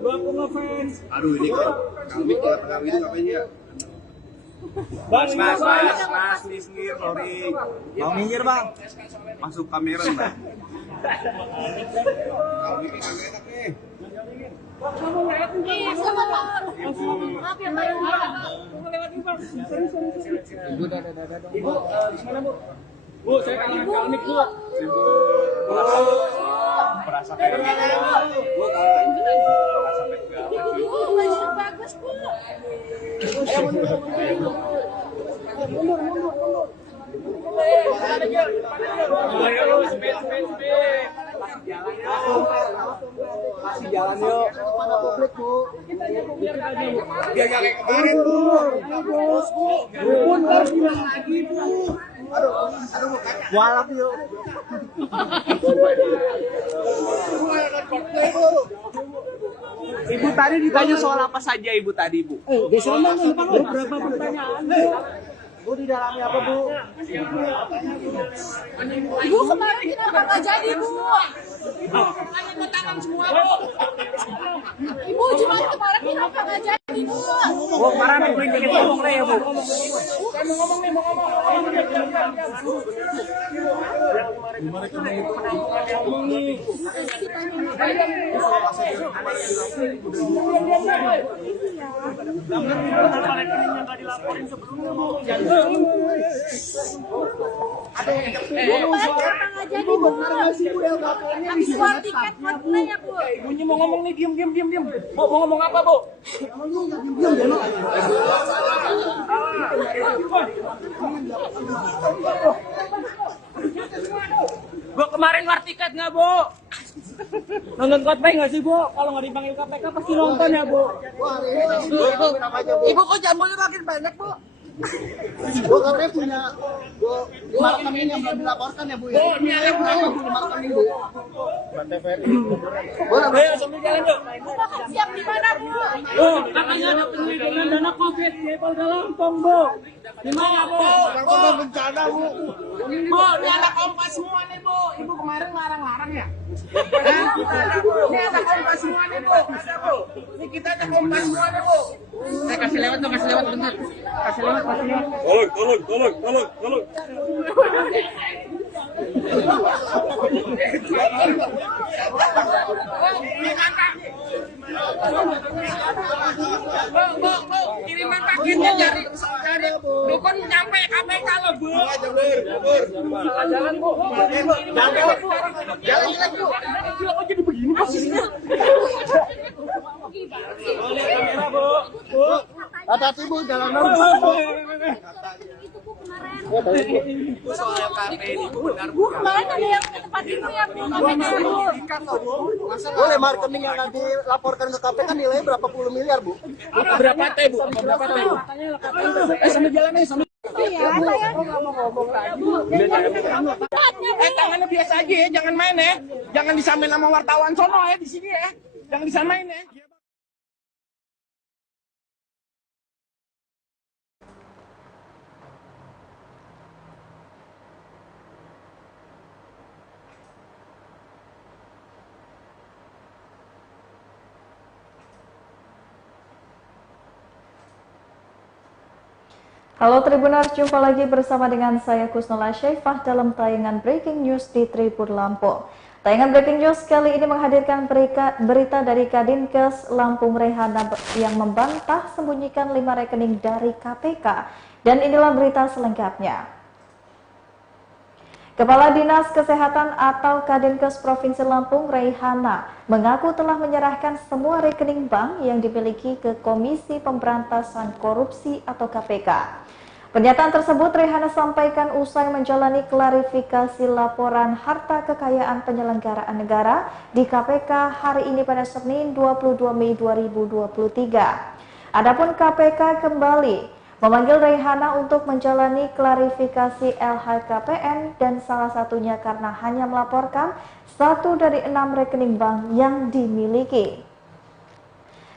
Lu aku ngefans. Aduh ini kami tengah-tengah gitu ngapain ya? Mas, minggir, sorry. Mau minggir bang? Masuk kamera mbak. Kalau ini kagak enak nih. Maaf ya Pak. Ibu, mana Bu? Bu, saya kangen kalmik Bu. Berasa kayak Bu, berasa pegang. Bu, baju bagus Bu. Kasih jalan yuk. Pada publik bu. Dia nggak kayak kemarin Bu. Pun harus bilang lagi bu. Aduh, walap yuk. Ibu tadi ditanya soal apa saja Ibu tadi Bu? Berapa pertanyaan bu? Bu di dalamnya apa bu? Ibu kemarin kenapa nggak jadi Bu? Hanya tangan semua Bu. Ibu cuma kemarin kenapa nggak jadi Bu? Bu, kemarin aku ingin ngomong ya Bu. Habis keluar tiket buat nanya Bu. Ibunya mau ngomong nih, diam. Bu, mau ngomong apa Bu? Bu, kemarin war tiket nggak Bu? Nonton Coldplay nggak sih Bu? Kalau nggak dipanggil KPK pasti nonton ya Bu. Ibu kok jamurnya makin banyak bu? Bu katanya punya marketing yang belum dilaporkan ya bu ya? Ini ada punya marketing bu. Ayo sambil jalan yuk. Bu makan siang di mana Bu? Bu, katanya ada penyelidikan dana COVID di Polda Lampung Bu. Di mana Bu? Korban bencana bu. Bu, ini anak kompas semua nih Bu. Ibu kemarin larang-larang ya? Ini anak kompas semua nih Bu. Ada Bu. Ini kita anak kompas semua nih Bu. Saya kasih lewat bentar. Kasih lewat. Tolong. Bu, kiriman paketnya dari dukun nyampe KPK loh Bu. Jalan Bu. Jalan lagi Bu. Kok jadi begini posisinya? Boleh kamera Bu. Bu. Hati-hati bu jalanan. Itu Bu kemarin. Bu soal KP ini Bu benar Bu kemarin ada yang ke tempat Ibu ya Bu. Boleh marketing yang nanti laporkan ke KPK nilainya berapa puluh miliar bu? berapa teh Bu? Berapa teh Bu? Sambil jalan aja sambil. Iya, saya Tangannya biasa aja ya, jangan main ya. Jangan disamain sama wartawan sono ya di sini ya. Jangan disamain ya. Halo Tribuners, jumpa lagi bersama dengan saya Kusnala Syaifah dalam tayangan Breaking News di Tribun Lampung. Tayangan Breaking News kali ini menghadirkan berita dari Kadinkes Lampung Rehana yang membantah sembunyikan 5 rekening dari KPK. Dan inilah berita selengkapnya. Kepala Dinas Kesehatan atau Kadinkes Provinsi Lampung Rehana mengaku telah menyerahkan semua rekening bank yang dimiliki ke Komisi Pemberantasan Korupsi atau KPK. Pernyataan tersebut Rehana sampaikan usai menjalani klarifikasi laporan harta kekayaan penyelenggaraan negara di KPK hari ini pada Senin 22 Mei 2023. Adapun KPK kembali memanggil Rehana untuk menjalani klarifikasi LHKPN dan salah satunya karena hanya melaporkan 1 dari 6 rekening bank yang dimiliki.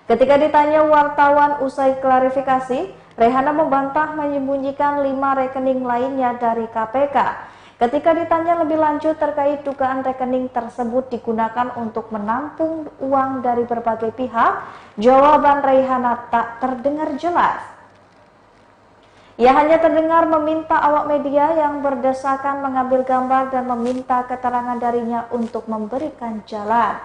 Ketika ditanya wartawan usai klarifikasi, Rehana membantah menyembunyikan 5 rekening lainnya dari KPK. Ketika ditanya lebih lanjut terkait dugaan rekening tersebut digunakan untuk menampung uang dari berbagai pihak, jawaban Reihana tak terdengar jelas. Ia hanya terdengar meminta awak media yang berdesakan mengambil gambar dan meminta keterangan darinya untuk memberikan jalan.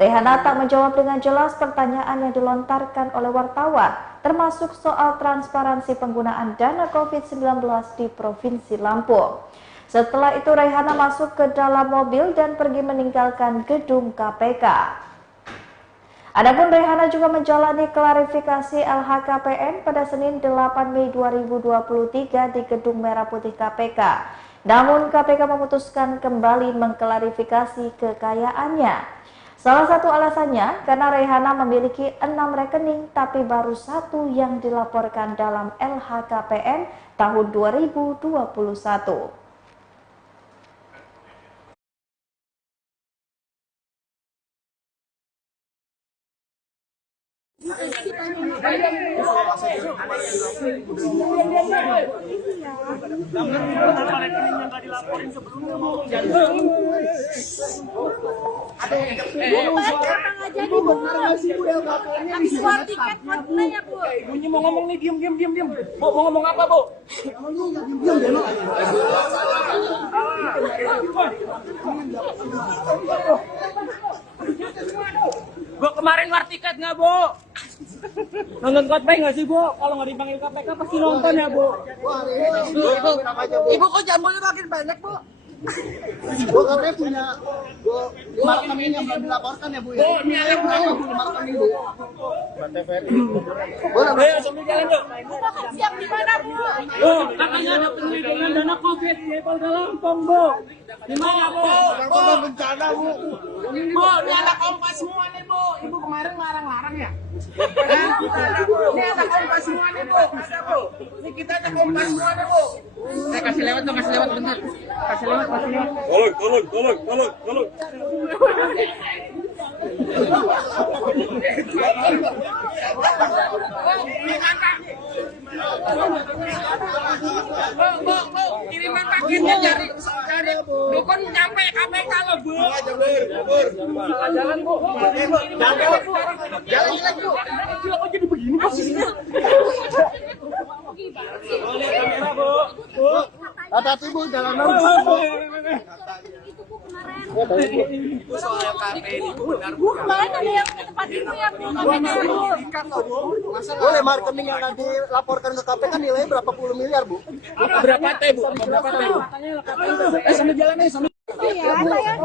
Reihana tak menjawab dengan jelas pertanyaan yang dilontarkan oleh wartawan, termasuk soal transparansi penggunaan dana COVID-19 di Provinsi Lampung. Setelah itu Reihana masuk ke dalam mobil dan pergi meninggalkan gedung KPK. Adapun Reihana juga menjalani klarifikasi LHKPN pada Senin 8 Mei 2023 di Gedung Merah Putih KPK. Namun KPK memutuskan kembali mengklarifikasi kekayaannya. Salah satu alasannya karena Reihana memiliki 6 rekening tapi baru 1 yang dilaporkan dalam LHKPN tahun 2021. Habis keluar tiket mana ya, Bu? Ibunya mau ngomong nih, diam. Bu, mau ngomong apa, Bu? Bu, kemarin war tiket nggak, Bu? Nonton Coldplay nggak sih, Bu? Kalau nggak dipanggil KPK pasti nonton ya, Bu? Ibu kok jambulnya makin banyak, Bu? Gua katanya punya 5 rekening yang belum dilaporkan ya, Bu ya? Ini ada berapa? 5 rekening, Bu. Ayo, sambil jalan, Bu. Bu makan siang di mana, Bu? Bu, katanya ada penyelidikan dana COVID di Polda Lampung, Bu. Di mana, Bu? Bencana, Bu. Bu, ini anak kompas semua nih, Bu. Ibu kemarin larang-larang ya? Ini anak kompas semua nih, Bu. Ada, Bu. Ini kita anak kompas semua nih, Bu. Saya kasih lewat bentar. Kasih lewat. Tolong. Bu, kiriman paketnya cari dukun nyampe KPK loh, Bu. Jalan, Bu. Jalan, Bu. Kok jadi begini posisinya? Hati-hati, Bu, jalanan. Itu soal KP ini, Bu, benar. Bu, kemarin ada yang ke tempat Ibu ya, Bu? Bu, 5 rekening yang nanti dilaporkan ke KPK nilainya berapa puluh miliar, Bu? Berapa teh, Bu? Berapa teh, Bu? Sambil jalan nih, sambil. Iya, saya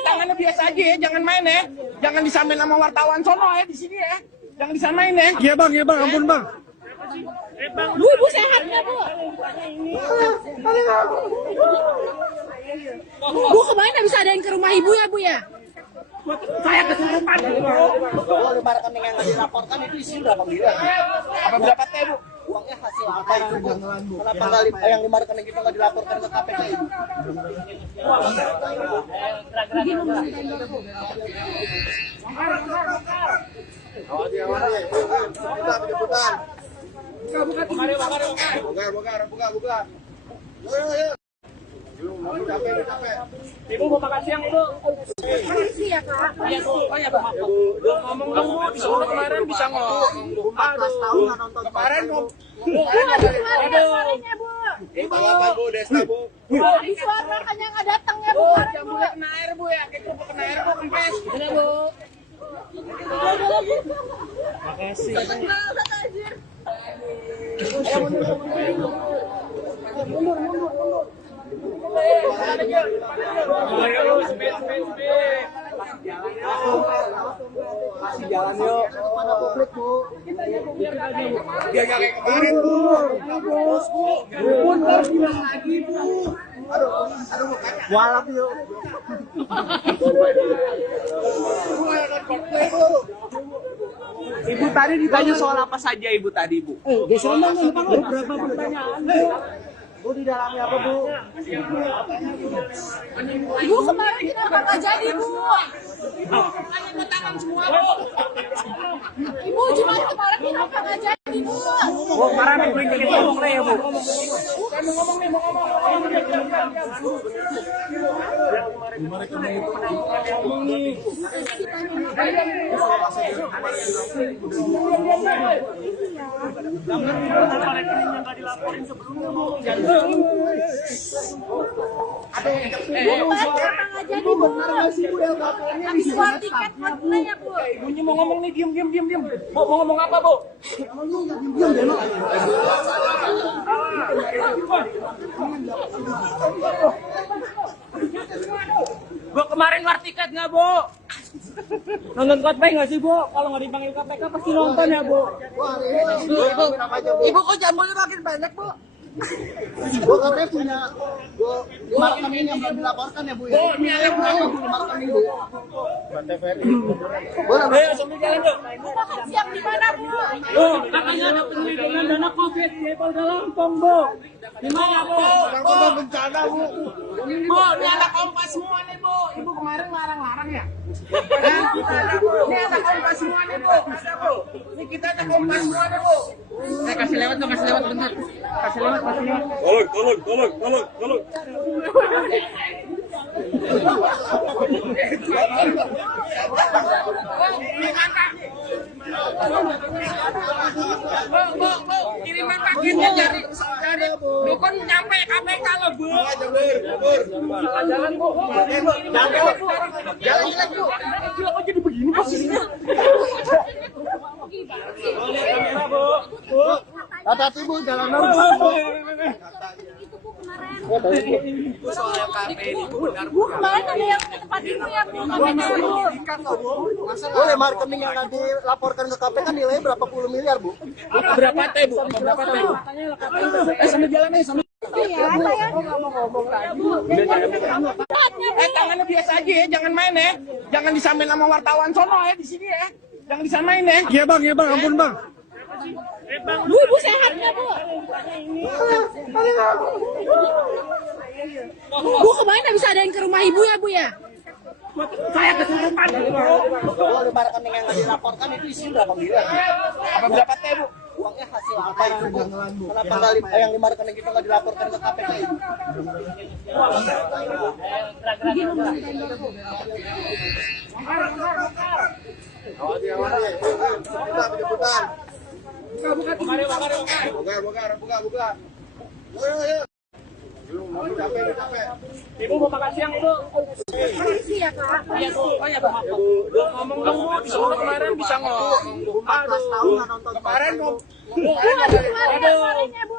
Tangannya biasa aja ya, jangan main ya. Jangan disamain sama wartawan sono ya di sini ya. Jangan disamain ya. Iya, Bang, ampun, Bang. Bu, Ibu sehat nggak, Bu? Bu, kemarin habis ada yang ke rumah Ibu ya, Bu ya? Saya kesurupan. Oh, 5 rekening yang nggak dilaporkan itu isi berapa miliar? Apa berapa teh, Bu? Uangnya hasil apa itu, Bu? Kenapa nggak yang 5 rekening itu nggak dilaporkan ke KPK? Buka. Ibu mau makan siang, Bu? Permisi ya, Kak. Iya, Bu. Oh iya, Bu. Maaf, Bu. Ngomong dong, Bu. Disuruh kemarin bisa ngomong. 14 tahun nggak nonton Kemarin mau. Bu, habis kemarin ada suaranya, Bu. Ibu apa, Bu? Desta, Bu. Habis suara makanya nggak datang ya, Bu. Bu, kemarin, Bu. jambulnya kena air, Bu ya. Kayak kerupuk kena air, Bu. Kempes. Iya, Bu. jalan yuk kepada publik, Bu. Dia nggak kayak kemarin, Bu. Pun harus bilang lagi, Bu. Aduh, walap yuk. Ibu tadi ditanya soal apa saja, Ibu tadi, Bu? Berapa pertanyaan, Bu? Bu, di dalamnya apa, Bu? Ibu kemarin kenapa nggak jadi, Bu? Hanya tangan semua, Bu. Ibu cuma kemarin kenapa kenapa nggak jadi bu? Bu, kemarin yang beli tiket ngomong deh ya bu. Saya mau ngomong nih, mau ngomong. Kenapa nggak jadi bu? Habis jual tiket buat ya bu. Ibunya mau ngomong nih, diam. Bu, mau ngomong apa bu? Bu, kemarin war tiket nggak bu? Nonton Coldplay nggak sih bu? Kalau nggak dipanggil KPK pasti nonton ya bu? Ibu kok jamurnya makin banyak, Bu? Gua katanya punya 5 rekening yang belum dilaporkan ya, Bu ya? Ini ada berapa? 5 rekening, Bu. Ayo, sambil jalan yuk. Bu makan siang di mana bu? Bu, katanya ada penyelidikan dana COVID di Polda Lampung bu. Di mana bu? bencana, Bu. Bu, ini anak kompas semua nih bu. Ibu kemarin larang-larang ya? Ini anak kompas semua nih bu. Ini kita anak kompas semua nih bu. Saya kasih lewat bentar. Kasih lewat. Tolong. Bu, kiriman paketnya dari dukun nyampe KPK loh bu. Jalan bu. Jalan jelek bu. Kenapa jadi begini posisinya? Kamera bu. Hati-hati, Bu, jalanan. Itu bu kemarin. Itu soal KPI itu benar Bu kemarin ada yang ke tempat ibu ya bu. bu. Bu, 5 rekening yang nggak dilaporkan ke KPK nilainya berapa puluh miliar, Bu? Berapa teh bu? Berapa teh bu? Sambil jalan nih. Iya, saya Tangannya biasa aja ya, jangan main ya. Jangan disamain sama wartawan sono ya di sini ya. Jangan disamain ya. Iya, Bang, ampun, Bang. Bu, ibu sehat nggak bu? Bu kemarin nggak bisa adain ke rumah ibu ya bu ya? Saya kesulitan. Bu, 5 rekening yang nggak dilaporkan itu isi berapa miliar? Apa berapa teh bu? Uangnya hasil apa itu, Bu? Kenapa nggak yang 5 rekening itu nggak dilaporkan ke KPK? Buka. Ibu mau makan siang ibu? Iya kak. Iya bu. Oh iya bu. Ngomong dong bu, bisa kemarin bisa ngomong. 14 tahun nggak nonton Kemarin bu. Bu, habis kemarin nggak suaranya bu.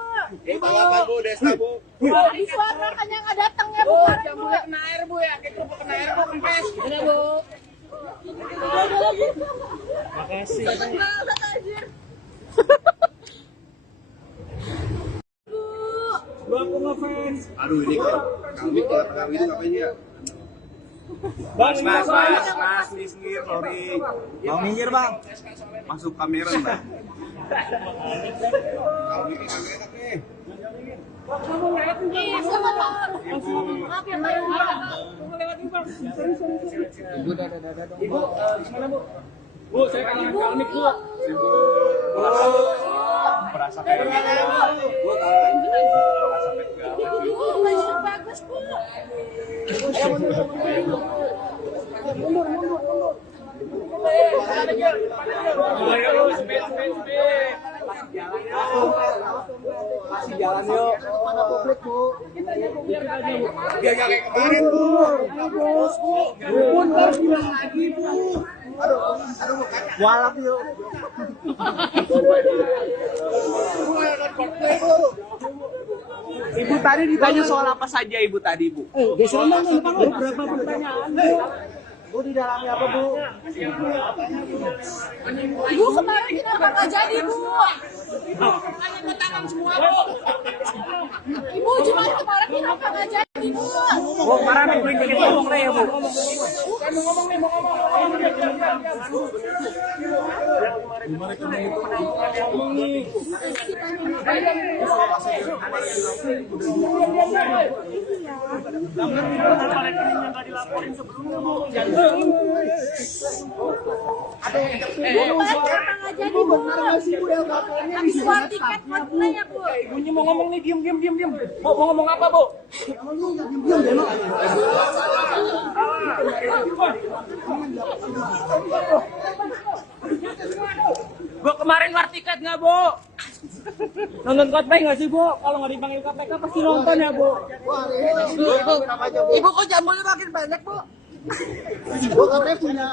Bu, Desta Bu. Habis suara kan yang nggak datang ya bu. Bu, kemarin, jangan bu. boleh kena air bu ya. Kita kena air bu, kempes. Iya bu. Bu, aku ngefans. Aduh ini kami gitu ngapain ya? Mas. Minggir, sorry. Mau minggir bang? Masuk kamera bang. Iya, sama pak. Maaf ya pak. Ibu, gimana bu? Bu, saya kangen kalmik bu. Merasa kayak Bu, baju bagus bu. Kasih jalan yuk. Mana publik, Bu? Dia nggak kayak kemarin bu. Pun harus bilang lagi, Bu. Aduh, walap yuk. Ibu tadi ditanya soal apa saja ibu tadi bu? Berapa pertanyaan, Bu? Bu, di dalamnya apa, Bu? Ibu kemarin kenapa nggak jadi bu? Hanya tangan semua bu. Ibu cuma kemarin kenapa nggak jadi bu? Bu, kemarin yang beli tiket ngomong deh ya bu. Saya mau ngomong nih, mau ngomong. Habis keluar tiket ya Bu. Ibunya mau ngomong nih, diam. Bu, mau ngomong apa, Bu? Bu, kemarin war tiket nggak, Bu? Nonton Coldplay nggak sih, Bu? Kalau nggak dipanggil KPK pasti nonton ya, Bu? Ibu kok jamurnya makin banyak, Bu? Bu katanya punya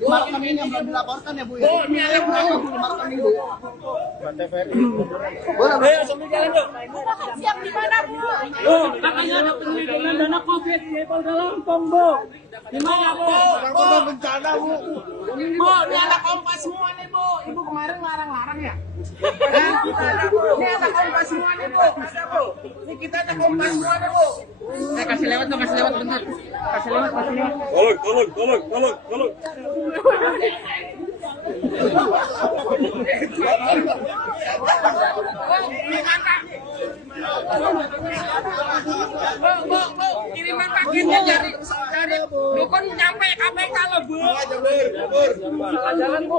5 rekening yang belum dilaporkan ya, Bu ya? Bu, ini ada 5 rekening, Bu. Ayo, sambil jalan yuk. Bu makan siang di mana Bu? Bu, katanya ada penelitian dana COVID di Polda Lampung, Bu. Di mana, Bu? Korban bencana, Bu. Bu, ini anak kompas semua nih Bu. Ibu kemarin larang-larang ya? Ini anak kompas semua nih Bu. Ini kita anak kompas semua nih Bu. Saya kasih lewat bentar. Kasih lewat. Tolong. Bu, kiriman paketnya dari dukun nyampe KPK loh Bu. Jalan, Bu.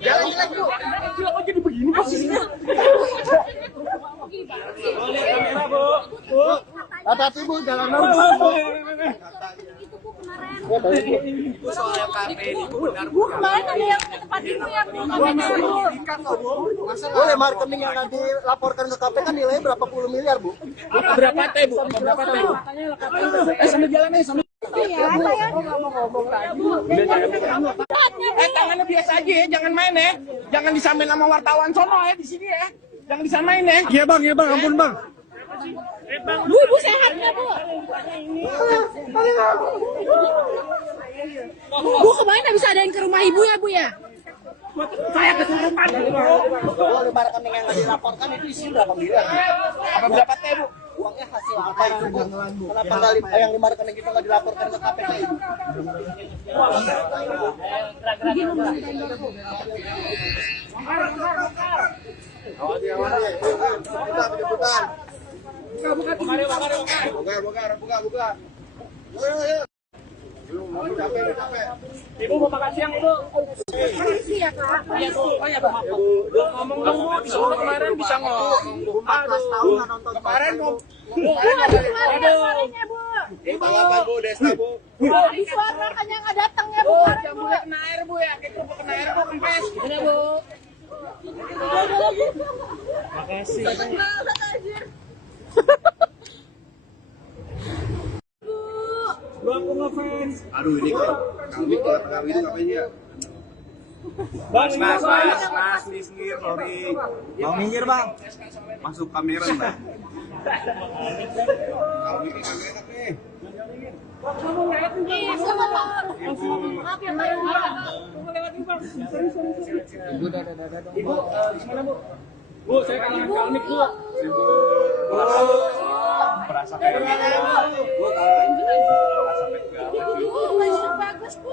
Jalan jelek Bu. Kok jadi begini posisinya? Boleh kamera, Bu. Bu. Hati-hati, Bu, jalanan. Itu soal KP ini benar. Bu kemarin ada yang ke tempat Ibu ya Bu. Bu, 5 rekening yang nanti dilaporkan ke KPK nilainya berapa puluh miliar, Bu? Berapa teh, Bu? Berapa teh, Bu? Sambil jalan nih, sambil. Iya, saya Tangannya biasa aja ya, jangan main ya. Jangan disamain sama wartawan sono ya di sini ya. Jangan disamain ya. Iya, Bang, ampun, Bang. Bu sehat nggak Bu? Bu kemarin habis ada yang ke rumah Ibu ya Bu ya? Saya kesurupan. Bu, 5 rekening yang nggak dilaporkan itu isi berapa miliar? Apa berapa teh Bu? Uangnya hasil apa itu, Bu? Kenapa nggak yang 5 rekening itu nggak dilaporkan ke KPK? Buka. Ibu mau makan siang, Ibu. Iya Kak. Iya, Bu. Oh ya, maaf. Ngomong dong, Bu. Disuruh kemarin bisa ngomong. 14 tahun nggak nonton Kemarin Bu. Bu habis kemarin ya suaranya Bu. Bu, Desta, Bu. Habis suara makanya nggak datang ya Bu. Jamurnya kena air Bu ya. Kita kena air Bu kempes. Ini Bu. Makasih. Bu, aku ngefans. Aduh, ini kami tengah itu ngapain ya? Bang, Mas, minggir, sorry. Mau minggir, Bang? Masuk kamera, Bang. Kalau mikir kamera nih. Iya, sama Pak. Maaf ya Pak. Ibu, di mana, Bu? Bu, saya kangen kalmik, Bu. Merasa kayak Bu, Bu, baju bagus Bu.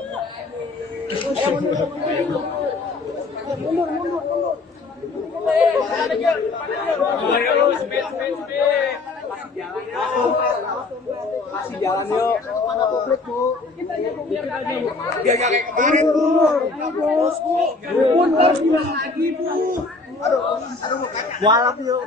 Masih jalan yuk. Pada publik, Bu. Biar gak kayak kemarin, Bu. Harus bilang lagi, Bu. Aduh, mualaf yuk.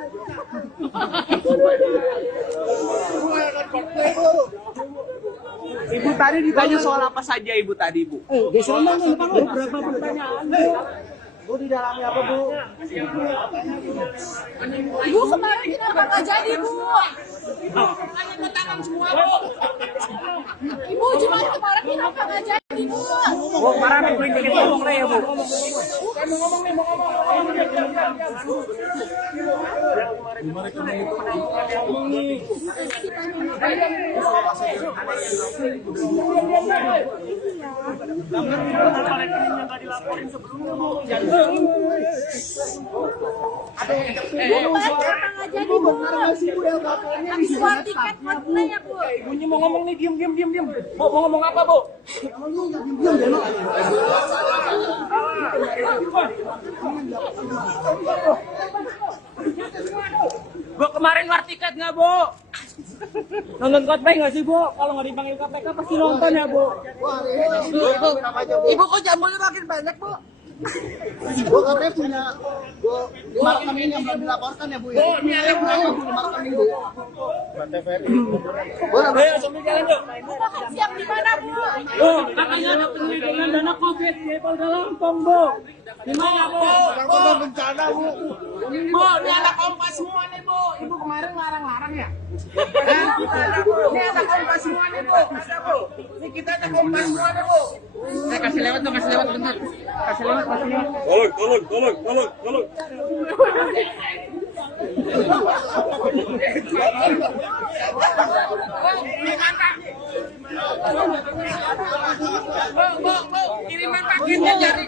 Ibu tadi ditanya soal apa saja Ibu tadi Bu? Berapa pertanyaan, Bu? Bu, di dalamnya apa, Bu? Ibu kemarin kenapa nggak jadi Bu? Hanya tangan semua Bu. Ibu cuma kemarin kenapa nggak jadi Bu? Bu, kemarin aku ingin ngomong ya, Bu. Saya mau ngomong nih, mau ngomong. Kenapa nggak jadi, Bu? Habis keluar tiket buat ya, Bu. Ibunya mau ngomong nih, diam. Mau ngomong apa, Bu? Bu, kemarin war tiket nggak, Bu? Nonton Coldplay nggak sih, Bu? Kalau nggak dipanggil KPK pasti nonton ya, Bu? Ibu kok jamurnya makin banyak, Bu? Bu katanya punya rekening yang belum dilaporkan ya, Bu ya? Bu, ini ada rekening, Bu. Ayo, sambil jalan, yuk. Bu makan siang di mana, Bu? Bu, katanya ada penyelidikan dana COVID di Polda Lampung, Bu. Di mana, Bu? Bencana, Bu. Bu, ini anak kompas semua nih, Bu. Ibu kemarin larang-larang ya? Ini anak kompas semua nih, Bu. Ada, Bu. Ini kita anak kompas semua nih, Bu. Saya kasih lewat dong, kasih lewat bentar. Kasih lewat. Tolong. Bu, kiriman paketnya dari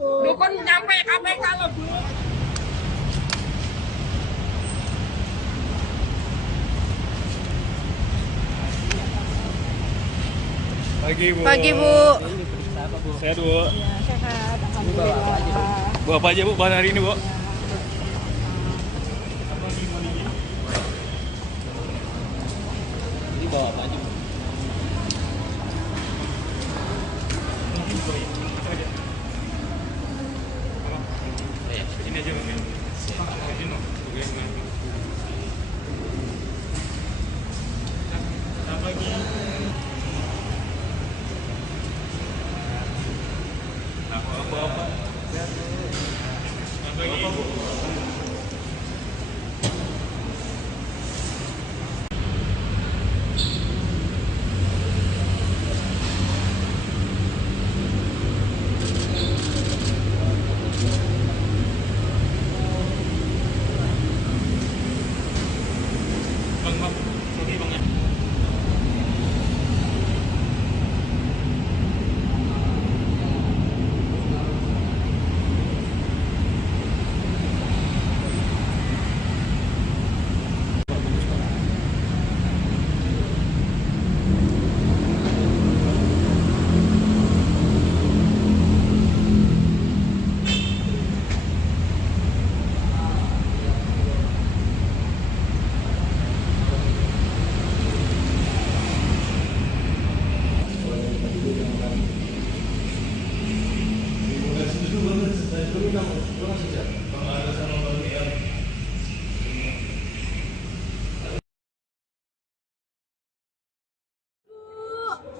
dukun nyampe KPK loh, Bu. Pagi, Bu. Sehat, Bu. Sehat, alhamdulillah. Bu, apa aja, Bu, bahan hari ini, Bu? Ini bawa apa aja, Bu? Ini aja, Bu.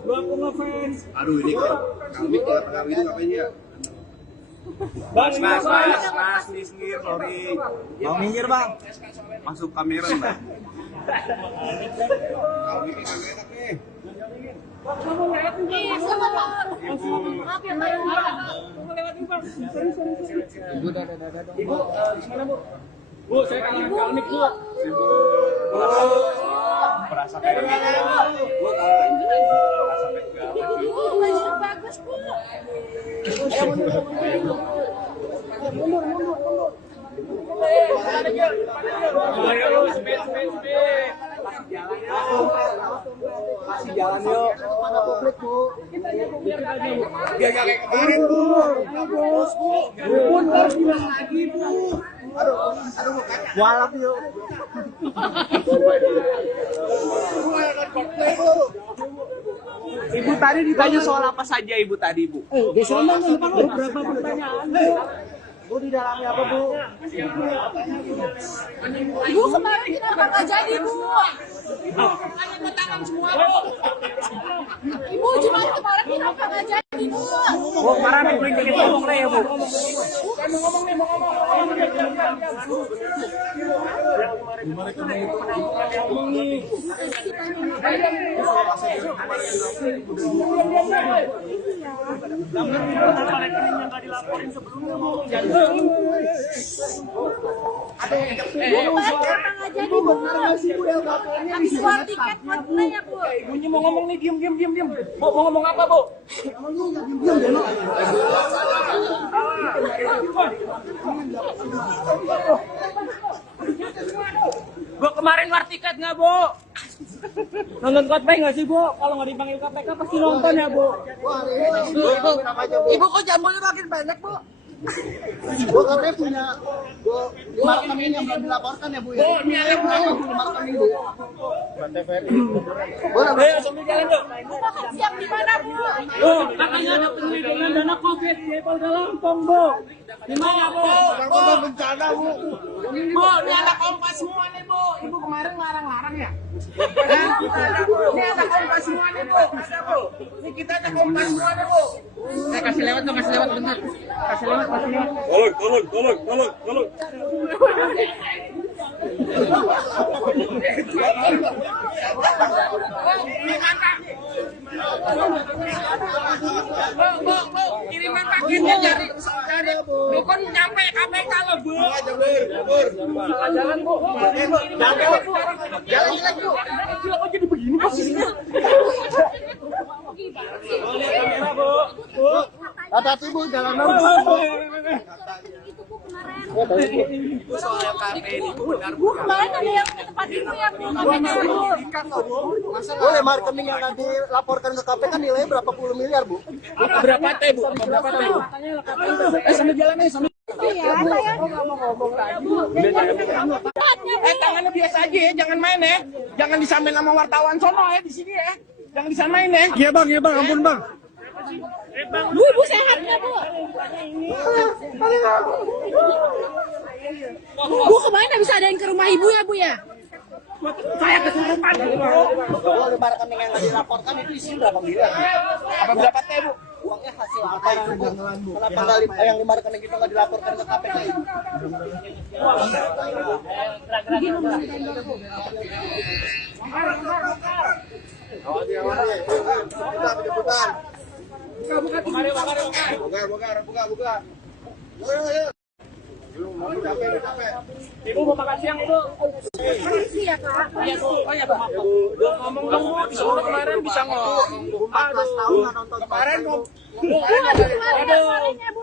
Lu aku ngefans. Aduh, ini kok kami tengah itu ngapain ya? Mas, Minggir, sorry. Mau minggir, Bang? Masuk kamera, Bang. Kalau ini kagak enak nih. Iya, sama, Pak. Maaf ya, Pak. Ibu, di mana, Bu? Bu, saya kangen kalmik, Bu. Berasa kayak Bu, Bu, baju bagus, Bu. Ayo, speed. Kasih jalan yuk. Kepada publik, Bu. Gak kayak kemarin, Bu. Bagus, Bu. Pun harus bilang lagi, Bu. Aduh, walap yuk. Ibu tadi ditanya soal apa saja, Ibu tadi, Bu? Berapa pertanyaan, Bu? Bu, di dalamnya apa, Bu? Ibu kemarin kenapa nggak jadi, Bu? Hanya tangan semua, Bu. Ibu cuma kemarin kenapa nggak jadi, Bu? Bu, kemarin beli tiket ngomong ya, Bu. Kenapa nggak jadi, Bu? Habis keluar tiket buat ya, Bu. Ibunya mau ngomong nih, diam. Mau ngomong apa, Bu? Bu, kemarin war tiket nggak, Bu? Nonton Coldplay nggak sih, Bu? Kalau nggak dipanggil KPK pasti nonton ya, Bu? Ibu kok jambunya makin banyak, Bu? Gua katanya punya 5 rekening yang belum dilaporkan ya, Bu ya? Ini ada 5 rekening, Bu. Ayo, sambil jalan, Bu. Bu makan siang di mana, Bu? Bu, katanya ada penyelidikan dana COVID di Polda Lampung, Bu. Di mana, Bu? Bencana, Bu. Bu, ini anak kompas semua nih, Bu. Ibu kemarin larang-larang ya? Ini anak kompas semua nih, Bu. Ada, Bu. Ini kita anak kompas semua nih, Bu. Saya kasih lewat bentar. Kasih lewat. Tolong. Bu, kiriman paketnya dari dukun nyampe KPK loh, Bu. Jalan, Bu. Jalan jelek, Bu. Kok jadi begini posisinya? Kamera, Bu. Hati-hati, Bu, jalan Bu. Itu soal KP ini Bu, benar Bu, kemarin ada yang ke tempat ibu ya, Bu. Bu. Boleh rekening yang nanti laporkan ke KPK nilainya berapa puluh miliar, Bu? Berapa teh, Bu? Berapa teh? Sambil jalan nih, sambil. Iya, saya Tangannya biasa aja ya, jangan main ya. Jangan disamain sama wartawan sono ya di sini ya. Jangan disamain ya. Iya, Bang, ampun, Bang. Bu, ibu sehat nggak, Bu? Bu, kemarin nggak bisa adain ke rumah ibu ya, Bu ya? Saya kesurupan. Oh, 5 rekening yang nggak dilaporkan itu isi berapa miliar? Apa berapa teh, Bu? Uangnya hasil apa itu, Bu? Kenapa nggak yang 5 rekening itu nggak dilaporkan ke KPK? Buka. Ibu mau makan siang, Bu. Iya, Kak. Iya, Bu. Oh ya, Bu. Ngomong dong, Bu. Disuruh kemarin bisa ngomong. 14 tahun nggak nonton Kemarin mau Bu, aduh, kemarin ada suaranya, Bu.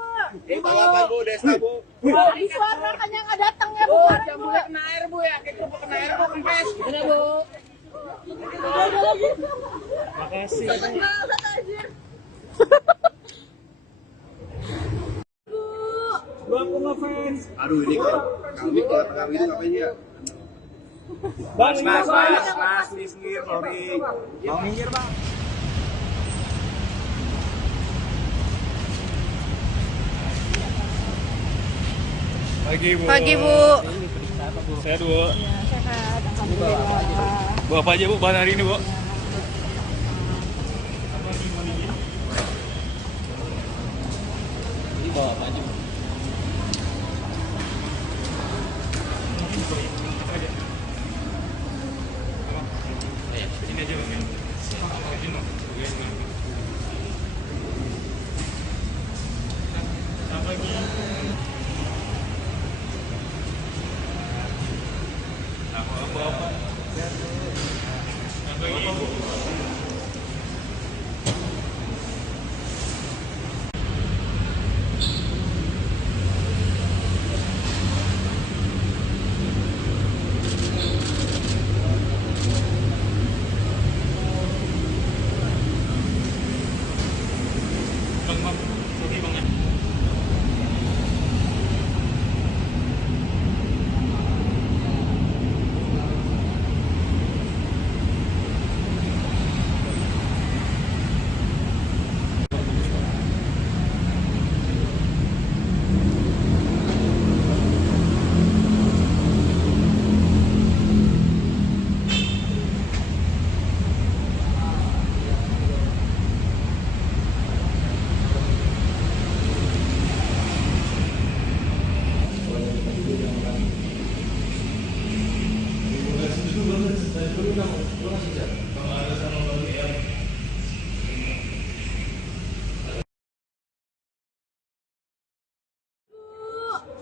Bu, Desta Bu. Tadi suara makanya nggak datang ya, Bu. Oh, Kemarin, Bu. jambunya kena air, Bu ya. Kayak kerupuk kena air, Bu. Kempes. Ini, Bu. Gua ngefans. Aduh, ini kami kalau kami itu ngapain ya? Mas, minggir, sorry. Mau minggir, Bang. Pagi, Bu. Sehat, Bu. Sehat, alhamdulillah. Bu, apa aja, Bu, bahan hari ini, Bu?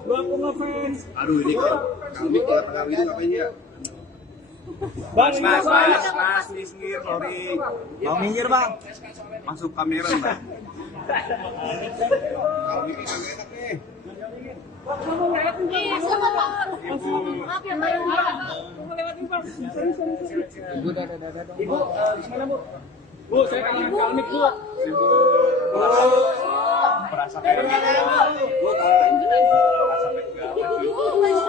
Gua ngefans. Aduh, ini kami kalau kami itu ngapain ya? Mas, minggir, sorry. Mau minggir, Bang. Masuk kamera, Bang. Iya, sama Pak. Maaf ya, Pak. Ibu, gimana Bu? Bu, saya kangen kalmik Bu. Merasa kayak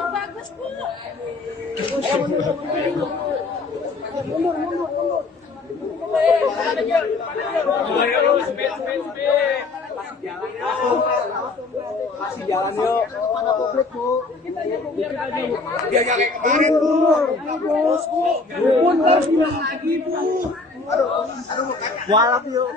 Bagus, Bu. Kasih jalan yuk. Pada publik, Bu. Biar gak kayak kemarin, Bu. Pun harus bilang lagi, Bu. Walap yuk.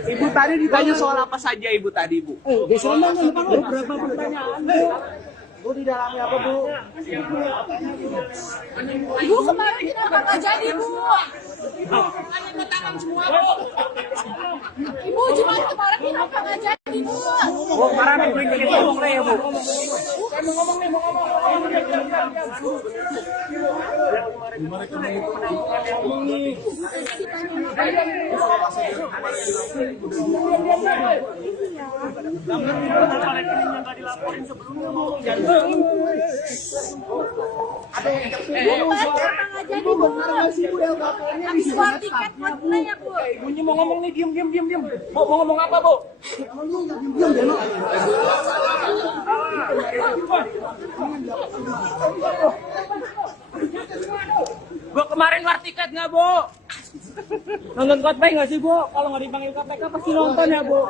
Ibu tadi ditanya soal apa saja Ibu tadi, Bu? Berapa pertanyaan, Bu? Bu di dalamnya apa, Bu? Ibu kemarin kenapa nggak jadi, Bu? Hanya tangan semua, Bu. Ibu cuma kemarin kenapa nggak jadi, Bu? Bu, kemarin aku ingin ngomong deh ya Bu. Kenapa nggak jadi, Bu? Habis keluar tiket buat play ya, Bu? Ibunya mau ngomong nih, diam. Bu, mau ngomong apa Bu? Bu, kemarin war tiket nggak Bu? Nonton Coldplay nggak sih Bu? Kalau nggak dipanggil KPK pasti nonton ya Bu?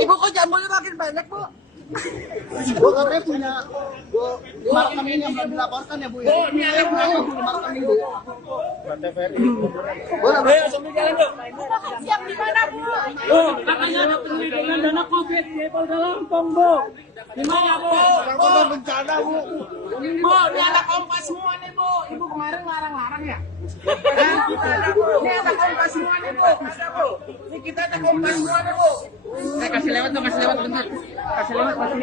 Ibu kok jambunya makin banyak, Bu? Bu katanya punya Bu rekening yang belum dilaporkan ya, Bu ya? Bu, ini ada Bu rekening, Bu. Bu, Ayo, sambil jalan yuk. Bu makan siang di mana, Bu? Bu, katanya ada penelitian dana COVID di Polda Lampung Bu. Gimana Bu? korban bencana, Bu. Bu, ini anak kompas semua nih, Bu. Ibu kemarin larang-larang ya? Ini anak kompas semua nih, Bu. Ada, Bu. Ini kita anak kompas semua nih, Bu. Saya kasih lewat bentar. Kasih lewat. Tolong.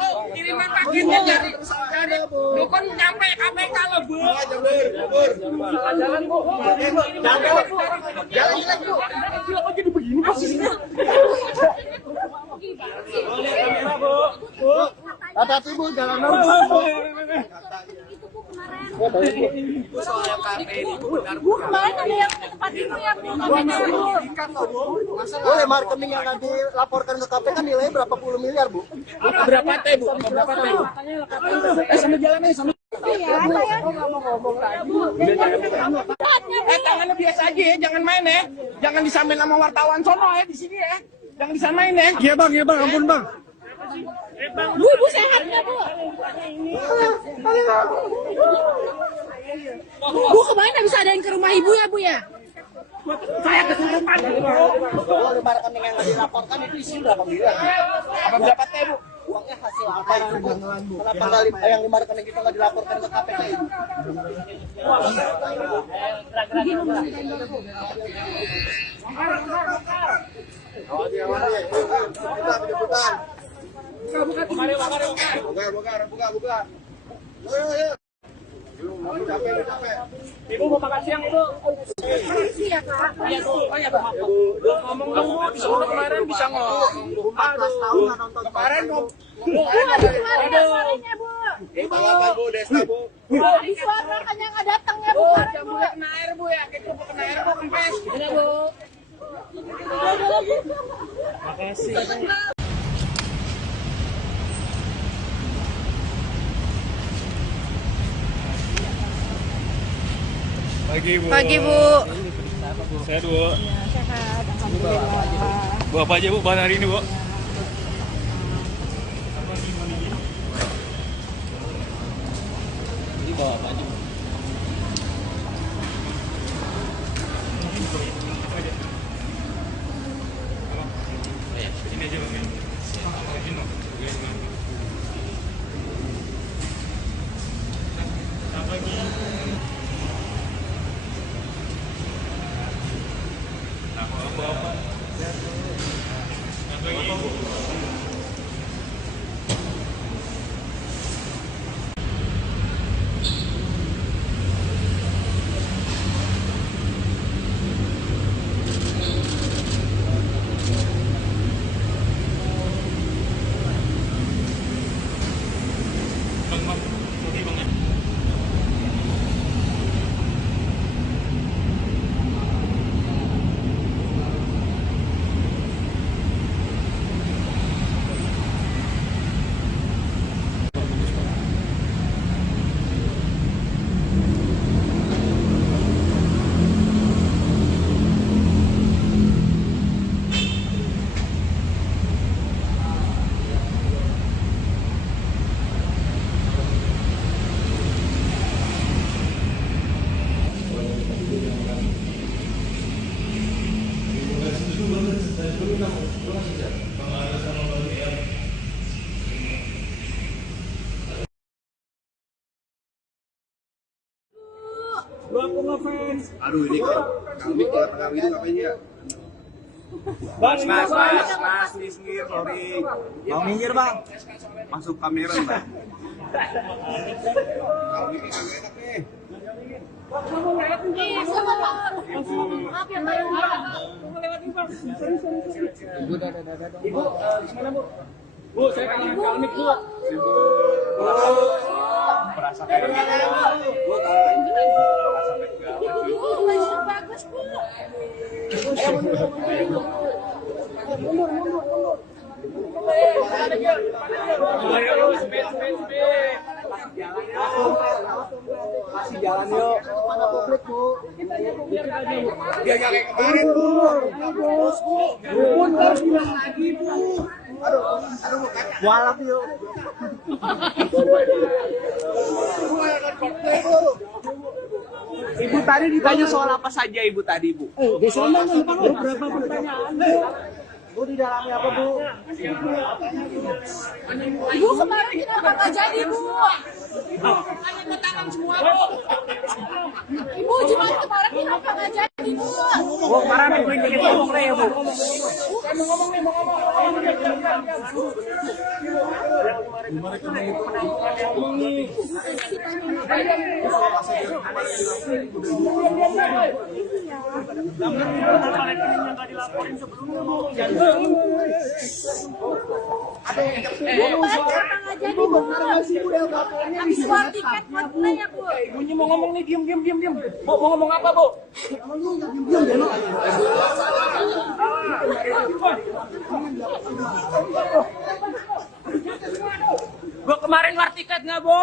Bu, kiriman paketnya dari dukun nyampe KPK loh, Bu. Jalan Bu. Jalan jelek, Bu. Kok jadi begini posisinya? Boleh kamera Bu. Hati-hati, Bu, jalan Itu, Bu, kemarin. Bu, kemarin ada yang ke tempat itu ya, Bu. KPK, Bu. Bu, lima rekening yang nggak dilaporkan ke KPK nilainya berapa puluh miliar, Bu? Berapa teh, Bu? Berapa teh? Sambil jalan aja sambil. Iya, saya. Tangannya biasa aja ya, jangan main ya. Jangan disamain sama wartawan sono ya di sini ya. Jangan disamain ya. Iya, Bang, ampun, Bang. Bu, Ibu sehat nggak, Bu? Bu, kemarin habis adain ke rumah Ibu ya, Bu ya? Saya kesurupan. Bu, lima rekening yang nggak dilaporkan itu isi berapa miliar? Apa berapa teh, Bu? Uangnya hasil apa itu, Bu? Kenapa nggak yang lima rekening itu nggak dilaporkan ke KPK itu? Buka. Ibu mau makan siang Ibu. Iya, Kak. Iya Bu. Oh ya Bu. Ngomong dong, Bu. Disuruh kemarin bisa ngomong. 14 tahun nggak nonton Kemarin, Bu. Bu, habis kemarin nggak suaranya, Bu. Balapan, Bu, Desta, Bu. Bu, habis suara kan yang nggak datang ya, Bu. Kemarin, Bu. Jambunya kena air, Bu ya. Kita kena air, Bu. Kempes. Ini Bu. Pagi Bu. Sehat Bu. Sehat, alhamdulillah. Bu apa aja Bu bahan hari ini Bu? Ini bawa apa aja Bu? Ini aja Bang. Aduh ini kami tengah gitu ngapain ya? Mas, minggir, sorry. Mau minggir bang? Masuk kamera bang. Kalau ini kagak enak nih. Iya, sama Pak. Maaf ya, Pak. Ibu, gimana Bu? Bu, saya kangen kalmik Bu. Berasa kayak gini. Bu, baju bagus, Bu. Ayo, speed. Kasih jalan yuk. Mana publik, Bu? Dia nggak kayak kemarin bu. Pun harus bilang lagi, Bu. Aduh, walap yuk. Ibu tadi ditanya soal apa saja ibu tadi bu? Berapa pertanyaan, Bu? Bu di dalamnya apa, Bu? Ibu kemarin kenapa nggak jadi, Bu? Ada tangan semua bu. Ibu Jumat kemarin kenapa nggak jadi, Bu? Bu, kemarin aku ingin ngomong ya Bu. Habis keluar tiket buat ya, Bu. Ibunya mau ngomong nih, diam. Bu, mau ngomong apa Bu? Bu, kemarin war tiket nggak Bu?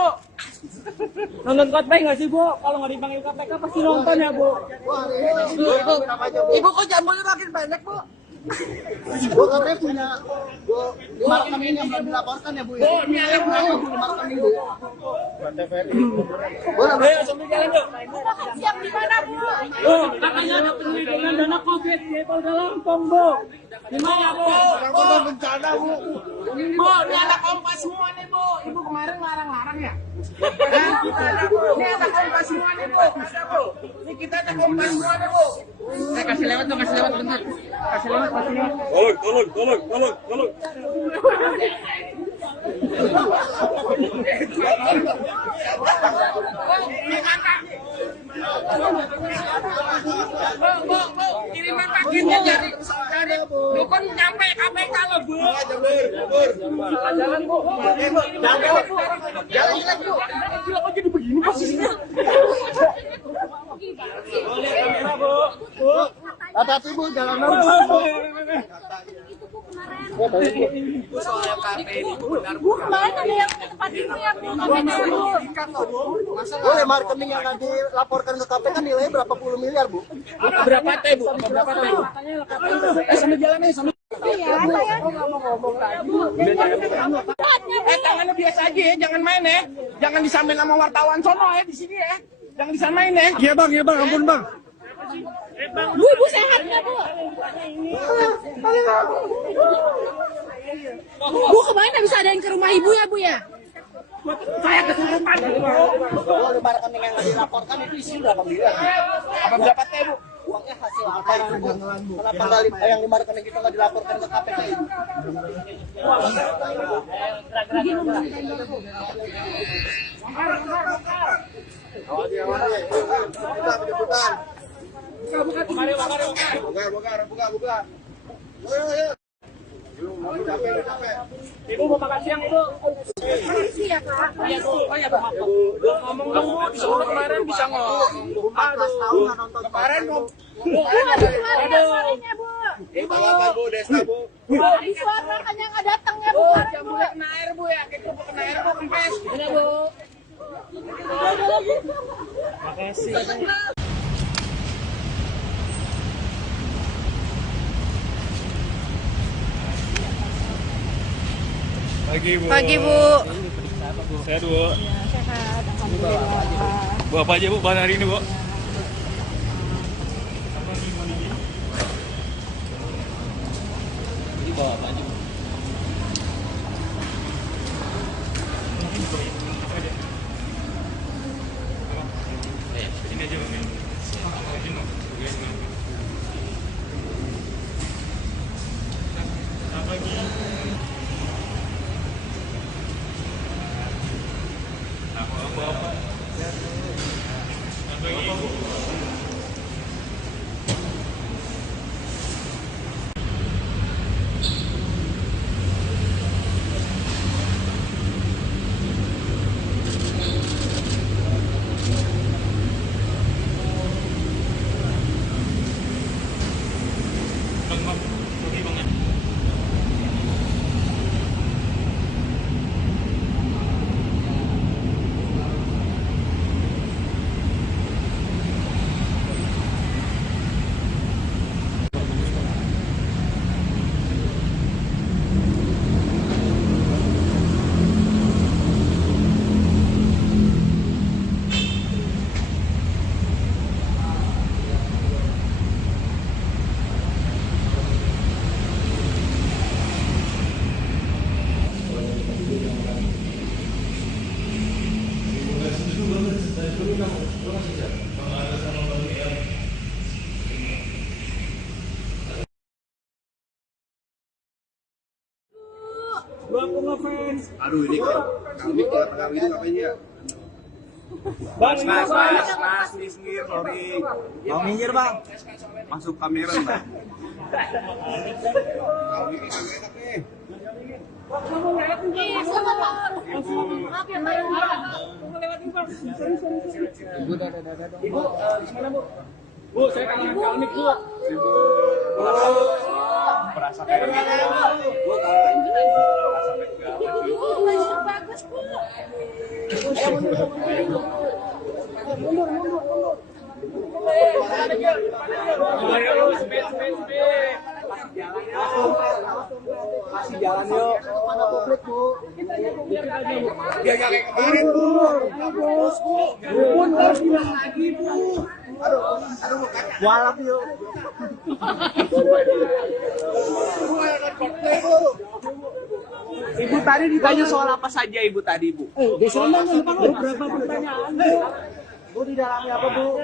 Nonton Coldplay nggak sih Bu? Kalau nggak dipanggil KPK pasti nonton ya Bu? Ibu kok jambunya makin pendek, Bu? Bu katanya punya markam ini yang belum dilaporkan ya, Bu? Bu, ini ada markam ini, Bu. Ayo, sambil jalan yuk. Bu makan siang di mana, Bu? Bu, katanya ada penyelidikan dana COVID di Polda Lampung Bu. Di mana Bu? Korban bencana, Bu. Bu, ini anak kompas semua nih bu. Ibu kemarin larang-larang ya? Ini anak kompas semua nih bu. Ini kita anak kompas semua nih bu. Saya kasih lewat bentar. Kasih lewat. Tolong. Bu, kiriman paketnya dari dukun nyampe KPK loh bu. Jalan Bu. Jalan jelek, Bu. Kok jadi begini posisinya? Boleh kamera Bu. Bu. Hati-hati, Bu, jalanan. Bu kemarin ada yang ke tempat ibu ya, Bu. KPK, Bu. Boleh marketing yang akan dilaporkan ke KPK nilainya berapa puluh miliar, Bu? Berapa teh Bu? Berapa teh Bu? Sambil jalan nih, sambil. Iya, apa ya? Tangannya biasa aja ya, jangan main ya. Jangan disamain sama wartawan sono ya di sini ya. Jangan disamain ya. Iya, Bang, ampun, Bang. Bu, ibu sehat nggak, Bu? Bu, kemarin habis ada yang ke rumah ibu ya, Bu ya? Saya kesurupan. Boleh marketing yang dilaporkan itu isi berapa miliar? Apa berapa teh bu? Uangnya hasil apa itu, Bu? Kenapa nggak yang di marketing itu nggak dilaporkan ke KPK? Buka. Ibu mau makan siang Ibu. Iya, Kak. Iya Bu. Oh ya Bu. Ngomong dong Bu. Disuruh kemarin bisa ngomong. 14 tahun nggak nonton Kemarin mau Bu, habis kemarin ada suaranya, Bu. Bu, Desta bu. Di suara makanya nggak datang ya, Bu. jam mulai kena air bu ya. Kita kena air bu kempes. Iya Bu. Pagi Bu. Sehat Bu. Sehat, alhamdulillah. Bu apa aja Bu bahan hari ini Bu? Ini bawa apa aja Bu? Ini aja Bu. aku ngefans. Aduh ini kami ke tengah itu ngapain ya? Bang, Mas, minggir, sorry. Mau minggir bang? Masuk kamera bang. Kami ini kamera tapi. Iya, sama Pak. Maaf ya, Pak. Ibu, di mana Bu? Bu, saya kangen kalmik Bu. Ibu. Berasa Ibu, baju bagus, Bu. Kasih jalan yuk. Pada publik bu. dia kayak kemarin bu. Bagus bu. Pun harus bilang lagi bu. Aduh, walap yuk. Ibu tadi ditanya soal apa saja ibu tadi bu? Berapa pertanyaan bu? Bu di dalamnya apa bu?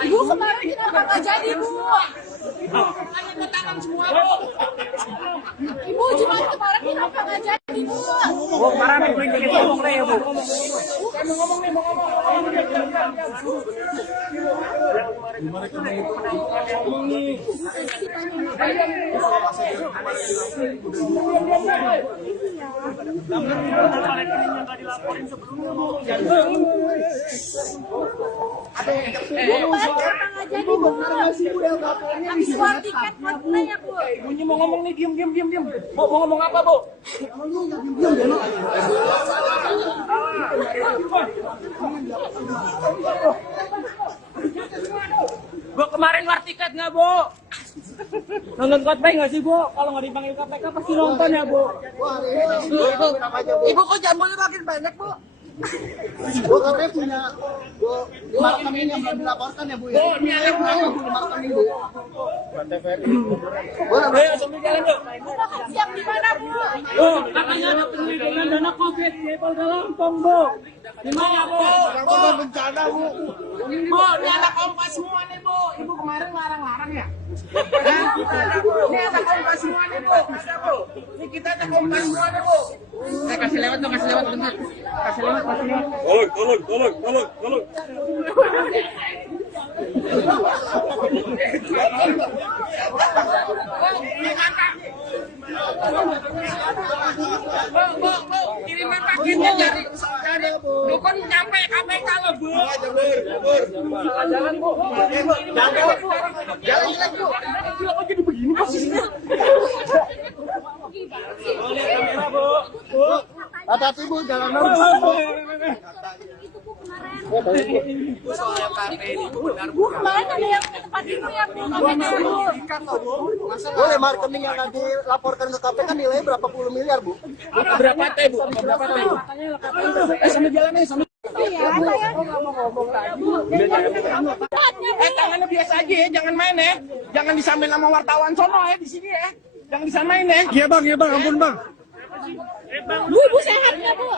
Ibu kemarin kenapa nggak jadi, Bu? Hanya ke tangan semua bu. Ibu cuma kemarin kenapa nggak jadi, Bu? Bu, kemarin aku ingin ngomong nih ya Bu. Kenapa nggak jadi, Bu? Habis uang tiket buat ya, Bu. Ibunya mau ngomong nih, diam. Bu, mau ngomong apa Bu? Bu, kemarin war tiket nggak Bu? Nonton Coldplay nggak sih Bu? Kalau nggak dipanggil KPK pasti nonton ya Bu? Ibu kok jambulnya makin banyak bu? Bu katanya punya bu 5 rekening yang belum dilaporkan ya bu ya? Bu, ini ada bu 5 rekening bu. Ayo, sambil jalan yuk. Bu makan siang di mana, Bu? Bu, katanya ada penyelidikan dana COVID di Polda Lampung Bu. Di mana Bu? Korban bencana bu. Bu, ini anak kompas semua nih bu. Ibu kemarin larang-larang ya? Ini anak kompas semua nih bu. Ada bu. Ini kita anak kompas semua nih bu. Saya kasih lewat dong, kasih lewat bentar. Kasih lewat. Tolong. Bu, kiriman paketnya dari dukun nyampe KPK loh bu. Jalan Bu. Jalan bu. Kok jadi begini posisinya? Lihat kamera Bu. Bu. Hati-hati bu, jangan Itu, Bu, kemarin. Bu, kemarin ada yang ke tempat Ibu ya, Bu. KPK, Bu. Bu 5 rekening yang nanti dilaporkan ke KPK nilainya berapa puluh miliar bu? Berapa teh bu? Berapa teh bu? Sambil jalan nih, sambil. Iya, apa ya? Tangannya biasa aja ya, jangan main ya. Jangan disamain sama wartawan sono ya di sini ya. Jangan disamain ya. Iya bang, ampun bang. Bu, Ibu sehat nggak, Bu?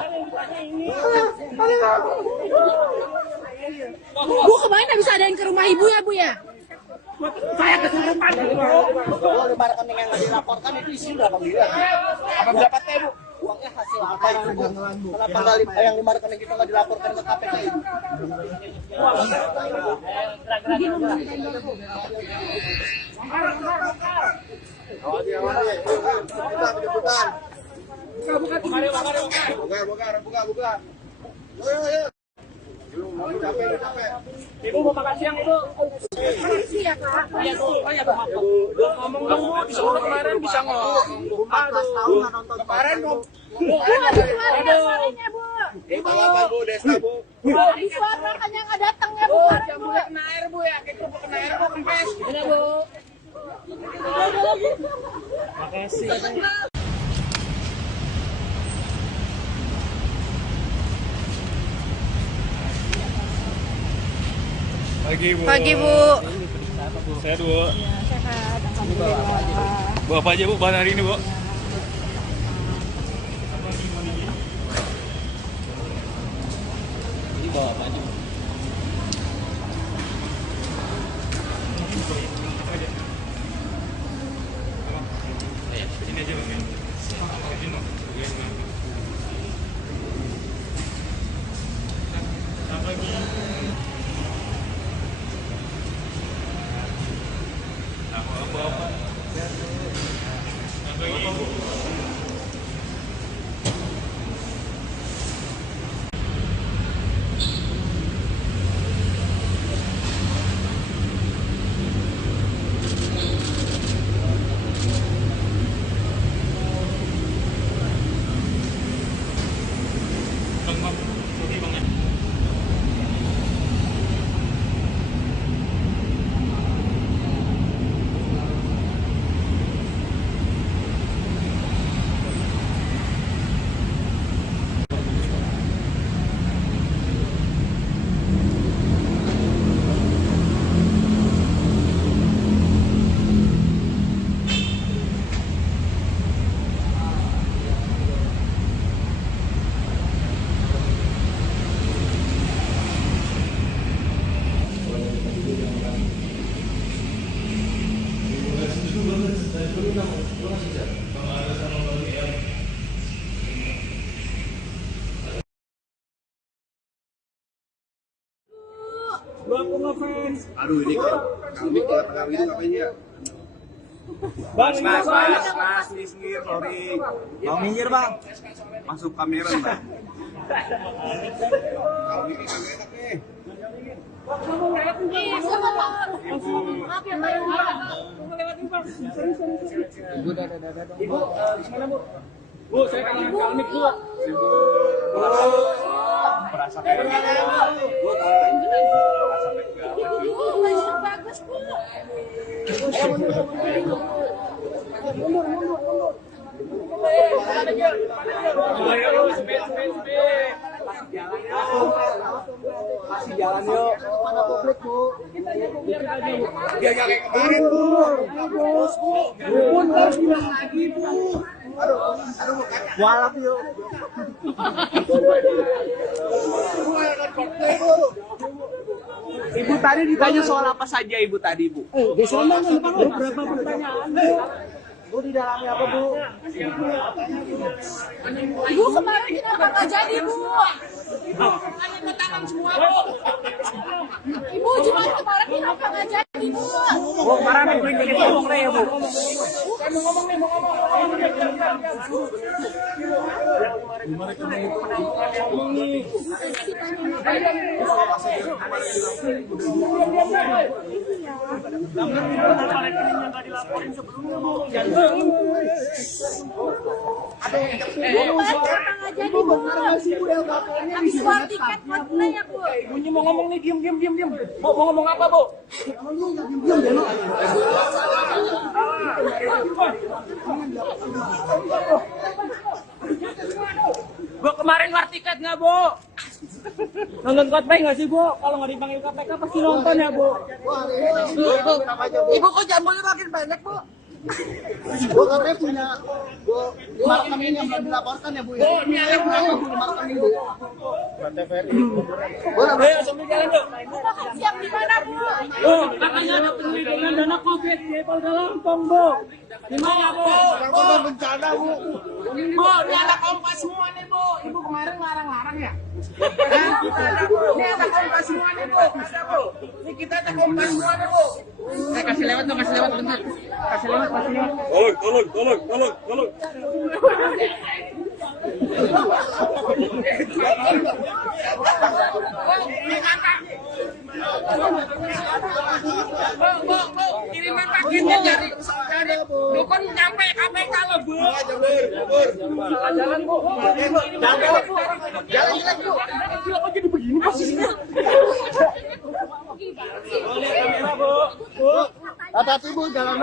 Bu, kemarin habis adain ke rumah Ibu ya, Bu ya? Saya kesurupan Bu. Bu 5 rekening yang nggak dilaporkan itu isi berapa miliar? Apa berapa teh bu? Uangnya hasil apa itu bu? Kenapa nggak yang 5 rekening itu nggak dilaporkan ke KPK itu? Buka. Ibu mau makan siang Ibu. Iya, Kak. Iya Bu. Oh iya Bu. Maaf, Bu. Ngomong dong bu, disuruh kemarin bisa ngomong. 14 tahun nggak nonton Kemarin bu. Bu, habis kemarin yang sorenya, Bu. Ibu apa bu? Desta bu. Bu, habis suara kan yang nggak datang ya, Bu. Bu, Kemarin, Bu. jambulnya kena air bu ya. Kita kena air bu, kempes. Iya Bu. Makasih. Pagi Bu. Sehat Bu. Sehat, alhamdulillah. Bu apa aja Bu bahan hari ini Bu? Ini bawa apa aja Bu? Sini aja Bang. Bu, aku ngefans. Aduh, ini kami ke tengah ini ngapain ya? Bang, Mas, minggir, sorry. Bang, minggir bang. Masuk kamera bang. Kami ini kamera nih. Iya, sama Pak. Maaf ya, Pak. Ibu, mana Bu? Bu, saya kangen kalmik Bu. Merasa kayak Bu, Ibu, bagus, Bu. Kasih jalan yuk kepada publik, Bu. dia kayak kemarin Bu. Harus bilang lagi, Bu. Walap yuk. Ibu tadi ditanya soal apa saja Ibu tadi, Bu? Berapa pertanyaan, Bu? Bu, di dalamnya apa, Bu? Ibu kemarin kenapa nggak jadi, Bu? Hanya ke tangan semua, Bu. Ibu cuma kemarin kenapa nggak jadi, Bu? Bu, kemarin aku ingin ngomong deh ya Bu. Saya mau ngomong nih, mau ngomong. Habis buat tiket buat ya, Bu. Ibunya mau ngomong nih, diam. Mau ngomong apa Bu? Bu, kemarin war tiket nggak Bu? Nonton Coldplay nggak sih Bu? Kalau nggak dipanggil KPK pasti nonton ya Bu? Ibu kok jamurnya makin banyak, Bu? Bu, katanya punya marketing yang belum dilaporkan ya, Bu ya? Ini ada berapa Bu marketing, Bu? Ayo sambil jalan yuk. Bu makan siang di mana, Bu? Bu, katanya ada penelitian dana COVID di Polda Lampung Bu. Di mana Bu? Korban bencana, Bu. Bu, ini anak kompas semua nih, Bu. Ibu kemarin larang-larang ya? Ini anak kompas semua nih, Bu. Ada, Bu. Ini kita anak kompas semua nih, Bu. Saya kasih lewat bentar. Kasih lewat. Tolong. Bu, kiriman paketnya dari dukun nyampe KPK loh, Bu. Jalan Bu. Jalan Bu. Kok jadi begini posisinya? Kamera Bu. Hati-hati, Bu, jalan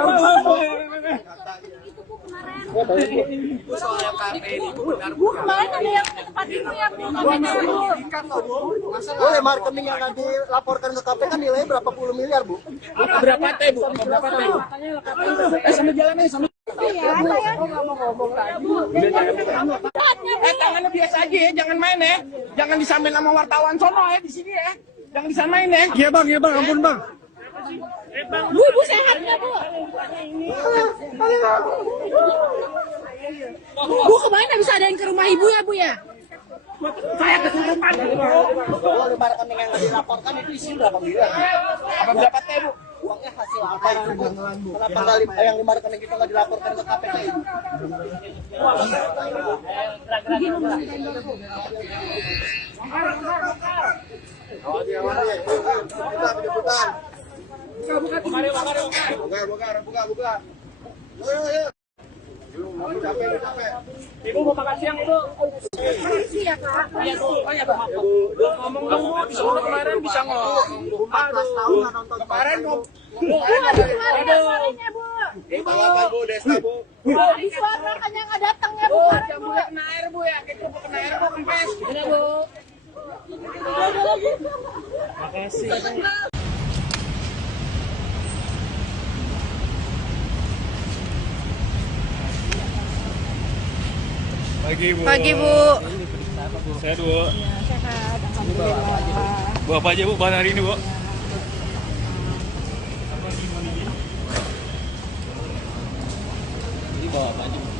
Itu, Bu, kemarin. Bu, kemarin ada yang ke tempat itu ya, Bu. Katanya, Bu. Boleh marketing yang nanti laporkan ke KPK nilainya berapa puluh miliar, Bu? Berapa teh Bu? Sambil jalan nih, sambil. Iya, saya nggak mau ngomong tadi. Tangannya biasa aja ya, jangan main ya. Jangan disamain sama wartawan sono ya di sini ya. Jangan disamain ya. Iya, Bang, ampun, Bang. Bu, Ibu sehat nggak, Bu? Bu, kemarin habis ada yang ke rumah ibu ya, Bu ya? Saya kesurupan. Bu, 5 rekening yang dilaporkan itu isi berapa miliar? Apa berapa teh, Bu? Uangnya hasil apa itu, Bu? Kenapa nggak yang 5 rekening itu nggak dilaporkan ke KPK, Ibu? Buka. Ibu mau makan siang, Ibu. Iya, Kak. Iya, Bu. Oh ya, maaf. Ngomong dong, Bu. Disuruh kemarin bisa ngomong. 14 tahun nggak nonton Kemarin mau Bu, ada suaranya, suaranya, Bu. Bu, Desta, Bu. Bu, di suara makanya nggak datang ya, Bu. Kemarin, Bu. jambulnya kena air, Bu ya. Kita kena air, Bu, kempes. Ini, Bu. Pagi, Bu. Sehat, Bu. Sehat, alhamdulillah. Bu, apa aja, Bu, bahan hari ini, Bu? Ini bawa apa aja, Bu?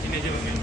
Ini aja, Bang.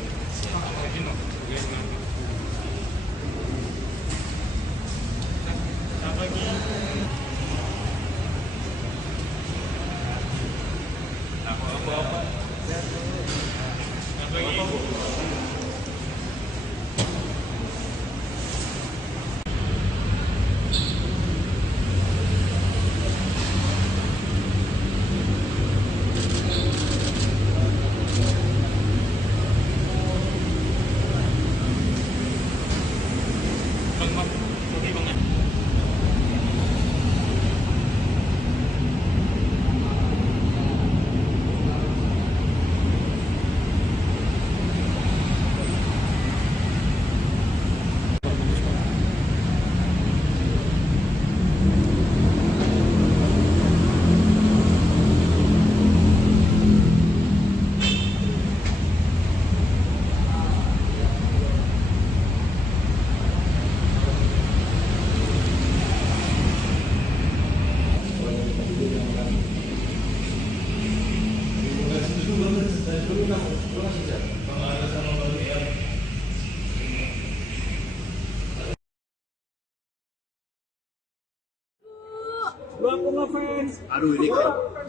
Aduh, ini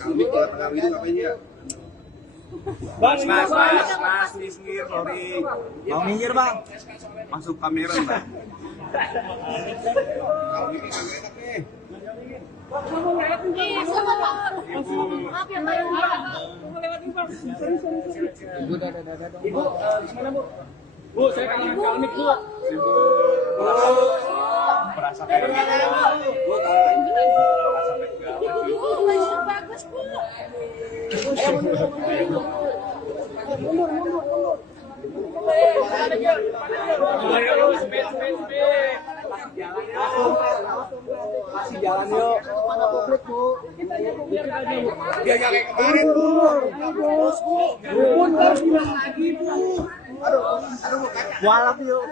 kami ke tengah itu ngapain ya? Mas, minggir, sorry. Mau minggir, Bang? Masuk kamera, Bang. Kalau ini kamera enak nih. Iya, sama Pak. Maaf ya, Pak. Ibu, gimana, Bu? Bu, saya kangen kalmik, Bu. Merasa kayak Bu, Bagus, Bu. Kasih jalan yuk. Kepada publik, Bu. dia kayak kemarin, Bu. Bu, terus bilang lagi, Bu. Aduh, walap yuk.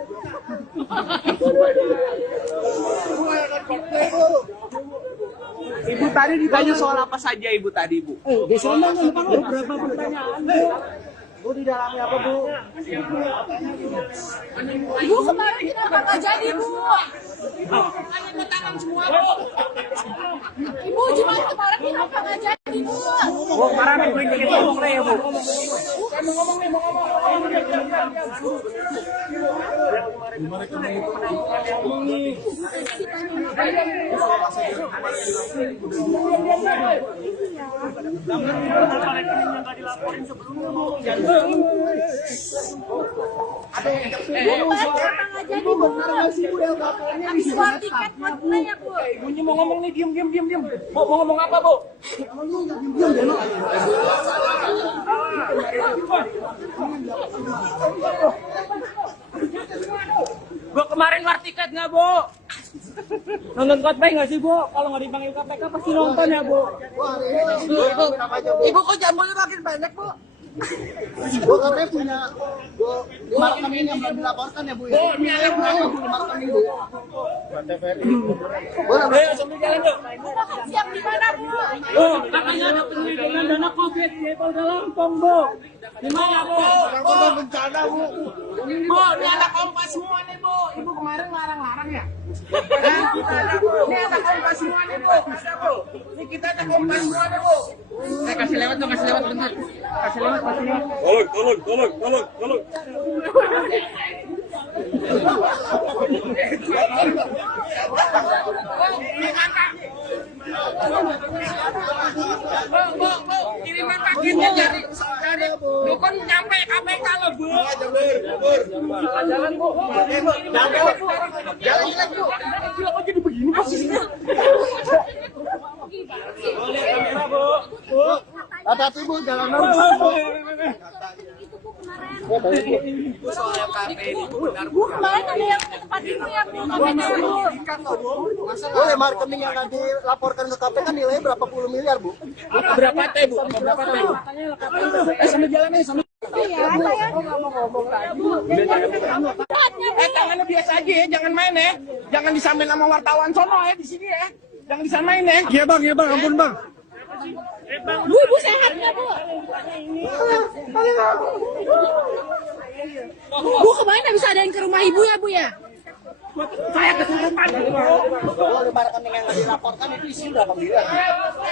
Ibu tadi ditanya soal apa saja, Ibu tadi, Bu? Berapa pertanyaan, Bu? Bu, di dalamnya apa, Bu? Ibu kemarin kenapa nggak jadi, Bu? Hanya ketangan semua, Bu. Ibu cuma kemarin kenapa nggak jadi, Bu? Bu, kemarin ibu ingin ngomong nih, Bu. Habis keluar tiket buat play ya, Bu. Ibunya mau ngomong nih, diam. Bu, mau ngomong apa, Bu? Bu, kemarin war tiket nggak, Bu? Nonton Coldplay nggak sih, Bu? Kalau nggak dipanggil KPK pasti nonton ya, Bu? Ibu kok jambulnya makin banyak, Bu? Bu, katanya punya Bu, 5 rekening yang belum dilaporkan ya Bu ya? Bu, ini ada berapa Bu 5 rekening Bu? Bu, Ayo, sambil jalan yuk. Makan siang di mana, Bu? Bu, katanya ada penyelidikan dana COVID di Polda Lampung, Bu. Di mana, Bu? korban bencana Bu. Bu, ini anak kompas semua nih Bu. Ibu kemarin larang-larang ya? Ini anak kompas semua nih Bu. Ini kita anak kompas semua nih Bu. Saya kasih lewat dong, kasih lewat bentar. Kasih lewat, kasih lewat. Tolong. Bu, kiriman paketnya dari dukun nyampe KPK loh Bu. Jalan, Bu. Jalan jelek Bu. Gila kok jadi begini posisinya. Boleh kamera, Bu. Bu. Hati-hati Bu, jalanan. Bu, kemarin ada yang ke tempat itu ya, Bu. KPK, Bu. Bu, 5 rekening yang nggak dilaporkan ke KPK nilainya berapa puluh miliar Bu? Berapa teh Bu? Berapa teh Bu? Sambil jalan aja sambil. Tangannya biasa aja ya, jangan main ya. Jangan disamain sama wartawan sono ya di sini ya. Jangan disamain ya. Iya Bang, ampun Bang. Bu, Ibu sehat nggak, Bu? Bu, kemarin habis ada yang ke rumah Ibu ya, Bu ya? Saya kesurupan. Bu, 5 rekening yang nggak dilaporkan itu isi berapa miliar?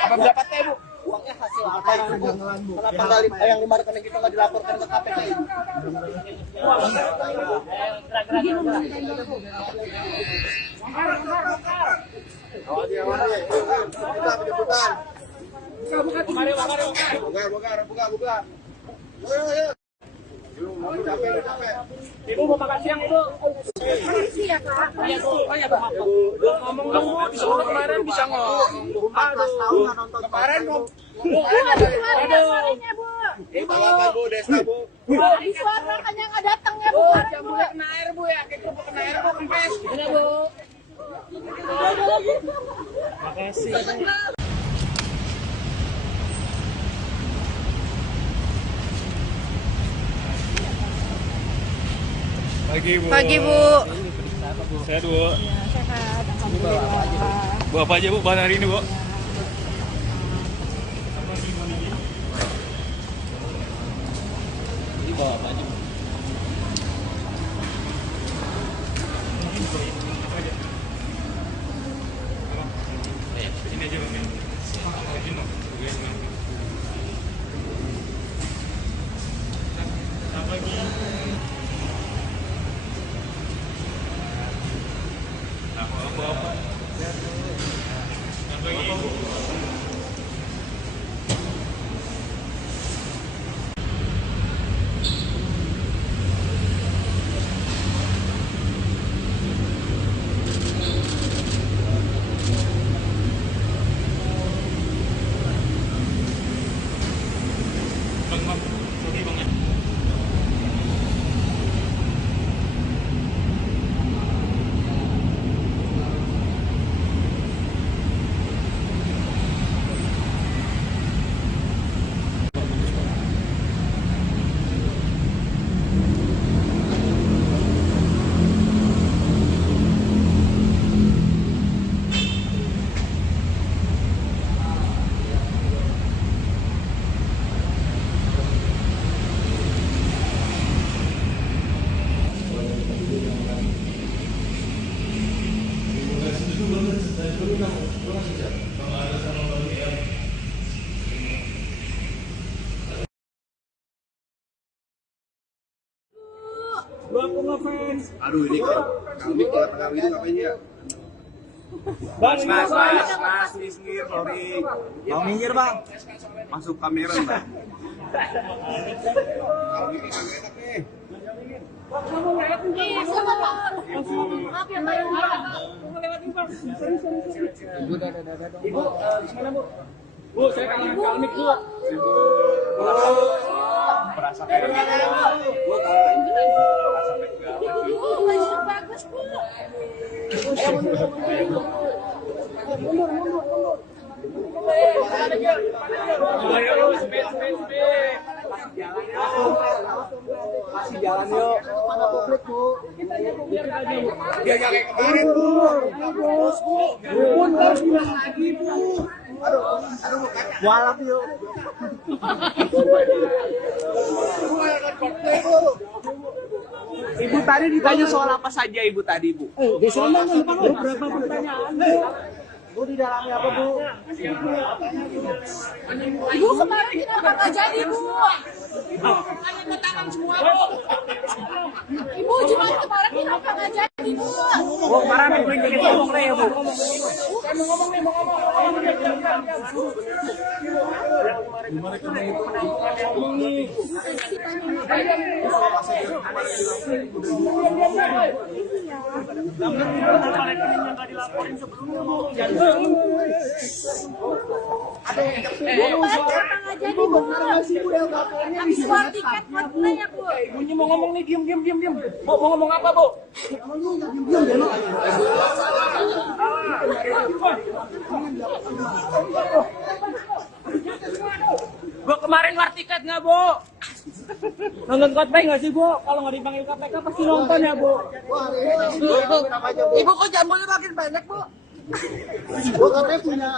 Apa berapa teh Bu? Uangnya hasil apa itu Bu? Kenapa nggak yang 5 rekening itu nggak dilaporkan ke KPK itu? Buka. Ibu mau makan siang, Ibu. Iya, Kak. Oh ya Bu. Ngomong dong Bu, disuruh kemarin bisa ngomong. 14 tahun nggak nonton Kemarin mau. Bu, habis suara nggak suaranya, Bu? Bu, Desta Bu. Bu, habis suara makanya nggak datang ya, Bu? Bu, jangan boleh kena air Bu ya. Kita kena air Bu, kempes. Iya, Bu. Pagi, Bu. Sehat, Bu. Sehat, alhamdulillah. Bu, apa aja, Bu, bahan hari ini, Bu? Ini bawa apa aja, Bu? Ini aja, Bang. Aku ngefans. Aduh, ini kami ke tengah itu ngapain ya? Mas, Minggir, sorry. Mau minggir Bang. Masuk kamera, Mbak. Kalau ini kamera enak nih. Iya, sama, Pak. Maaf ya, Pak. Ibu, di mana, Bu? Bu, saya kangen kalmik, Bu. Berasa kayak Bu. Baju bagus, Bu. Ayo, speed. Kasih jalan yuk. Kepada publik, Bu. Dia kayak kemarin, Bu. Pun harus bilang lagi, Bu. Aduh, Walap yuk. Ibu tadi ditanya soal apa saja Ibu tadi, Bu? Berapa pertanyaan, Bu? Bu di dalamnya apa, Bu? Ibu kemarin kenapa nggak jadi, Bu? Hanya ke tangan semua, Bu. Ibu Jumat kemarin kenapa nggak jadi, Bu? Bu, kemarin dikit ngomong deh ya, Bu. Saya mau ngomong nih, mau ngomong. Habis keluar tiket buat ya, Bu. Ibunya mau ngomong nih, diam. Bu, mau ngomong apa, Bu? Bu, kemarin war tiket nggak, Bu? Nonton khotbah nggak sih, Bu? Kalau nggak dipanggil KPK pasti nonton ya, Bu? Ibu kok jambulnya makin banyak, Bu? Bu katanya punya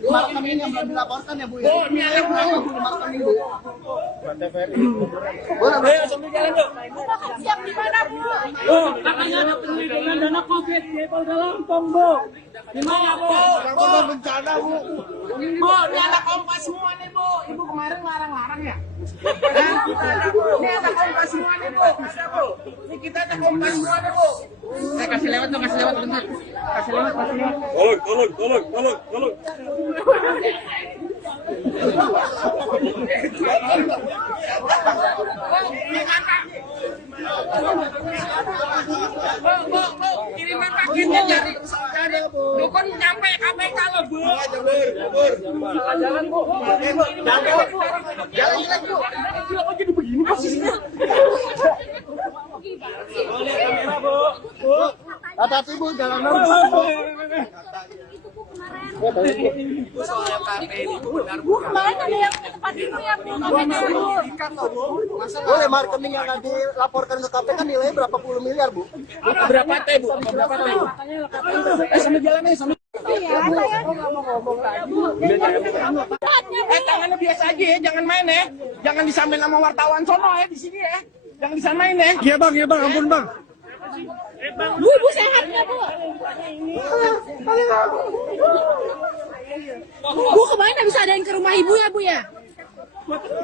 5 rekening yang belum dilaporkan ya, Bu? Ya? Bu, ini ada berapa? 5 rekening, Bu. Ayo, sambil jalan, Bu. Bu makan siang di mana, Bu? Bu, katanya ada penyelidikan dana COVID di Polda Lampung, Bu. Gimana, Bu? Bencana, Bu. Bu, ini anak kompas semua nih, Bu. Ibu kemarin larang-larang ya? Ini anak kompas semua nih, Bu. Ada, Bu. Ini kita anak kompas semua nih, Bu. Saya kasih lewat bentar. Kasih lewat. Tolong. Bu, kiriman paketnya dari dukun nyampe KPK loh, Bu. Jalan, Bu. Jalan, Bu. Kenapa jadi begini posisinya? Hati-hati, Bu, jangan Bu. Bu kemarin ada yang ke tempat Ibu ya, Bu. KPK, Bu. Bu, 5 rekening yang nggak dilaporkan ke KPK nilainya berapa puluh miliar, Bu? Berapa teh, Bu? Berapa teh, Bu? Sambil jalan nih, sambil. Iya, Tangannya biasa aja ya, jangan main ya. Jangan disamain sama wartawan sono ya di sini ya. Jangan disamain ya. Iya bang, ampun bang. Bu, Ibu sehat nggak, Bu? Bu, kemarin habis adain ke rumah Ibu ya, Bu ya?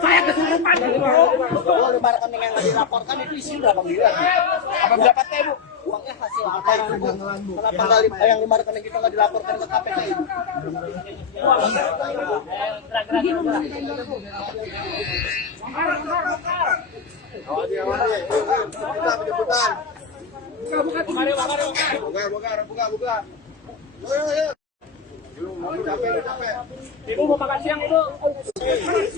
Saya kesurupan. Bu, 5 rekening yang nggak dilaporkan itu isi berapa miliar? Apa berapa teh, Bu? Uangnya hasil apa itu, Bu? Kenapa nggak yang 5 rekening itu nggak dilaporkan ke KPK, Ibu? Buka. Ibu mau makan siang, Bu?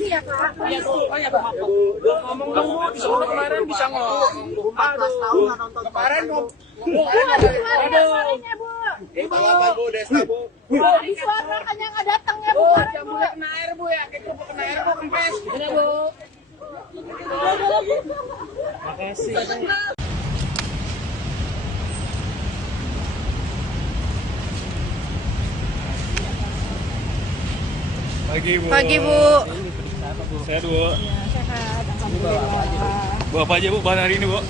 Iya, Kak. Iya, Bu. Oh iya, Bu. Maaf, Bu. Ngomong dong, Bu. Di sono kemarin bisa ngomong. 14 tahun nggak nonton Kemarin mau. Bu, habis kemarin ya suaranya, Bu. Bu, Desta, Bu. Habis suara kan yang nggak datang ya, Bu. Bu, Kemarin, Bu. jambulnya kena air, Bu ya. Kayak kerupuk kena air, Bu. Kempes. Ini, Bu. Makasih. Pagi, Bu. Sehat, Bu. Sehat, alhamdulillah. Bu, apa aja, Bu, bahan hari ini, Bu?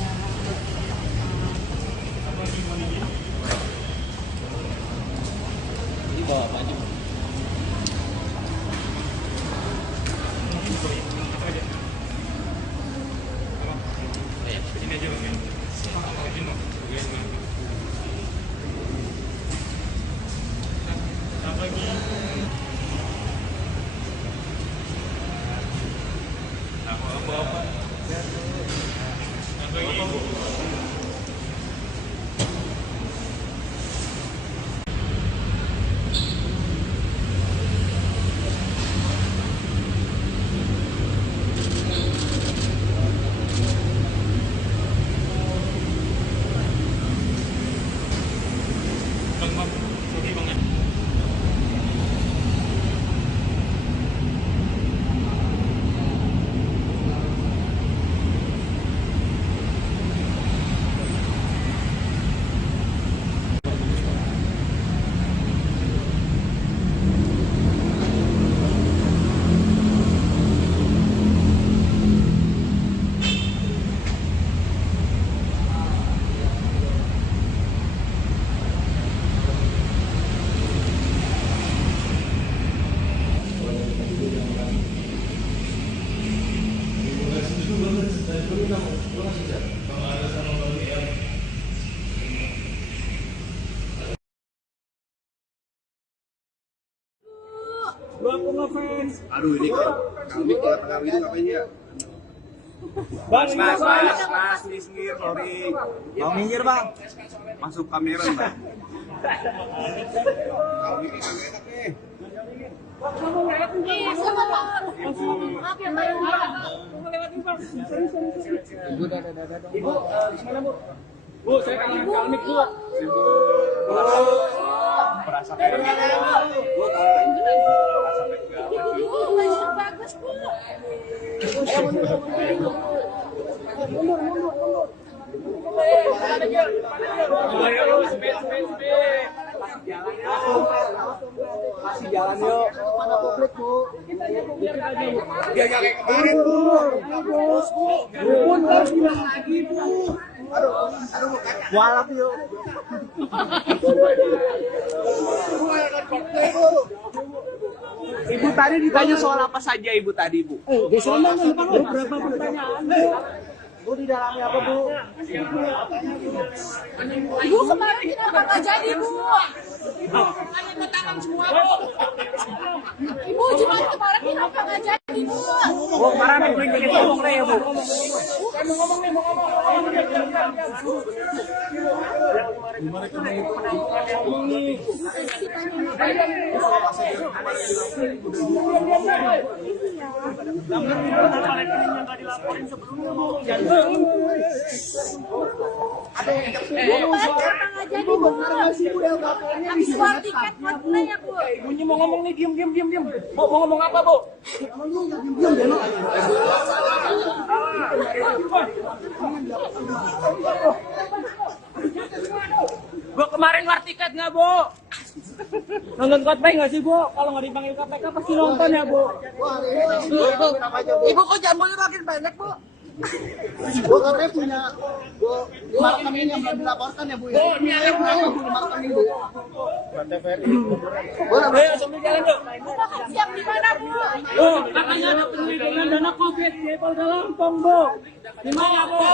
Gua aku ngefans. Aduh ini kami tengah-tengah itu ngapain ya? Bang, Mas, minggir, sorry. Mau minggir bang? Masuk kamera bang. Kami enak nih. Iya, sama Pak. Maaf ya, Pak. Ibu, gimana Bu? Bu, saya kangen kalmik Bu. Bagus, Bu. Kasih jalan yuk. Pada publik, Bu. Ya kayak kemarin bu. Bagus, Bu. Terus bilang lagi, Bu. Aduh, walap yuk. Ibu tadi ditanya soal apa saja ibu tadi bu? Berapa pertanyaan, Bu? Bu di dalamnya apa, Bu? Ibu kemarin kenapa nggak jadi, Bu? Hanya tangan semua bu. Ibu cuma kemarin kenapa nggak jadi, Bu? Bu, kemarin bikin ngomong deh ya Bu. Saya mau ngomong nih, mau ngomong. Habis keluar tiket buat mana ya, Bu? Ibunya mau ngomong nih, diam. Mau ngomong apa bu? Bu, kemarin war tiket nggak Bu? Nonton Coldplay nggak sih Bu? Kalau nggak dipanggil KPK pasti nonton ya Bu. Ibu kok jamurnya makin banyak, Bu? Bu katanya punya lima rekening yang belum dilaporkan ya, Bu ya? Bu, ini ada lima rekening, Bu. Ayo sambil jalan yuk. Bu makan siang di mana, Bu? Bu, katanya ada penelitian dana COVID di Polda Lampung Bu. Di mana Bu?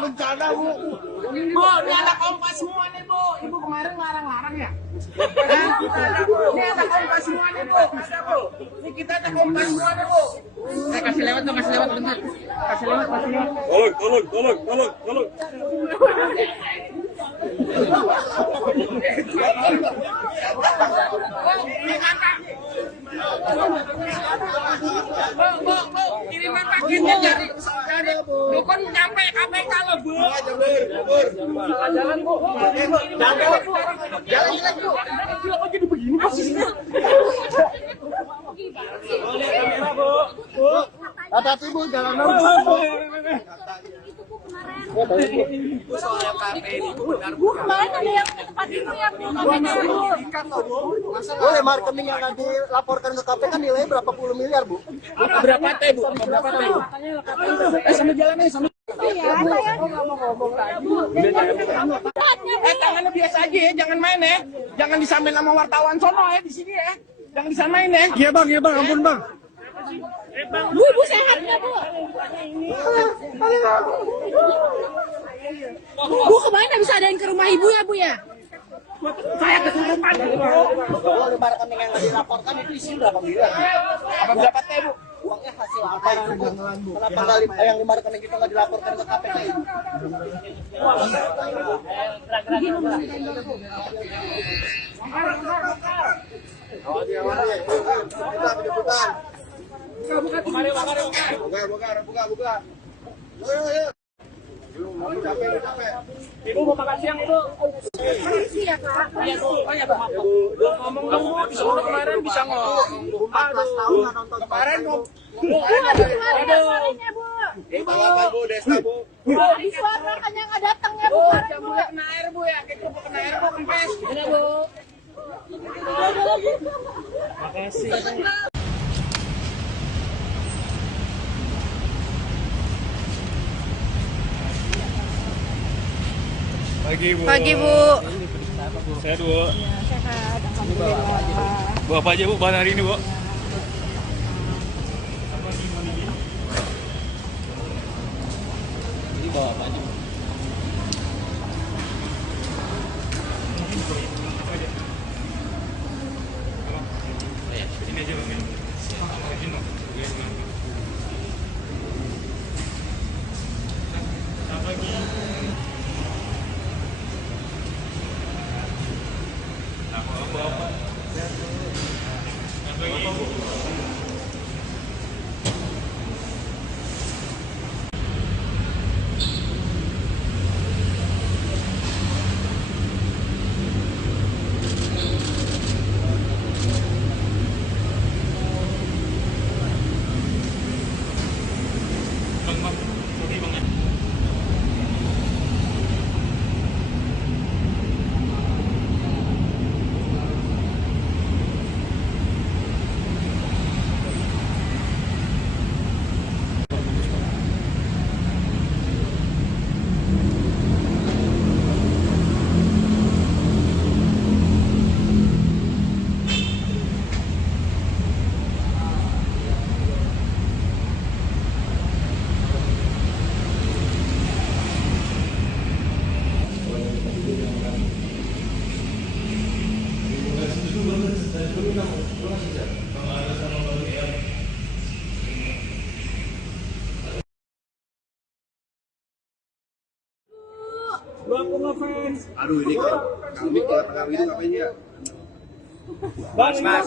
Bencana, Bu. Bu, ini anak kompas semua nih bu. Ibu kemarin larang-larang ya? Ini anak kompas semua nih bu. Ada bu. Ini kita anak kompas semua nih bu. Kasih lewat bentar. Kasih lewat. Tolong. Bu, kiriman paketnya dari dukun nyampe KPK loh bu. Jalan Bu. Jalan Bu. Kok jadi begini posisinya? Kamera Bu. Bu. Hati-hati, Bu, jangan Itu, Bu, kemarin. Bu, kemarin ada yang ke tempat itu ya, Bu. Katanya, Bu. Bu, lima rekening yang nggak dilaporkan ke KPK nilainya berapa puluh miliar, Bu? Berapa teh bu? Sambil jalan nih, sambil. Iya, saya ngomong tadi. Tangannya biasa aja ya, jangan main ya. Jangan disamain sama wartawan sono ya di sini ya. Jangan disamain ya. Iya bang, ampun bang. Bu, Ibu sehat nggak, Bu? Bu, kemarin habis adain ke rumah Ibu ya, Bu ya? Saya kesurupan. Bu, lima rekening yang nggak dilaporkan itu isi berapa miliar, Bu? Apa berapa teh bu? Uangnya hasil apa itu, Bu? Kenapa nggak yang lima rekening itu nggak dilaporkan ke KPK, Ibu? Buka. Ibu mau makan siang Ibu. Iya, Kak. Iya Bu. Oh ya maaf. Ngomong dong bu, disuruh kemarin bisa ngomong. 14 tahun nggak nonton Kemarin bu. Bu, habis kemarin ya sorenya, Bu. Ibu apa bu? Desta bu. Habis suara kan yang nggak datang ya, Bu. Kemarin, Bu. Jamurnya kena air bu ya, kayak kena air bu kempes. Iya Bu. Pagi bu. Sehat bu. Sehat, alhamdulillah. Bu apa aja bu bahan hari ini bu? Ini bawa apa aja bu? Ini aja bu. Bu, aku ngefans. Aduh ini kami tengah itu ngapain ya? Bang, Mas,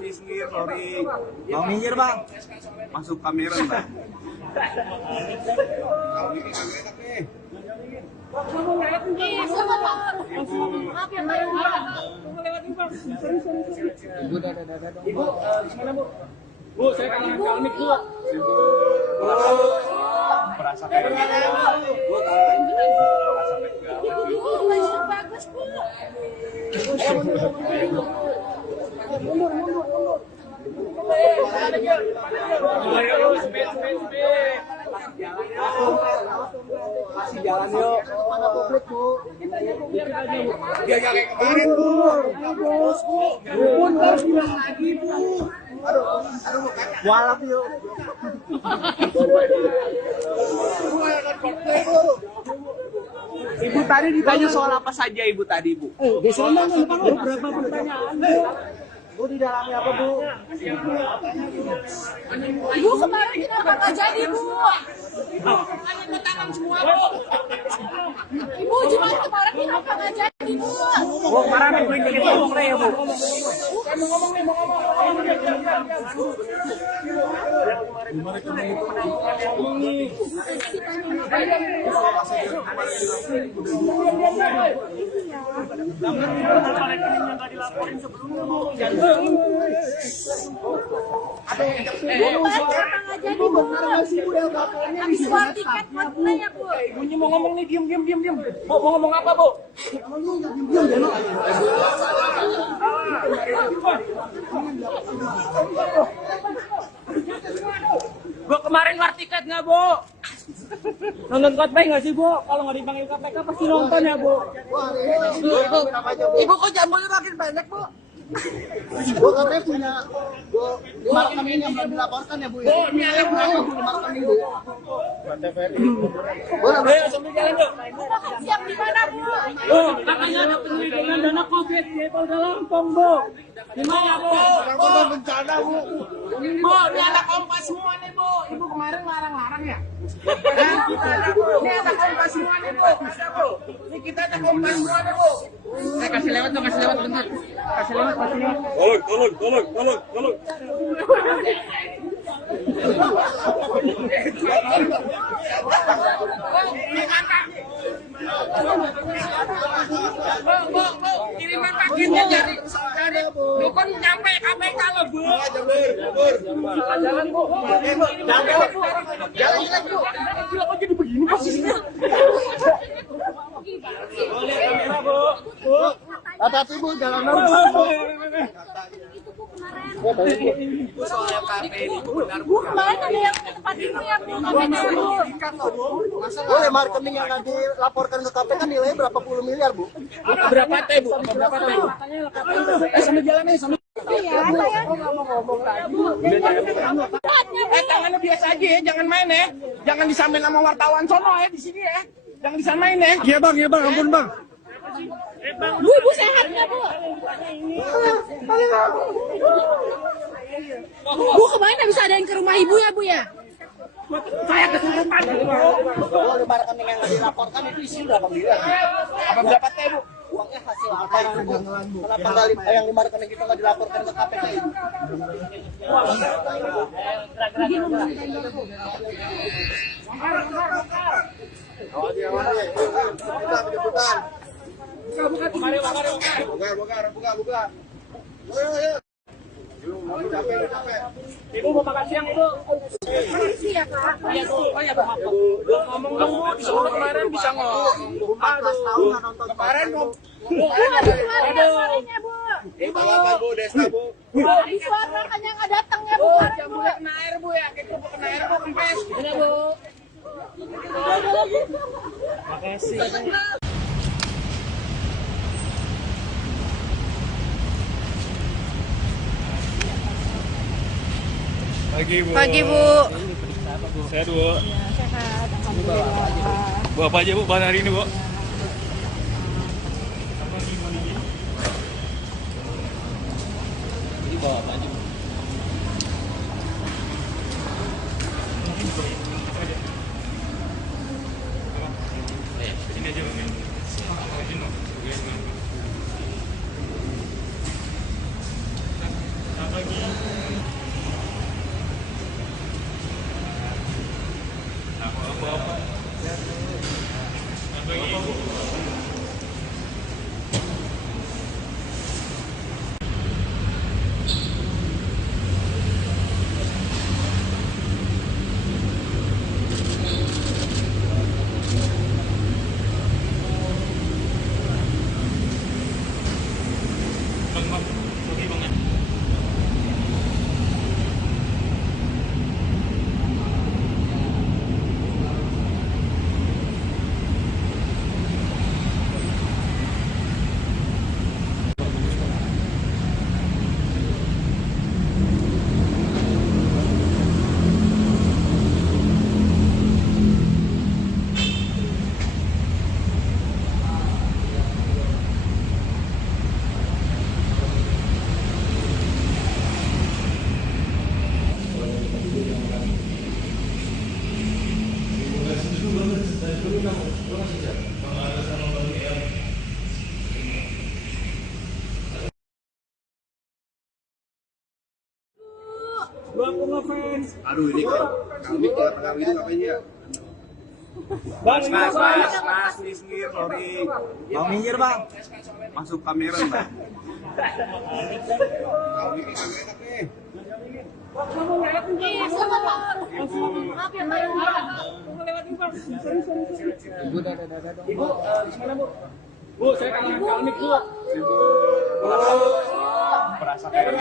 minggir, sorry. Mau minggir bang? Masuk kamera bang. Kami ini kamera enak nih. Iya, sama Pak. Maaf ya, Pak. Ibu, mana Bu? Bu, saya kangen kalmik Bu. Merasa kayak Bu, Bajunya bagus, Bu. masih jalan yuk. Mana publik, Bu? Dia kayak kemarin Bu. Walap yuk. Ibu tadi ditanya soal apa saja Ibu tadi, Bu? Berapa pertanyaan, Bu? Bu, di dalamnya apa, Bu? Ibu kemarin kenapa nggak jadi, Bu? Hanya ketangan semua, Bu. Ibu Jumat kemarin kenapa nggak jadi, Bu? Bu, kemarin aku beli tiket ngomong ya Bu. Kenapa nggak jadi, Bu? Habis buat tiket buat ya, Bu. Ibunya mau ngomong nih, diam. Bu, mau ngomong apa Bu? Bu, kemarin war tiket nggak Bu? Nonton Coldplay nggak sih Bu? Kalau nggak dipanggil KPK pasti nonton ya Bu? Ibu kok jamurnya makin banyak, Bu? Bu, katanya punya marketing yang belum dilaporkan ya, Bu? Bu, ini ada berapa Bu marketing, Bu? Bu, Ayo, sambil jalan yuk. Bu makan siang di mana, Bu? Bu, katanya ada penelitian dana COVID di Polda Lampung Bu. Di mana Bu? bencana, Bu. Bu, ini anak kompas semua nih, Bu. Ibu kemarin larang-larang ya? Ini anak kompas semua nih, Bu. Ada, Bu. Ini kita anak kompas semua nih, Bu. Saya kasih lewat bentar. Kasih lewat. Tolong. Bu, kiriman paketnya dari dukun nyampe KPK loh, Bu. Jalan Bu. Jalan, Bu. Kok jadi begini posisinya? Boleh kamera Bu. Bu. Hati-hati, Bu, jalan Bu. Bu kemarin ada yang ke tempat itu ya, Bu. KPK, Bu. Boleh marketing yang nanti laporkan ke KPK nilainya berapa puluh miliar, Bu? Berapa teh, Bu? Sambil jalan nih, sambil. Iya, saya nggak mau ngomong lagi. Tangannya biasa aja ya, jangan main ya. Jangan disamain sama wartawan sono ya di sini ya. Jangan disamain ya. Iya bang, ampun bang. Bu, Ibu sehat nggak, Bu? Bu, kemarin habis ada yang ke rumah Ibu ya, Bu ya? Saya kesurupan. Boleh marketing yang nggak dilaporkan itu isi berapa miliar? Apa berapa teh, Bu? Uangnya hasil apa itu, Bu? Kenapa nggak yang di marketing kita nggak dilaporkan ke KPK itu? Buka. Ibu mau makan siang Ibu. Iya, Pak. Iya Bu. Oh ya Bu. Ngomong dong Bu, disuruh kemarin bisa ngomong. 14 tahun nggak nonton Kemarin mau Bu, ada suaranya, Bu. Bu, Desta Bu. Bu, di suara makanya nggak datang ya, Bu. jamurnya kena air, Bu ya. Kita kena air, Bu, kempes. Iya Bu. Pagi Bu. Sehat Bu. Sehat, alhamdulillah. Bu apa aja Bu bahan hari ini Bu? Aduh, ini kami ke tengah itu ngapain ya? Mas, please minggir, sorry. Mau minggir bang? Masuk kamera bang. Bu, saya kangen kalmik bu. Berasa kayak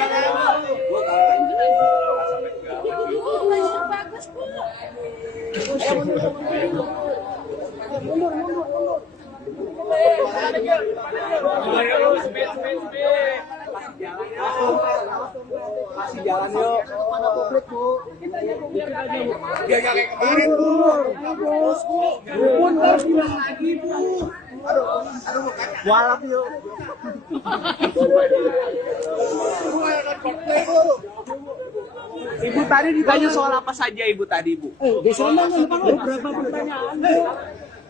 Bagus bu. Kasih jalan yuk. Pada publik bu. Gak kayak kemarin bu. Bagus bu. Mundur lagi bu. Aduh, walap yuk. Ibu tadi ditanya soal apa saja ibu tadi bu? Di sana beberapa pertanyaan bu.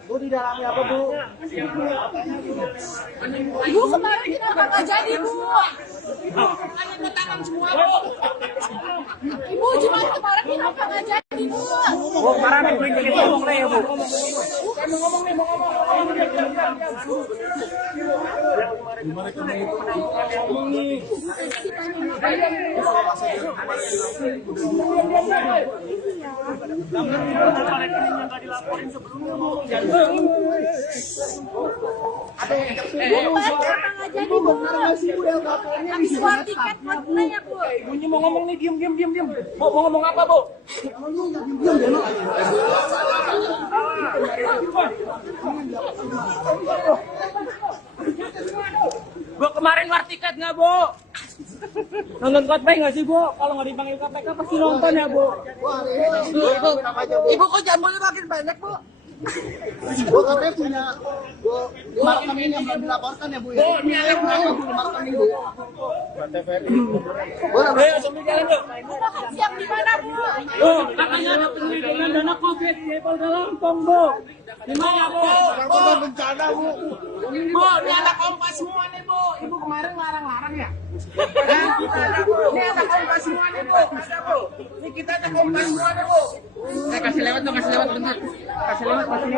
Bu di dalamnya apa bu? Ibu kemarin kenapa nggak jadi bu? Hanya ketangan semua bu. Ibu cuma kemarin kenapa nggak jadi bu? Bu, kemarin ibu ingin ngomong nih ya bu. Habis keluar tiket mana ya bu? Ibunya mau ngomong nih, diam. Bu, mau ngomong apa bu? Bu, kemarin war tiket nggak bu? Nonton Coldplay nggak sih bu? Kalau nggak dipanggil KPK pasti nonton ya bu? Ibu kok jambulnya makin banyak bu? Bu katanya punya rekening yang belum dilaporkan ya bu ya? Bu, ini ada rekening bu. Ayo, sambil jalan yuk. Makan siang di mana bu? Bu, katanya ada penelitian dana COVID di Polda Lampung bu. Di mana bu? Korban bencana bu. Bu, ini anak kompas semua nih bu. Ibu kemarin larang-larang ya? Ini anak kompas semua nih bu. Ini kita anak kompas semua nih bu. Saya kasih lewat bentar. Kasih lewat. Tolong.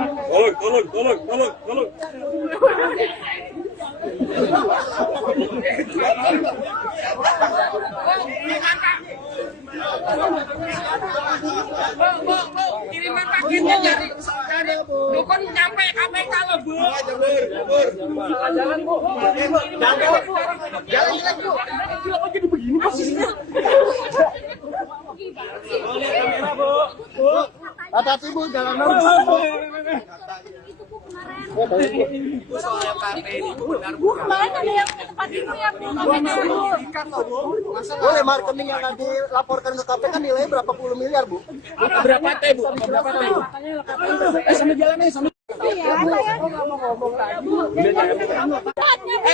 Bu, kiriman paketnya dari dukun nyampe KPK loh bu. Jalan bu. Jalan bu. Kok jadi begini posisinya? Lihat kamera bu. Hati-hati bu, jalan Itu bu kemarin. Bu kemarin ada yang ke tempat ibu ya bu? Bu, lima rekening yang nanti laporkan ke KPK nilainya berapa puluh miliar bu? Berapa teh bu? Sambil jalan nih, sambil.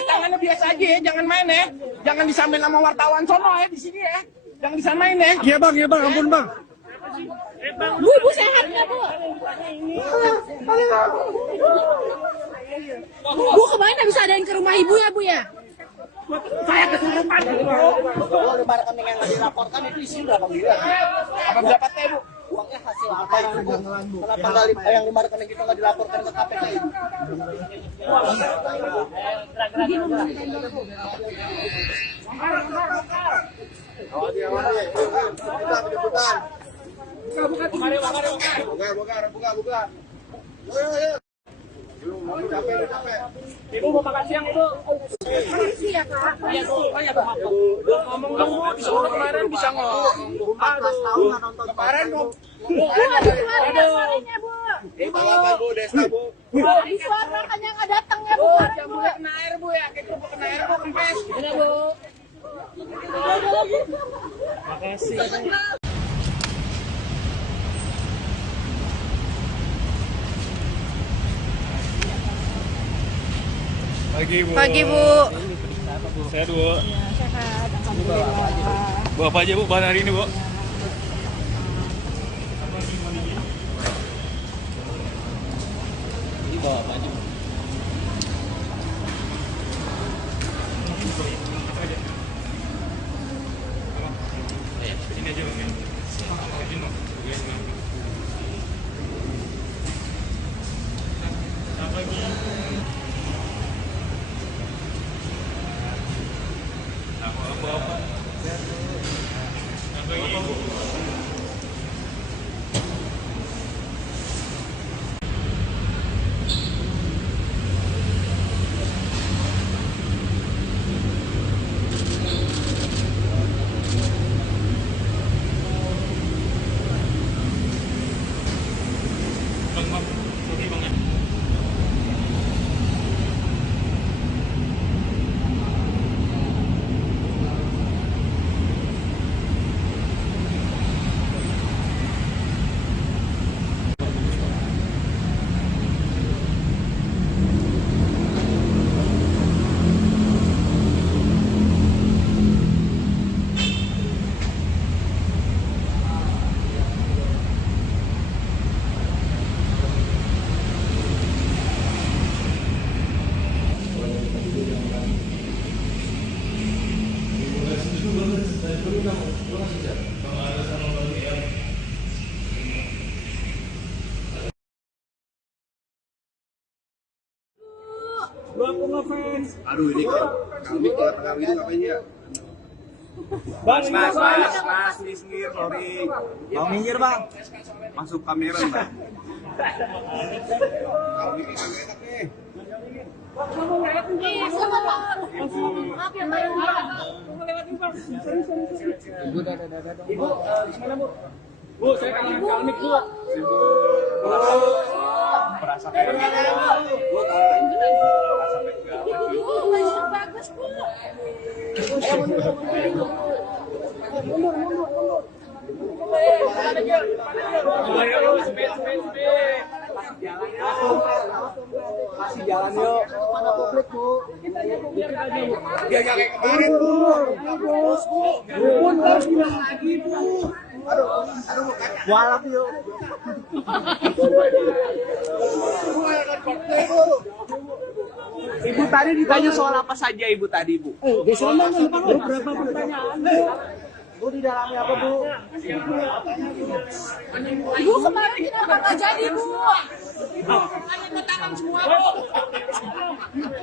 Tangannya biasa aja ya, jangan main ya. Jangan disamain sama wartawan sono ya di sini ya. Jangan disamain ya. Iya bang, ampun bang. Bu, ibu sehat nggak bu? Bu kemarin habis adain ke rumah ibu ya bu ya? Saya kesurupan. Kalau 5 rekening yang dilaporkan itu isi berapa miliar? Apa berapa teh bu? Uangnya hasil apa itu bu? Kenapa nggak yang 5 rekening itu nggak dilaporkan ke KPK itu? Buka. Ibu mau makan siang, Ibu. Iya kak. Iya, Bu. Oh ya, Bu. Ngomong dong bu, disuruh kemarin bisa ngomong. 14 tahun nggak nonton Kemarin bu. Bu, ada keluarga sorenya bu. Ibu apa bu? Desta bu. Bu, di suara makanya nggak datang ya bu. Bu, kemarin, jangan Bu. boleh kena air bu ya. Kita bu kena air bu, kempes. Ini, Bu. Pagi bu. Sehat bu. Sehat, alhamdulillah. Bu apa aja bu bahan hari ini bu? Ini aja bang. Aduh ini kami ke tengah itu ngapain ya? Bang, Mas, minggir, sorry. Mau minggir bang? Masuk kamera bang. Kalau ini kamera nih. Iya, sama Pak. Maaf ya Pak. Ibu, di mana, Bu? Bu, saya kangen kalmik, Bu. Merasa Ibu, baju bagus Bu. Kasih jalan yuk. Pada publik bu. dia kayak kemarin bu. Pun harus bilang lagi bu. Walap yuk. Ibu tadi ditanya soal apa saja ibu tadi bu? Berapa pertanyaan bu? Bu di dalamnya apa bu? Ibu kemarin kenapa nggak jadi Bu? Hanya ke tangan semua bu.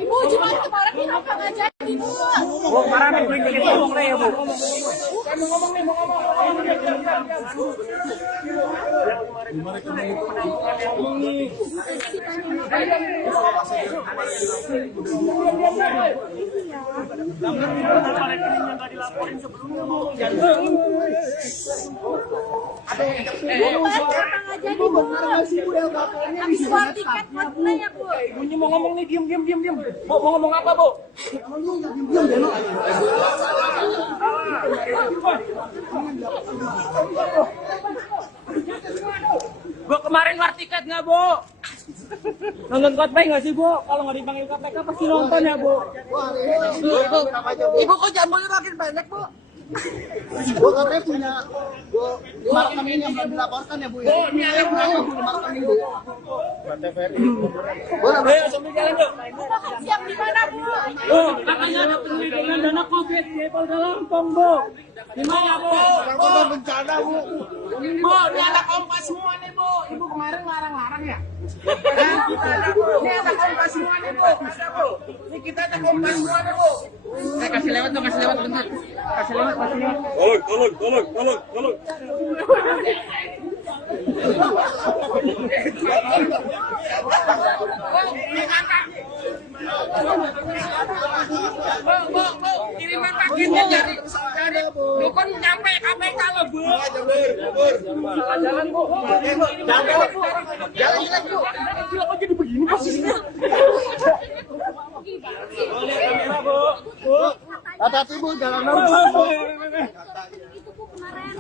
Ibu cuma kemarin kenapa nggak jadi Bu? Bu, kemarin bikin ngomong deh ya, Bu. Saya mau ngomong nih, mau ngomong. Habis keluar tiket buat ya Bu. Ibunya mau ngomong nih, diam. Bu, mau ngomong apa bu? Bu, kemarin war tiket nggak, Bu? Nonton khotbah nggak sih, Bu? Kalau nggak dipanggil KPK pasti nonton ya, Bu. Ibu kok jambulnya makin pendek, Bu? Gua katanya punya 5 rekening yang belum dilaporkan ya, Bu ya? Ini ada berapa, Bu? 5 rekening, Bu? Ayo, sambil jalan, Bu. Makan siang di mana, Bu? Bu, katanya ada penelitian dana COVID di Polda Lampung, Bu. Di mana, Bu? Bencana, Bu. Bu, ini anak kompas semua nih, Bu. Ibu kemarin larang-larang ya? Ini anak kompas semua nih, Bu. Ada, Bu. Ini kita anak kompas semua nih, Bu. Saya kasih lewat dong, kasih lewat bentar. Kasih lewat, kasih lewat. Tolong. Bu, kiriman paketnya dari dukun nyampe KPK loh, Bu. Jalan, Bu. Jalan jelek, Bu. Kok jadi begini posisinya? Boleh kamera, Bu. Bu. Hati-hati, Bu, jangan Bu.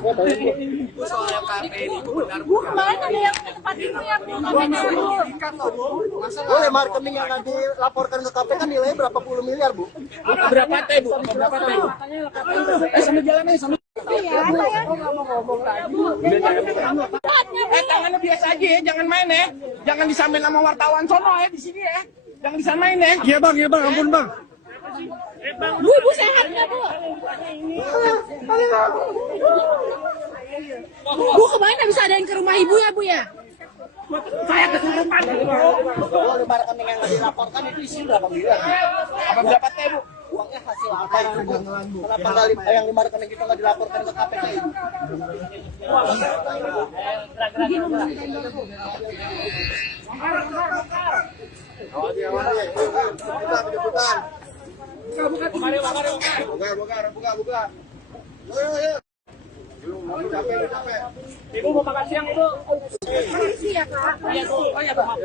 Bu, kemarin ada yang ke tempat ibu ya, Bu. KPK, Bu. Bu, 5 rekening yang nanti dilaporkan ke KPK nilainya berapa puluh miliar, Bu? Berapa teh, Bu? Berapa teh, Bu? Sambil jalan aja, sambil. Iya, saya nggak mau ngomong tadi. Tangannya biasa aja ya, jangan main ya. Jangan disamain sama wartawan sono ya di sini ya. Jangan disamain ya. Iya bang, ampun bang. Bu, ibu sehat nggak, Bu? Bu, kemarin habis ada yang ke rumah ibu ya, Bu ya? Saya kesurupan. Bu, 5 rekening yang nggak dilaporkan itu isi berapa miliar? Apa berapa teh, Bu? Uangnya hasil apa itu, Bu? Kenapa nggak yang 5 rekening itu nggak dilaporkan ke KPK itu? Buka. Ibu mau makan siang, Ibu. Iya, Kak. Iya, Bu. Oh iya, Bu. Maaf.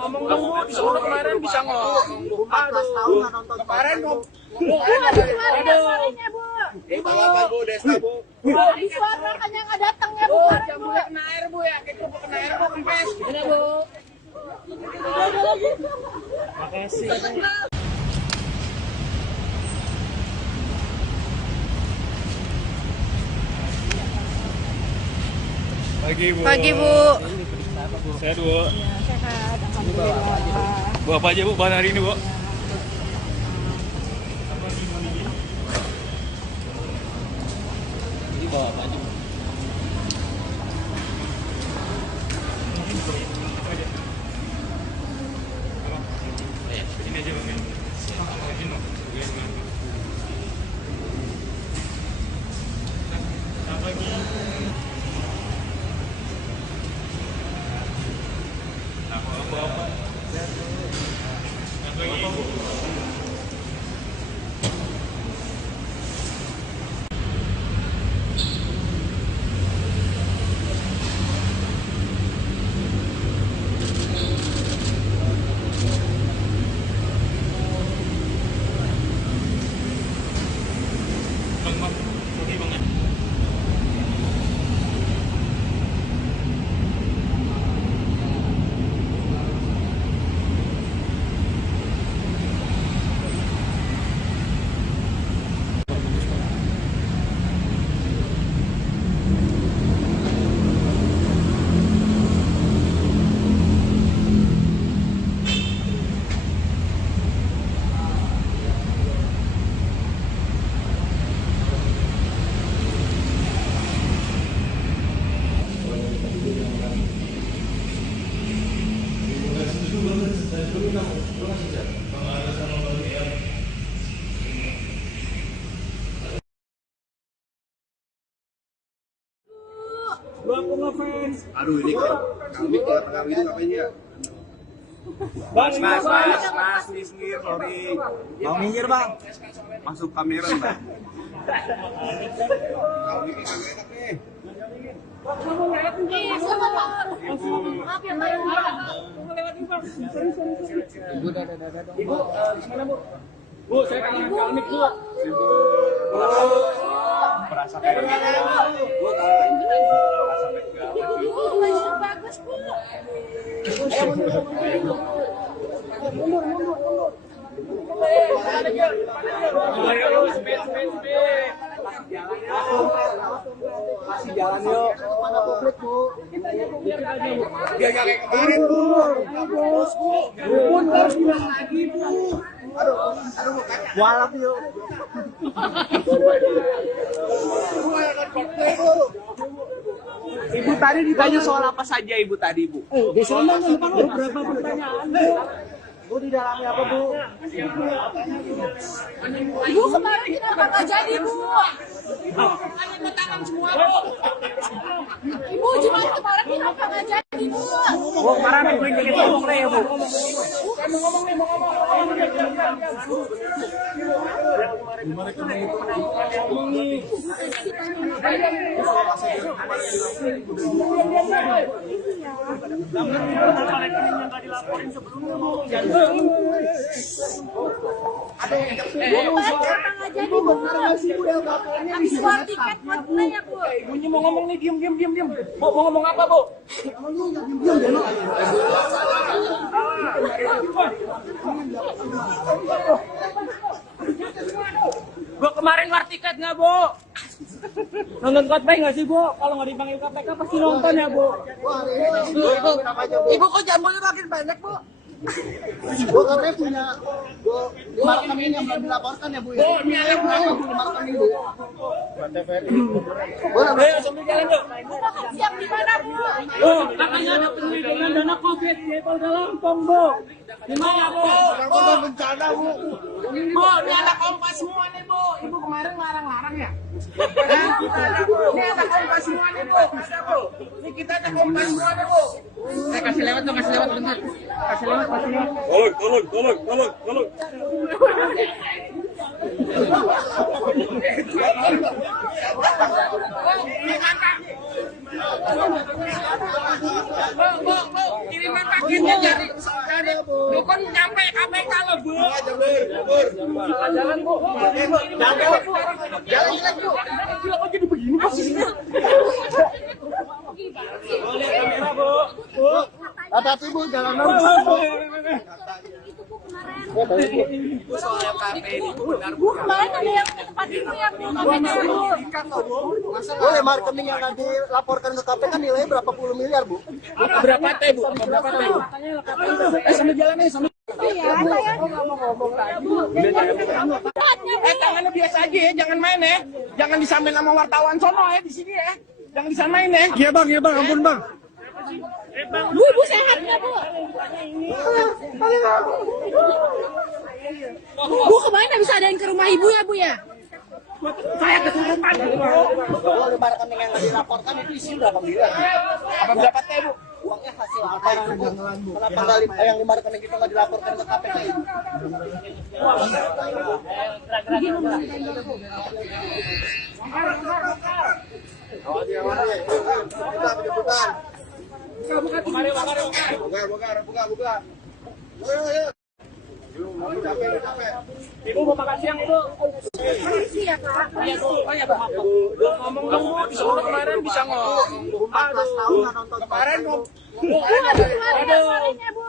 Ngomong dong, Bu. Disuruh kemarin bisa ngomong. 14 tahun nggak nonton Kemarin mau Bu, habis kemarin ada suaranya, Bu. Bu, Desta, Bu. Habis suara kan yang nggak datang ya, Bu. Bu, Kemarin, Bu. jambulnya kena air, Bu ya. Kita kena air, Bu, kempes. Ini, Bu. Pagi bu. Sehat bu. Sehat, alhamdulillah. Bu apa aja bu bahan hari ini bu? Ini aja bang. Lu aku ngefans. Aduh ini kami ke tengah itu ngapain ya? Bang, Mas, minggir, sorry. Mau minggir bang? Masuk kamera bang. Kami ke kamera nih. Iya, sama, Pak. Maaf ya, Pak. Ibu, mana Bu? Bu, saya kangen kalmik Bu. Merasa kayak Bu, Ibu, baju bagus, Bu. Kasih jalan yuk. Kepada publik, Bu. Biar gak kayak kemarin, Bu. Bos, Bu. Pun harus bilang lagi, Bu. Walap yuk. Ibu tadi ditanya soal apa saja Ibu tadi, Bu? Berapa pertanyaan, Bu? Bu di dalamnya apa, Bu? Ibu kemarin kenapa nggak jadi, Bu? Hanya tangan semua, Bu. Ibu Jumat kemarin kenapa nggak jadi, Bu? Bu, kemarin aku ingin ngomong deh ya, Bu. Bu, kenapa nggak jadi, Bu? Habis keluar tiket buat ya, Bu. Ibunya mau ngomong nih, diam. Mau ngomong apa, Bu? Bu, kemarin war tiket nggak, Bu? Nonton Coldplay nggak sih, Bu? Kalau nggak dipanggil KPK pasti nonton ya, Bu? Ibu kok jambulnya makin pendek, Bu? Bu katanya punya lima rekening yang belum dilaporkan ya, Bu? Bu, ini ada lima rekening, Bu. Ayo, sambil jalan, yuk. Bu makan siang di mana, Bu? Bu, katanya ada penyelidikan dana COVID di Polda Lampung, Bu. Di mana, Bu? Bencana, Bu. Bu, ini anak kompas semua nih, Bu. Ibu kemarin larang-larang ya? Ini anak kompas semua nih, Bu. Ada, Bu. Ini kita anak kompas semua nih, Bu. Kasih lewat bentar. Kasih lewat. Tolong. Bu, kiriman paketnya dari dukun nyampe KPK loh, Bu. Jalan, Bu. Jalan, Bu. Gila, kok jadi begini posisinya? Boleh kamera, Bu. Hati-hati, Bu, jangan Bu, kemarin ada yang ke tempat Ibu ya, Bu. KPK, Bu. Bu, lima rekening yang nanti dilaporkan ke KPK nilainya berapa puluh miliar, Bu? Berapa teh, Bu? Sambil jalan nih, sambil. Iya, saya ngomong tadi. Tangannya biasa aja ya, jangan main ya. Jangan disamain sama wartawan sono ya di sini ya. Jangan disamain ya. Iya bang, ampun bang. Bu, Ibu sehat nggak, Bu? Bu, kemarin habis adain ke rumah Ibu ya, Bu ya? Saya kesulitan. Bu, lima rekening yang nggak dilaporkan itu isi berapa miliar? Apa berapa teh, Bu? Uangnya hasil apa itu, Bu? Kenapa nggak yang lima rekening itu nggak dilaporkan ke KPK, Ibu? Buka. Ibu mau makan siang, Ibu. Iya, Kak. Iya, Bu. Oh ya, maaf. Ngomong dong, Bu. Disuruh kemarin bisa ngomong. 14 tahun nggak nonton Kemarin mau Bu, habis kemarin ya sorenya, Bu.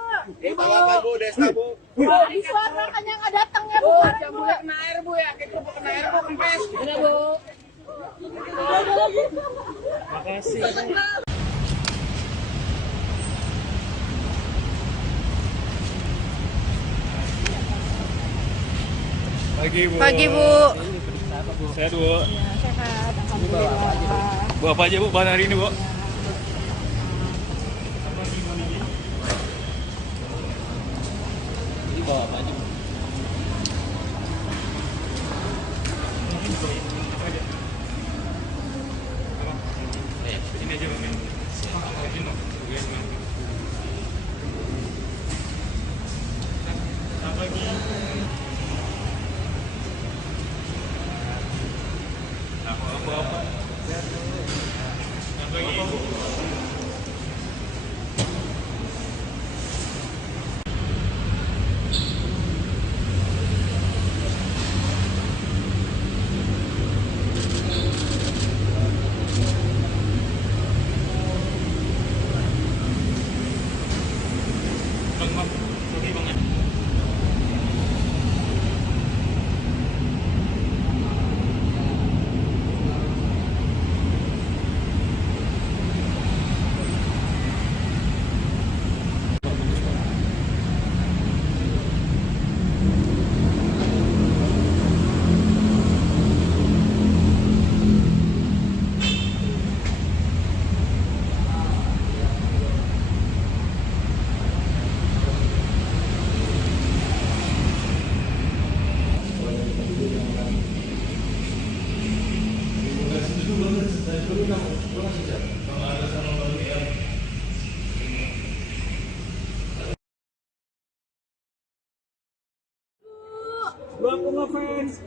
Bu, Desta, Bu. Habis suara kan yang nggak datang ya, Bu. Kemarin, Bu. jambulnya kena air, Bu ya. Kita kena air, Bu, kempes. Iya, Bu. Pagi bu. Sehat bu. Sehat, alhamdulillah. Bu apa aja bu bahan hari ini bu? Ini aja bang.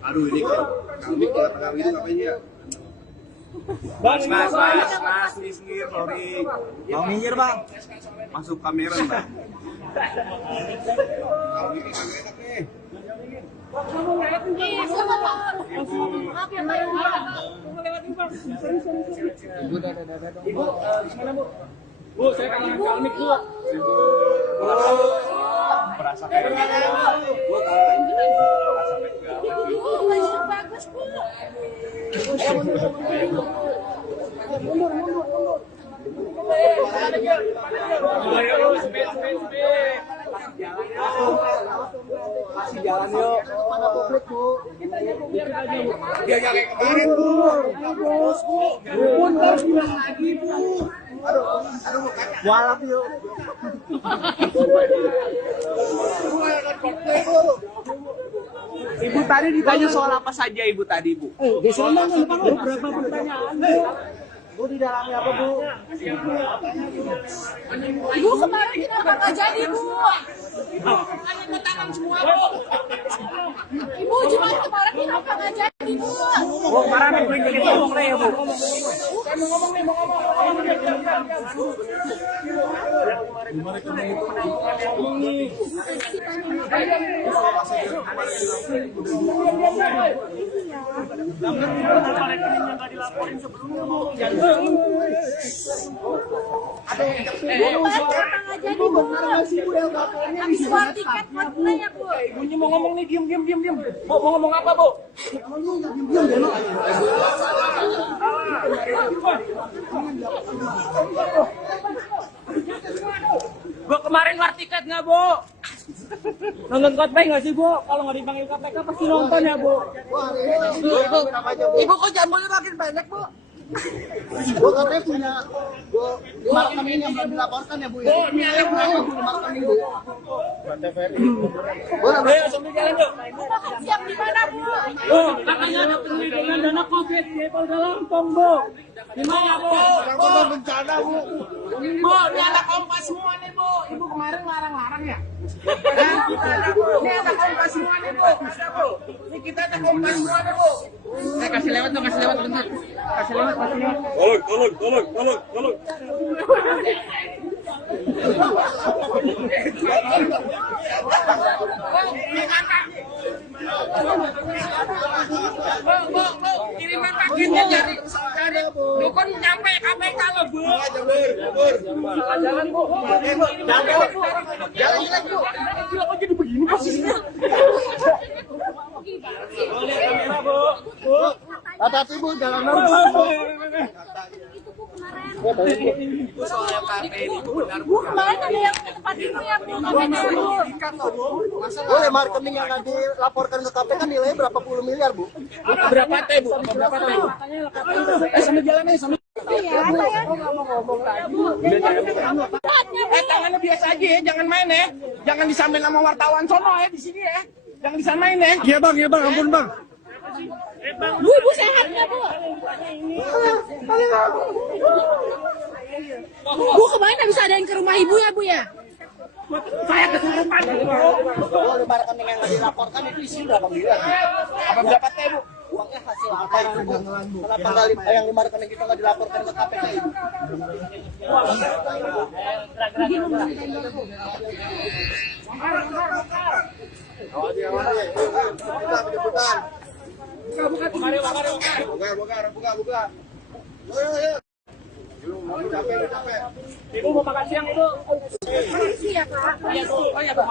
Aduh, ini kami kalau tengah itu ngapain ya? Mas, minggir, sorry. Mau minggir bang? Masuk kamera bang. Iya, sama Pak. Maaf ya, Pak. Ibu, mana Bu? Bu, saya kangen kalmik Bu. Merasa kayak Bu, Ibu, bagus, Bu. Kasih jalan yuk. Kepada publik, Bu. dia kayak kemarin Bu. Terus, Bu. Pun harus bilang lagi, Bu. Aduh, walap yuk. Ibu tadi ditanya soal apa saja Ibu tadi, Bu? Di sana berapa pertanyaan, Bu? Bu di dalamnya apa, Bu? Ibu kemarin kenapa nggak jadi, Bu? Hanya ketangan semua, Bu. Ibu cuma kemarin kenapa nggak jadi, Bu? Bu, kemarin aku ingin ngomong deh ya Bu. Saya mau ngomong nih, mau ngomong. Habis keluar tiket buat ya, Bu. Ibunya mau ngomong nih, diam. Bu, mau ngomong apa, Bu? Bu, kemarin war tiket nggak Bu? Nonton Coldplay nggak sih Bu? Kalau nggak dipanggil KPK pasti nonton ya Bu. Ibu kok jambunya makin banyak, Bu? Bu katanya punya rekening yang belum dilaporkan ya, Bu ya? Bu, ini ada rekening, Bu. Bu, Ayo, sambil jalan yuk. Ibu makan siang di mana, Bu? Bu, katanya ada penelitian dana COVID di Polda Lampung Bu. Gimana Bu? bencana, Bu. Bu, ini anak kompas semua nih, Bu. Ibu kemarin larang-larang ya? Ini anak kompas semua nih, Bu. Ini kita anak kompas semua nih, Bu. Saya kasih lewat bentar. Kasih lewat. Tolong. Bu, kiriman paketnya dari dukun nyampe KPK loh, Bu. Jalan Bu. Jalan jelek, Bu. Kok jadi begini posisinya? Boleh kamera Bu. Bu. Hati-hati, Bu, jangan Bu. Bu, kemarin ada yang ke tempat itu ya, Bu. Bu, lima rekening yang nggak dilaporkan ke KPK nilainya berapa puluh miliar, Bu? Berapa teh, Bu? Berapa teh? Sambil jalan aja, sambil. Tangannya biasa aja ya, jangan main ya. Jangan disambil sama wartawan sono ya di sini ya. Jangan disamain ya. Iya bang, ampun bang. Bu, Ibu sehat nggak, Bu? Bu, kemarin habis ada yang ke rumah Ibu ya, Bu ya? Saya kesurupan. Bu, lima rekening yang nggak dilaporkan itu isi berapa miliar? Apa berapa teh, Bu? Uangnya hasil apa itu, Bu? Kenapa nggak yang lima rekening itu nggak dilaporkan ke KPK itu? Buka. Ibu mau makan siang Ibu. Iya, Pak. Oh ya, Bu.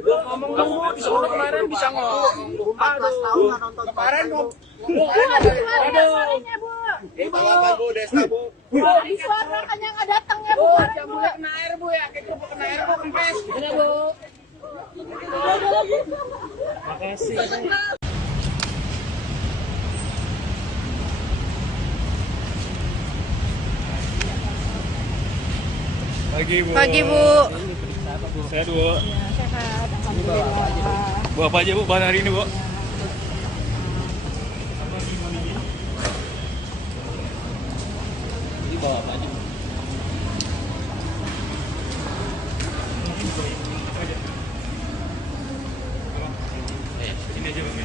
Ngomong dong, Bu. Disuruh kemarin bisa ngomong. 14 tahun nggak nonton Kemarin mau. Bu, habis keluarga sorenya, Bu. Bu, Desta Bu. Bu, habis suaranya nggak datang ya, Bu. Jambunya kena air, Bu ya. Kayak kerupuk kena air, Bu. Kempes. Ini Bu. Pagi Bu. Sehat Bu. Sehat, alhamdulillah. Bu apa aja Bu bahan hari ini Bu? bawa apa aja? Ini aja bang.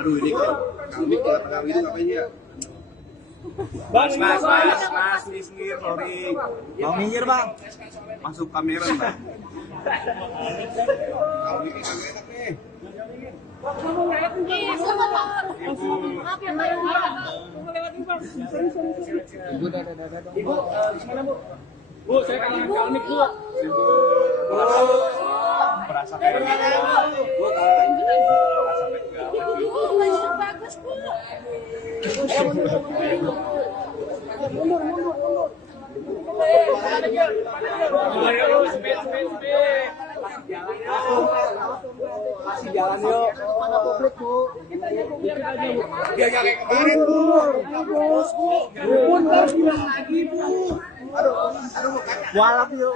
Aduh ini kami ke tengah itu ngapain ya? Mas, minggir, sorry. Mau minggir bang? Masuk kamera bang. Kalau ini kamera nih. Ibu, gimana bu? Bu, saya kangen kalmik bu. Ibu. Berasa Bagus bu. Kasih jalan yuk. Pada publik bu. dia kayak kemarin bu. Pun harus bilang lagi bu. Aduh, walap yuk.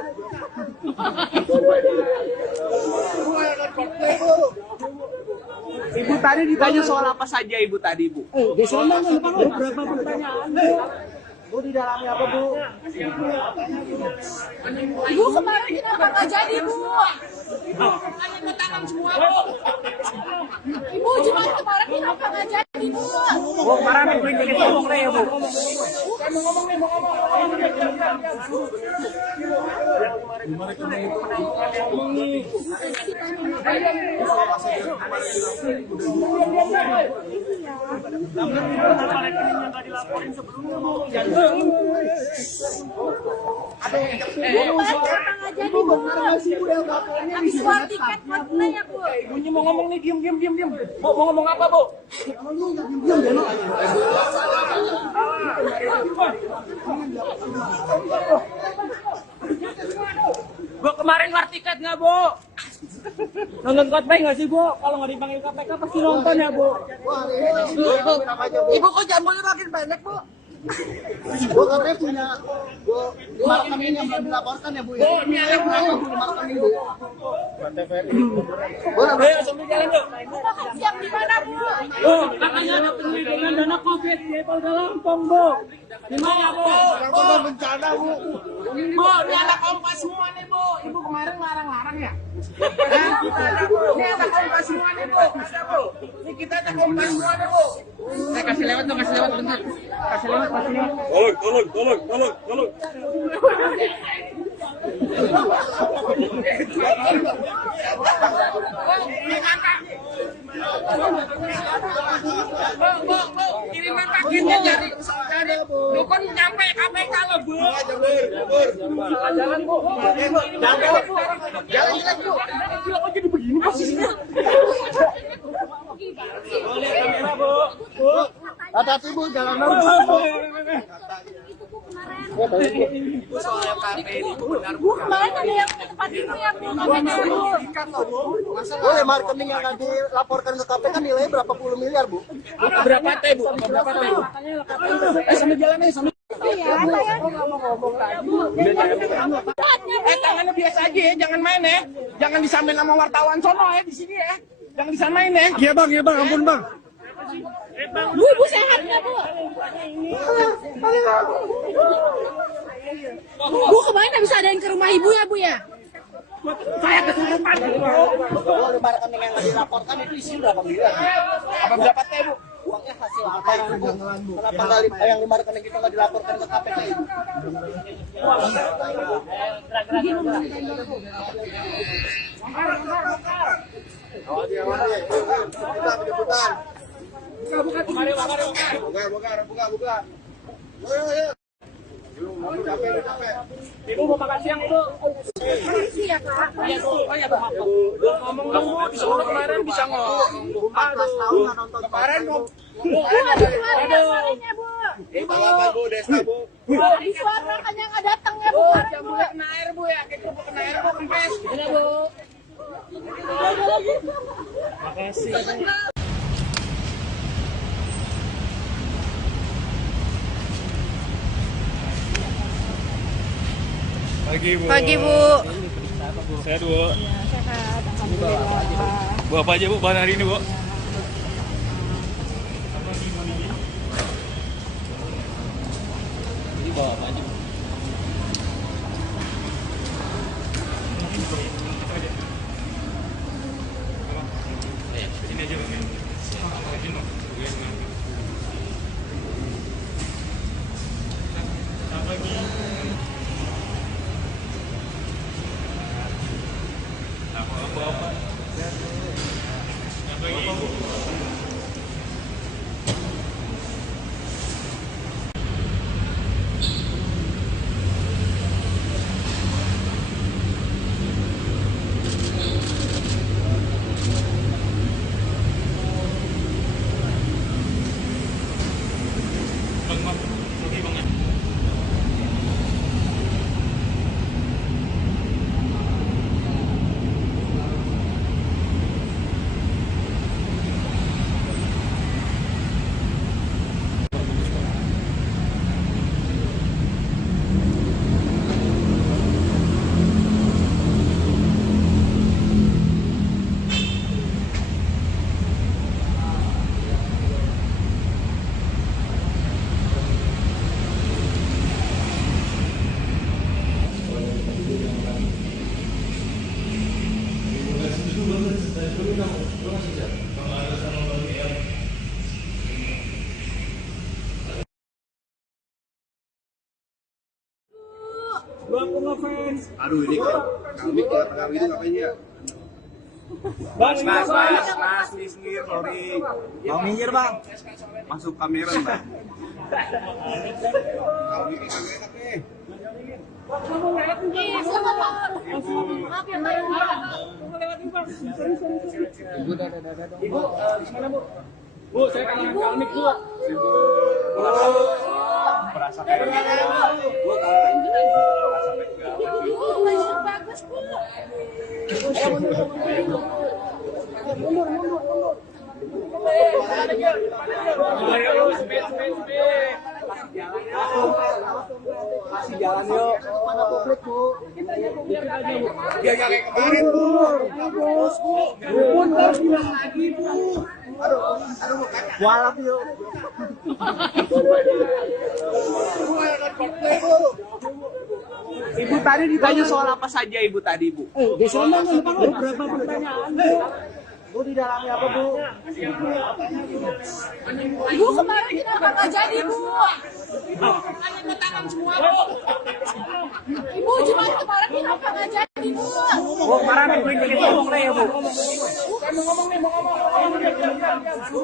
Ibu tadi ditanya soal apa saja ibu tadi bu? Berapa pertanyaan bu? Bu di dalamnya apa bu? Ibu kemarin kenapa nggak jadi bu? Hanya ke tangan semua bu. Ibu cuma kemarin kenapa nggak jadi bu? Bu, kemarin main dikit ngomong deh ya bu. Saya mau ngomong nih, mau ngomong. Habis keluar tiket mana ya bu? Ibunya mau ngomong nih, diam. Bu, mau ngomong apa bu? Bu, kemarin war tiket nggak bu? Nonton khotbah nggak sih bu? Kalau nggak dipanggil KPK pasti nonton ya bu. Ibu kok jambulnya makin pendek bu? Bu katanya punya bu 5 rekening yang belum dilaporkan ya bu ya? Bu, ini ada berapa bu 5 rekening bu? Ayo sambil jalan yuk. Bu makan siang di mana bu? Bu, katanya ada penyelidikan dana COVID di Polda Lampung bu. Di mana bu? Korban bencana bu. Bu, ini anak kompas semua nih bu. Ibu kemarin larang-larang ya? Ini anak kompas semua nih bu. Ini kita anak kompas semua nih bu. Saya kasih lewat bentar. Kasih lewat. Tolong. Bu, kiriman paketnya dari dukun nyampe KPK loh bu. Jalan bu. Jalan bu. Gila kok jadi begini posisinya? Boleh kamera bu. Hati-hati bu, jangan Bu. Ibu soal KP ini bu benar Bu kemarin ada yang ke tempat ibu ya bu? Katanya bu. Bu 5 rekening yang nanti laporkan ke KPK nilainya berapa puluh miliar bu? Berapa teh bu? Berapa teh bu? Sambil jalan nih, sambil. Iya, saya nggak mau ngomong tadi. Tangannya biasa aja ya, jangan main ya. Jangan disamain sama wartawan sono ya di sini ya. Jangan disamain ya. Iya bang, ampun bang. Bu, ibu sehat nggak bu? Bu kemarin nggak bisa adain ke rumah ibu ya bu ya? Saya kesurupan. Bu, 5 rekening yang nggak dilaporkan itu isi berapa miliar? Apa dapatnya bu? Uangnya hasil apa? Kenapa nggak yang 5 rekening itu nggak dilaporkan ke KPK? Buka. Ibu mau makan siang, Ibu? Iya kak. Iya, Bu. Oh iya, Bu. Maaf, Bu. Ngomong dong bu, disuruh kemarin bisa ngomong. 14 tahun nggak nonton Kemarin bu. Bu, aduh kemarin ya suaranya bu. Bu, Desta bu. Di suara kan yang nggak datang ya bu. Bu, Kemarin, jangan bu. boleh kena air bu ya. Kita bu kena air bu, kempes. Iya, Bu. Pagi bu. Sehat bu. Bu apa aja bu bahan hari ini bu? Bu, aku ngefans. Aduh ini kami ke tengah itu ngapain ya? Bang, Mas, minggir, sorry. Mau minggir bang? Masuk kamera bang. Kami ke kamera nih. Iya, sama pak. Maaf ya pak. Ibu, gimana Bu? Bu, saya kangen kalmik Bu. Merasa kayak Bu, Ibu, bagus bu. Kasih jalan yuk. Pada publik bu. Biar gak kayak kemarin bu. Bagus bu. Terus bilang lagi bu. Aduh, Walap yuk. Ibu tadi ditanya soal apa saja ibu tadi bu? Berapa pertanyaan bu? Bu di dalamnya apa bu? Ibu kemarin kenapa nggak jadi bu? Hanya ke tangan semua bu. Ibu cuma kemarin kenapa nggak jadi bu? Bu, kemarin ibu jadi ngomong nih ya Bu. Saya mau ngomong nih, mau ngomong. Bu, kenapa nggak jadi bu?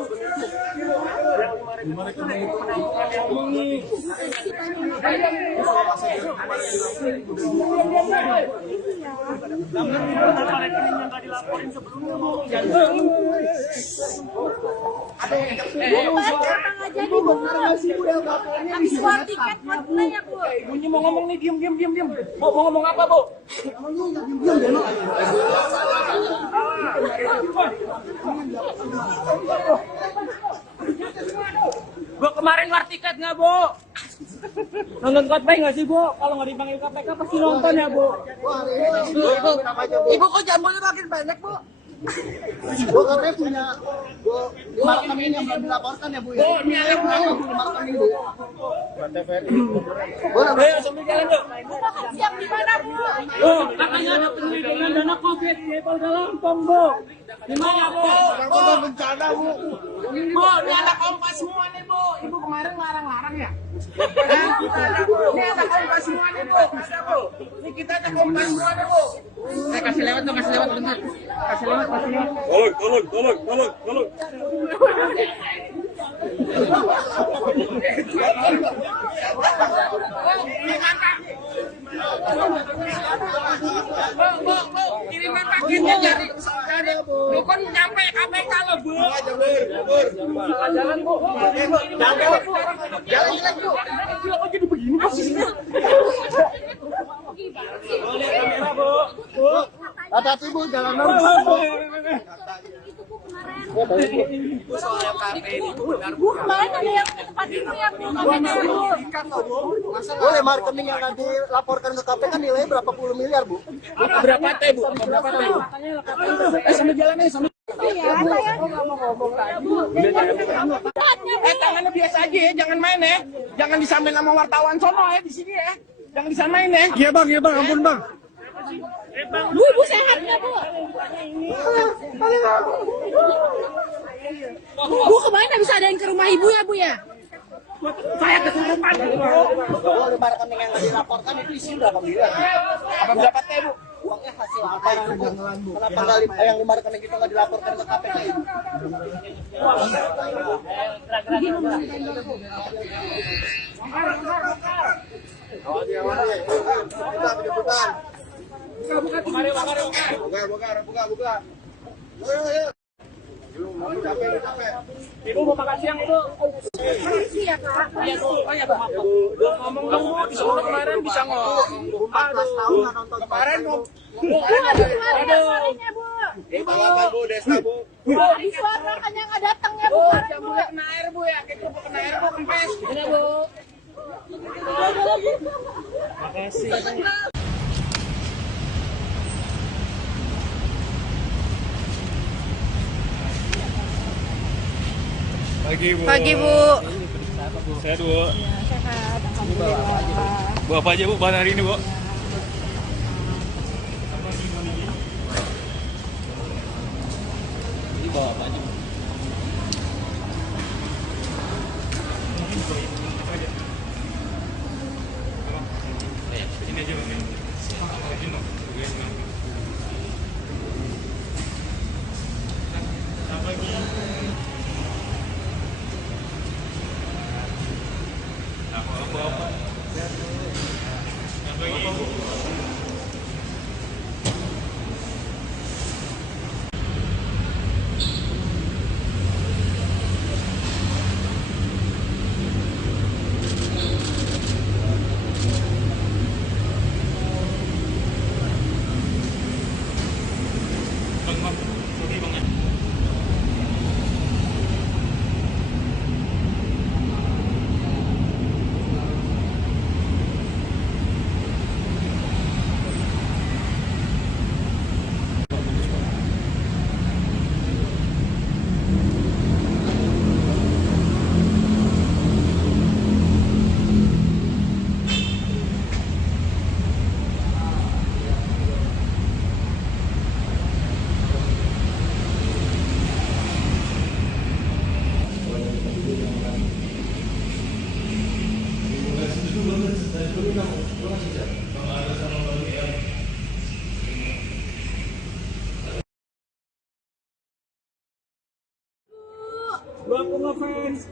Habis keluar tiket buat ya bu. Ibunya mau ngomong nih, diam. Mau ngomong apa bu? Bu, kemarin war tiket nggak Bu? Nonton khotbah nggak sih, Bu? Kalau nggak dipanggil KPK pasti nonton ya, Bu? Ibu kok jamurnya makin banyak, Bu? Bu katanya punya lima rekening yang belum dilaporkan ya, Bu ya? Bu, ini ada lima rekening, Bu. Ayo, sambil jalan, yuk. Bu makan siang di mana, Bu? Bu, katanya ada penyelidikan dana COVID di Polda Lampung, Bu. Di mana, Bu? Bencana, Bu. Bu, ini anak kompas semua nih, Bu. Ibu kemarin larang-larang ya? Ini anak kompas semua nih, Bu. Ada, Bu. Ini kita anak kompas semua nih, Bu. Kasih lewat dong, kasih lewat bentar. Kasih lewat, kasih lewat. Tolong. Bu, kiriman paketnya dari dukun nyampe KPK loh, Bu. Jalan, Bu. Jalan jelek, Bu. Kok jadi begini posisinya? Boleh kamera, Bu. Bu. Hati-hati, Bu, jalanan. Bu kemarin ada yang ke tempat ibu ya, Bu. Bu, lima rekening yang nanti laporkan ke KPK nilainya berapa puluh miliar, Bu? Berapa teh, Bu? Berapa teh, Bu? Sambil jalan aja, sambil. Iya, saya nggak mau ngomong tadi. Tangannya biasa aja ya, jangan main ya. Jangan disamain sama wartawan sono ya di sini ya. Jangan disamain ya. Iya bang, ampun bang. Bu, ibu sehat nggak, Bu? Bu, kemarin habis ada yang ke rumah ibu ya, Bu ya? Saya kesurupan. Bu, lima rekening yang nggak dilaporkan itu isi berapa miliar? Apa berapa teh, Bu? Uangnya hasil apa itu, Bu? Kenapa nggak yang lima rekening itu nggak dilaporkan ke KPK, Ibu? Buka. Ibu mau makan siang, Ibu. Iya, Kak. Iya, Bu. Oh ya, maaf. Ngomong dong, Bu. Disuruh kemarin bisa ngomong. 14 tahun nggak nonton Kemarin mau Bu, habis kemarin ya sorenya, Bu. Bu, Desta, Bu. Bu, habis suara kan yang nggak datang ya, Bu. Kemarin, Bu. Jamurnya kena air, Bu ya. Kita kena air, Bu, kempes. Ini, Bu. Pagi, Bu. Sehat, Bu. Sehat, alhamdulillah. Bu, apa aja, Bu, bahan hari ini, Bu? Ini aja, Bu.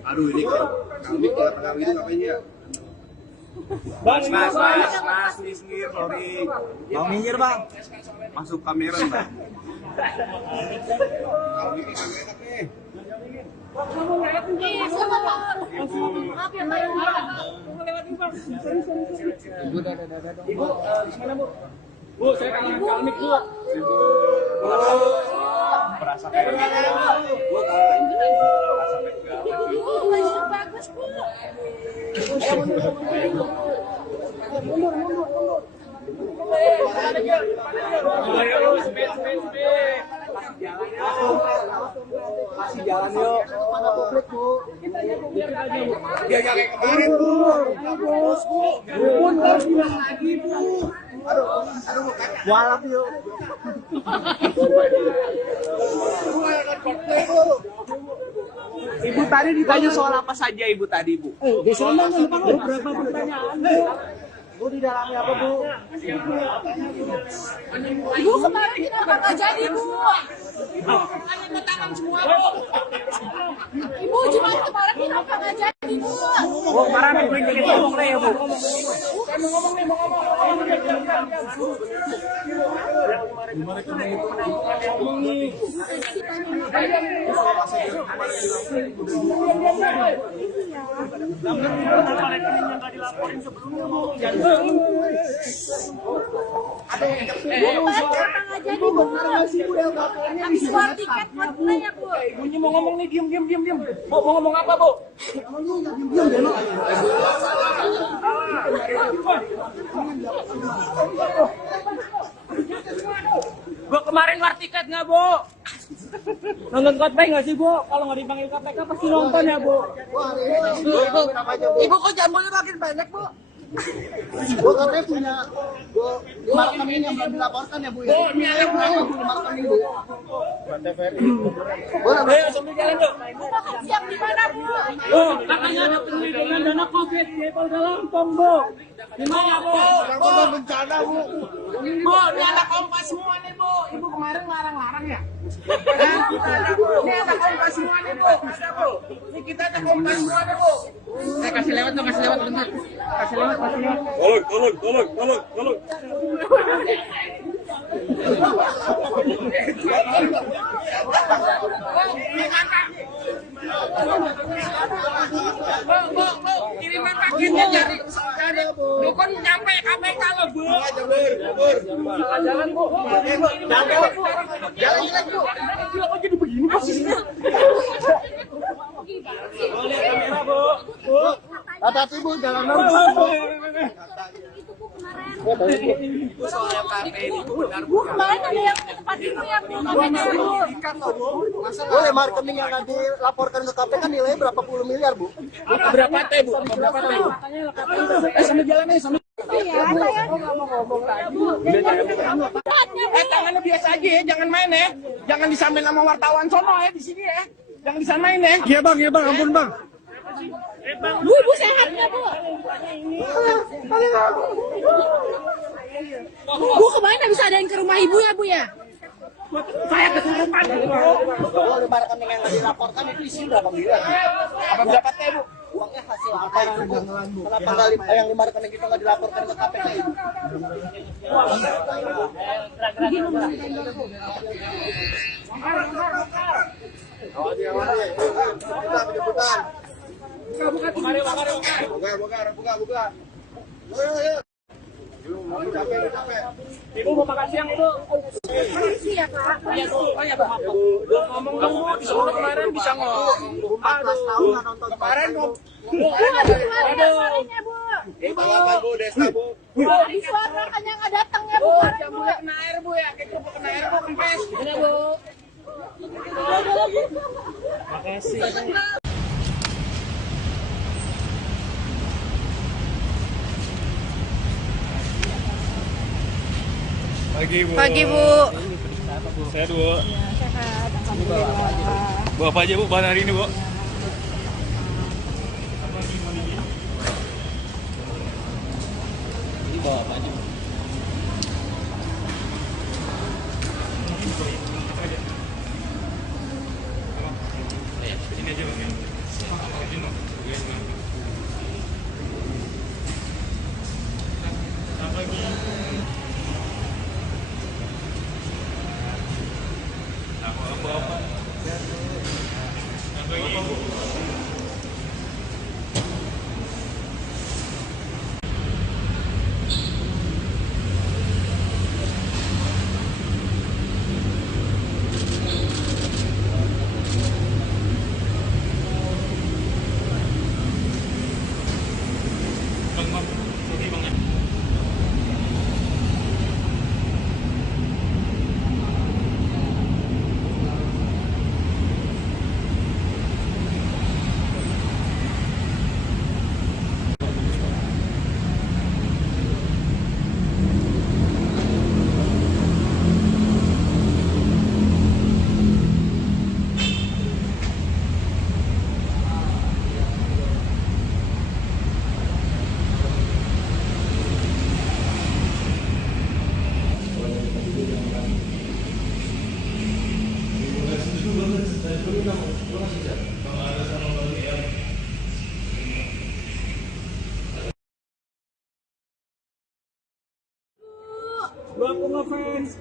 Aduh, ini kami tengah itu ngapain ya? Mas, minggir, sorry. Mau minggir, Bang? Masuk kamera, Bang. Kami ini kamera enak nih. Iya, sama, Pak. Maaf ya, Pak. Ibu, mana, Bu? Bu, saya kangen kalmik, Bu. Berasa kayak Bu, baju bagus, Bu. Kasih jalan yuk. Kepada publik, Bu. Dia kayak kemarin, Bu. Mundur lagi, Bu. Walap yuk. Ibu tadi ditanya soal apa saja Ibu tadi, Bu? Berapa pertanyaan, Bu? Bu di dalamnya apa, Bu? Ibu kemarin kenapa nggak jadi, Bu? Hanya ke tangan semua, Bu. Ibu cuma kemarin kenapa nggak jadi, Bu? Bu, kemarin beli tiket ngomong deh ya, Bu. Saya mau ngomong nih, mau ngomong. Kenapa nggak jadi, Bu? Habis buat tiket buat ya, Bu. Ibunya mau ngomong nih, diam. Bu, mau ngomong apa, Bu? Bu, kemarin war tiket nggak, Bu? Nonton Coldplay nggak sih, Bu? Kalau nggak dipanggil KPK pasti nonton ya, Bu? Ibu kok jamurnya makin banyak, Bu? Bu katanya punya Bu 5 rekening yang belum dilaporkan ya, Bu ya? Bu, ini ada berapa, Bu, 5 rekening, Bu? Bu, Ayo, sambil jalan yuk. Bu makan siang di mana, Bu? Bu, katanya ada penelitian dana COVID di Polda Lampung, Bu. Gimana, Bu? korban bencana, Bu. Bu, ini anak kompas semua nih, Bu. Ibu kemarin larang-larang ya? Ini anak kompas semua nih, Bu. Ada, Bu. Ini kita anak kompas semua nih, Bu. Saya kasih lewat bentar. Kasih lewat. Tolong. Bu, kiriman paketnya dari dukun nyampe KPK loh, Bu. Jalan, Bu. Jalan jelek, Bu. Kok jadi begini posisinya? Kamera, Bu. Hati-hati, Bu, jalan Bu. Bu kemarin ada yang ke tempat Ibu ya, Bu. Katanya, Bu. Bu, 5 rekening yang nanti dilaporkan ke KPK nilainya berapa puluh miliar, Bu? Berapa teh, Bu? Sambil jalan nih, sambil. Iya, saya nggak mau ngomong lagi. Tangannya biasa aja ya, jangan main ya. Jangan disambil sama wartawan sono ya di sini ya. Jangan disamain ya. Iya bang, ampun bang. Bu, Ibu sehat nggak, Bu? Bu, kemarin habis ada yang ke rumah Ibu ya, Bu ya? Saya kesurupan. Bu, 5 rekening yang nggak dilaporkan itu isi berapa miliar, Bu? Apa berapa teh, Bu? Uangnya hasil apa itu, Bu? Kenapa nggak yang 5 rekening itu nggak dilaporkan ke KPK, Ibu? Buka. Ibu mau makan siang, Ibu. Iya, Pak. Oh ya, maaf. Ngomong dong, Bu. Disuruh kemarin bisa ngomong. 14 tahun nggak nonton Kemarin, Bu. Bu, ada suara suaranya, Bu. Bu, Desta, Bu. Bu, di suara makanya nggak datang ya, Bu. Kemarin, Bu. Jamurnya kena air, Bu ya. Kita kena air, Bu. Kempes. Ini, Bu. Pagi, Bu. Sehat, Bu. Sehat, alhamdulillah. Bu, apa aja, Bu, bahan hari ini, Bu? Sini aja, Bang.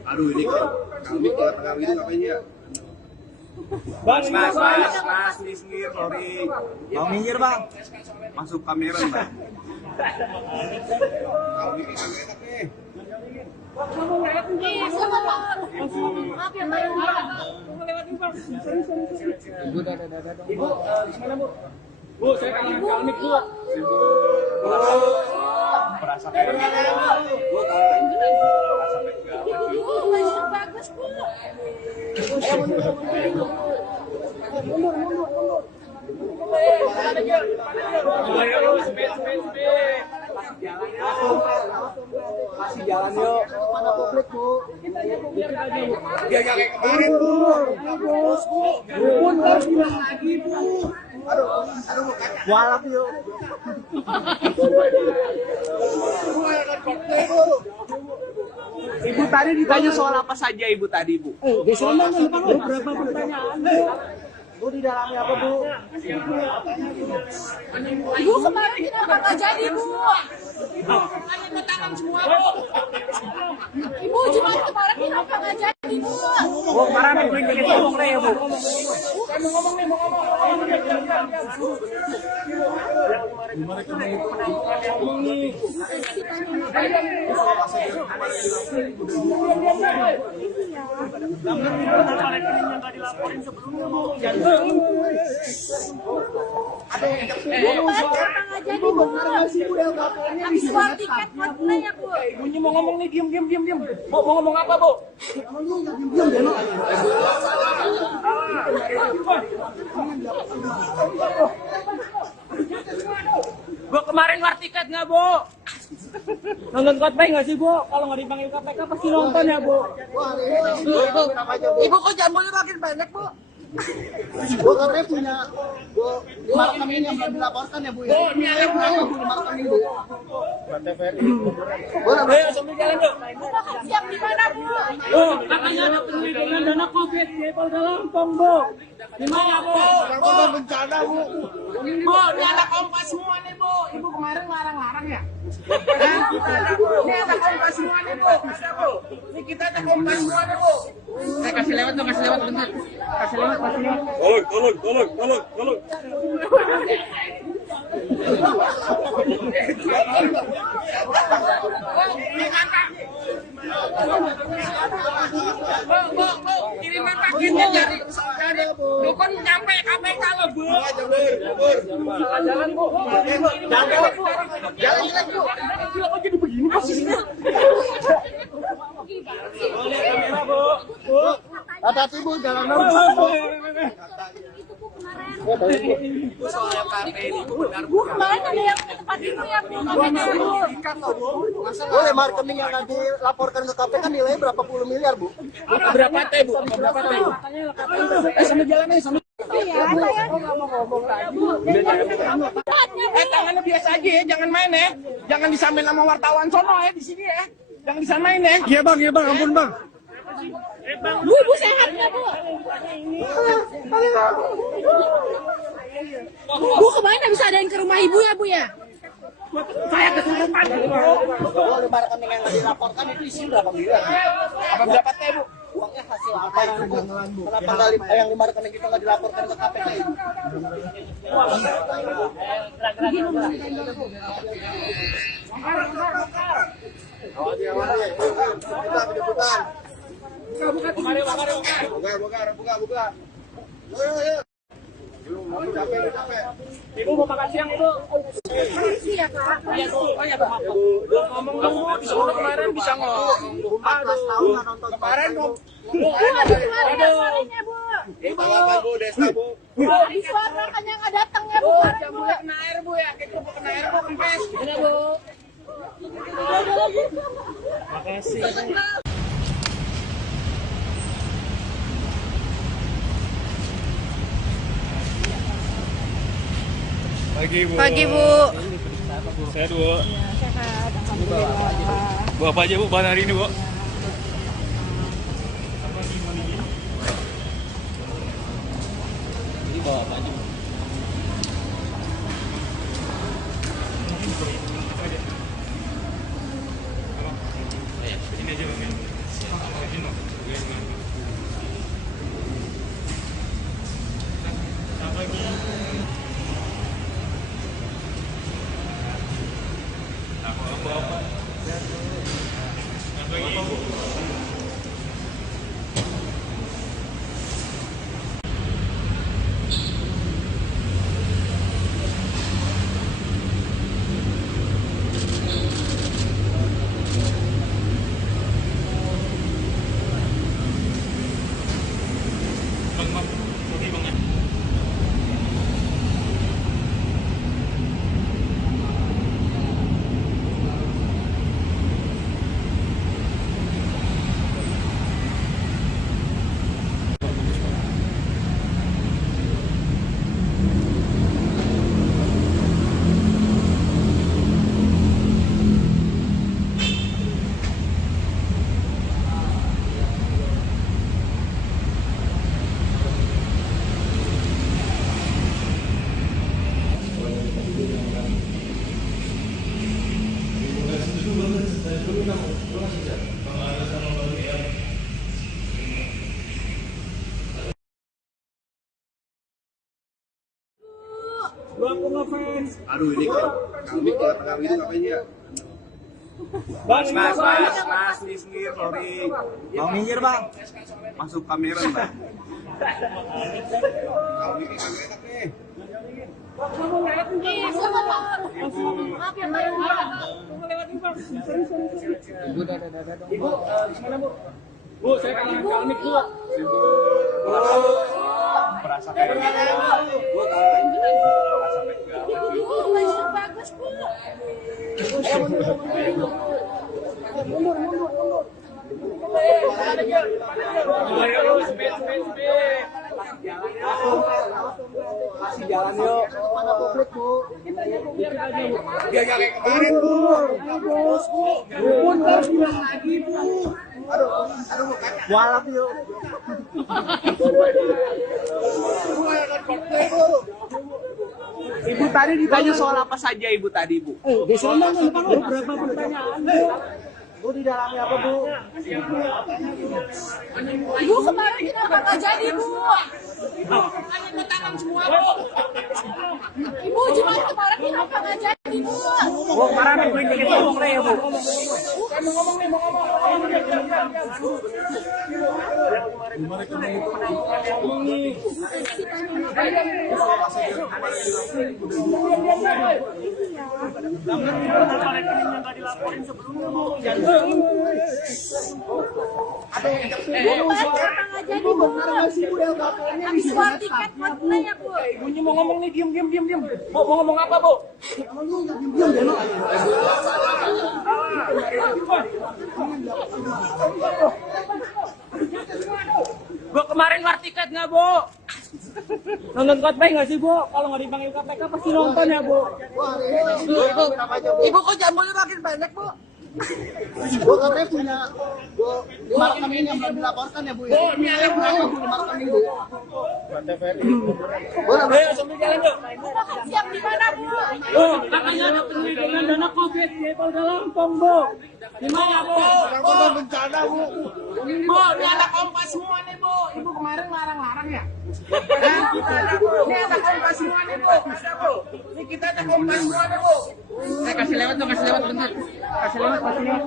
Aduh, ini kami ke tengah itu ngapain ya? Mas, please minggir, sorry. Mau minggir bang? Masuk kamera bang. Kami ini kamera tapi. Iya, sama Pak. Maaf ya, Pak. Ibu, gimana Bu? Bu, saya kangen kalmik Bu. Merasa kayak Bu, Bagus, Bu. Kasih jalan yuk. Pada publik, Bu. dia kayak kemarin Bu. Pun harus bilang lagi, Bu. Aduh, walap yuk. Ibu tadi ditanya soal apa saja Ibu tadi, Bu? Beberapa pertanyaan, Bu. Bu di dalamnya apa, Bu? Ibu kemarin kenapa nggak jadi, Bu? Hanya ketangan semua, Bu. Ibu cuma kemarin kenapa nggak jadi, Bu? Bu, kemarin aku ingin ngomong deh ya Bu. Habis keluar tiket mana ya, Bu? Ibunya mau ngomong nih, diam. Bu, mau ngomong apa Bu? Bu, kemarin war tiket nggak Bu? Nonton Coldplay nggak sih Bu? Kalau nggak dipanggil KPK pasti nonton ya Bu? Ibu kok jambunya makin banyak, Bu? Bu katanya punya markam ini yang belum dilaporkan ya, Bu ya? Bu, ini ada markam ini, Bu. Ayo, sambil jalan yuk. Bu makan siang di mana, Bu? Bu, katanya ada penelitian dana COVID di Polda Lampung Bu. Gimana Bu? Bencana, Bu. Bu, ini anak kompas semua nih, Bu. Ibu kemarin larang-larang ya? Ini anak kompas semua nih, Bu. Ada, Bu. Ini kita anak kompas semua nih, Bu. Saya kasih lewat bentar. Kasih lewat. Tolong. Bu, kiriman paketnya dari dukun nyampe KPK loh, Bu. Jalan Bu. Jalan lagi, Bu. Gila kok jadi begini posisinya? Boleh kamera Bu. Hati-hati, Bu, jalan Itu, Bu, kemarin. Bu, kemarin ada yang ke tempat itu ya, Bu. KPK, Bu. Boleh marketing yang nanti laporkan ke KPK nilainya berapa puluh miliar, Bu? Berapa teh, Bu? Berapa teh? Sama jalan aja sama. Iya, saya nggak mau ngomong lagi. Tangannya biasa aja ya, jangan main ya. Jangan disamain sama wartawan sono ya di sini ya. Jangan disamain ya. Iya bang, ampun bang. Bu, Ibu sehat nggak, Bu? Bu, kemarin habis ada yang ke rumah Ibu ya, Bu ya? Saya kesurupan. Boleh marketing yang dilaporkan itu isi berapa miliar? Apa berapa teh, Bu? Uangnya hasil apa itu, Bu? Kenapa nggak yang di marketing itu nggak dilaporkan ke KPK itu? Buka. Ibu mau makan siang Ibu. Iya, Kak. Iya Bu. Oh ya Bu. Ngomong dong Bu. Disuruh kemarin bisa ngomong. 14 tahun nggak nonton Kemarin Bu. Bu, habis keluar ya suaranya, Bu. Apa Bu, Desta Bu? Bu, habis keluar makanya nggak datang ya, Bu. Kemarin, Bu. Jambunya kena air, Bu ya. Kita kena air, Bu, kempes. Ini Bu. Pagi Bu. Sehat Bu. Sehat, alhamdulillah. Bu apa aja Bu bahan hari ini Bu? Ini aja bang. Aduh ini kami ke tengah gitu ngapain ya? Mas, minggir, sorry. Mau minggir bang? Masuk kamera bang. Kami ini kamera nih. Iya, sama Pak. Maaf ya Pak. Ibu, gimana Bu? Bu, saya kangen kalmik Bu. Berasa kayak Bu. Ibu, bagus Bu. Kasih jalan yuk. Mana publik bu? Dia kayak kemarin Bu. Pun harus bilang lagi bu. Aduh, walap yuk. Ibu tadi ditanya soal apa saja Ibu tadi Bu? Berapa pertanyaan bu? Bu di dalamnya apa bu? Ibu kemarin kenapa nggak jadi Bu? Hanya tangan semua Bu. Ibu cuma kemarin kenapa nggak jadi Bu? Bu, kemarin aku ingin ngomong ya Bu. Habis keluar tiket buat ya Bu. Ibunya mau ngomong nih, diam. Bu, mau ngomong apa Bu? Bu, kemarin war tiket nggak Bu? Nonton Coldplay nggak sih Bu? Kalau nggak dipanggil KPK pasti nonton ya Bu? Ibu kok jambulnya makin pendek bu? Bu katanya punya lima rekening yang belum dilaporkan ya bu ya? Ini ada berapa bu lima rekening bu? Ayo sambil jalan yuk. Bu makan siang di mana Bu? Bu, katanya ada penyelidikan dana COVID di Polda Lampung Bu. Di mana Bu? Korban bencana bu. Bu, ini anak kompas semua nih Bu. Ibu kemarin larang-larang ya? Ini anak kompas semua nih Bu. Ada Bu. Ini kita anak kompas semua nih Bu. Saya kasih lewat bentar. Kasih lewat. Tolong.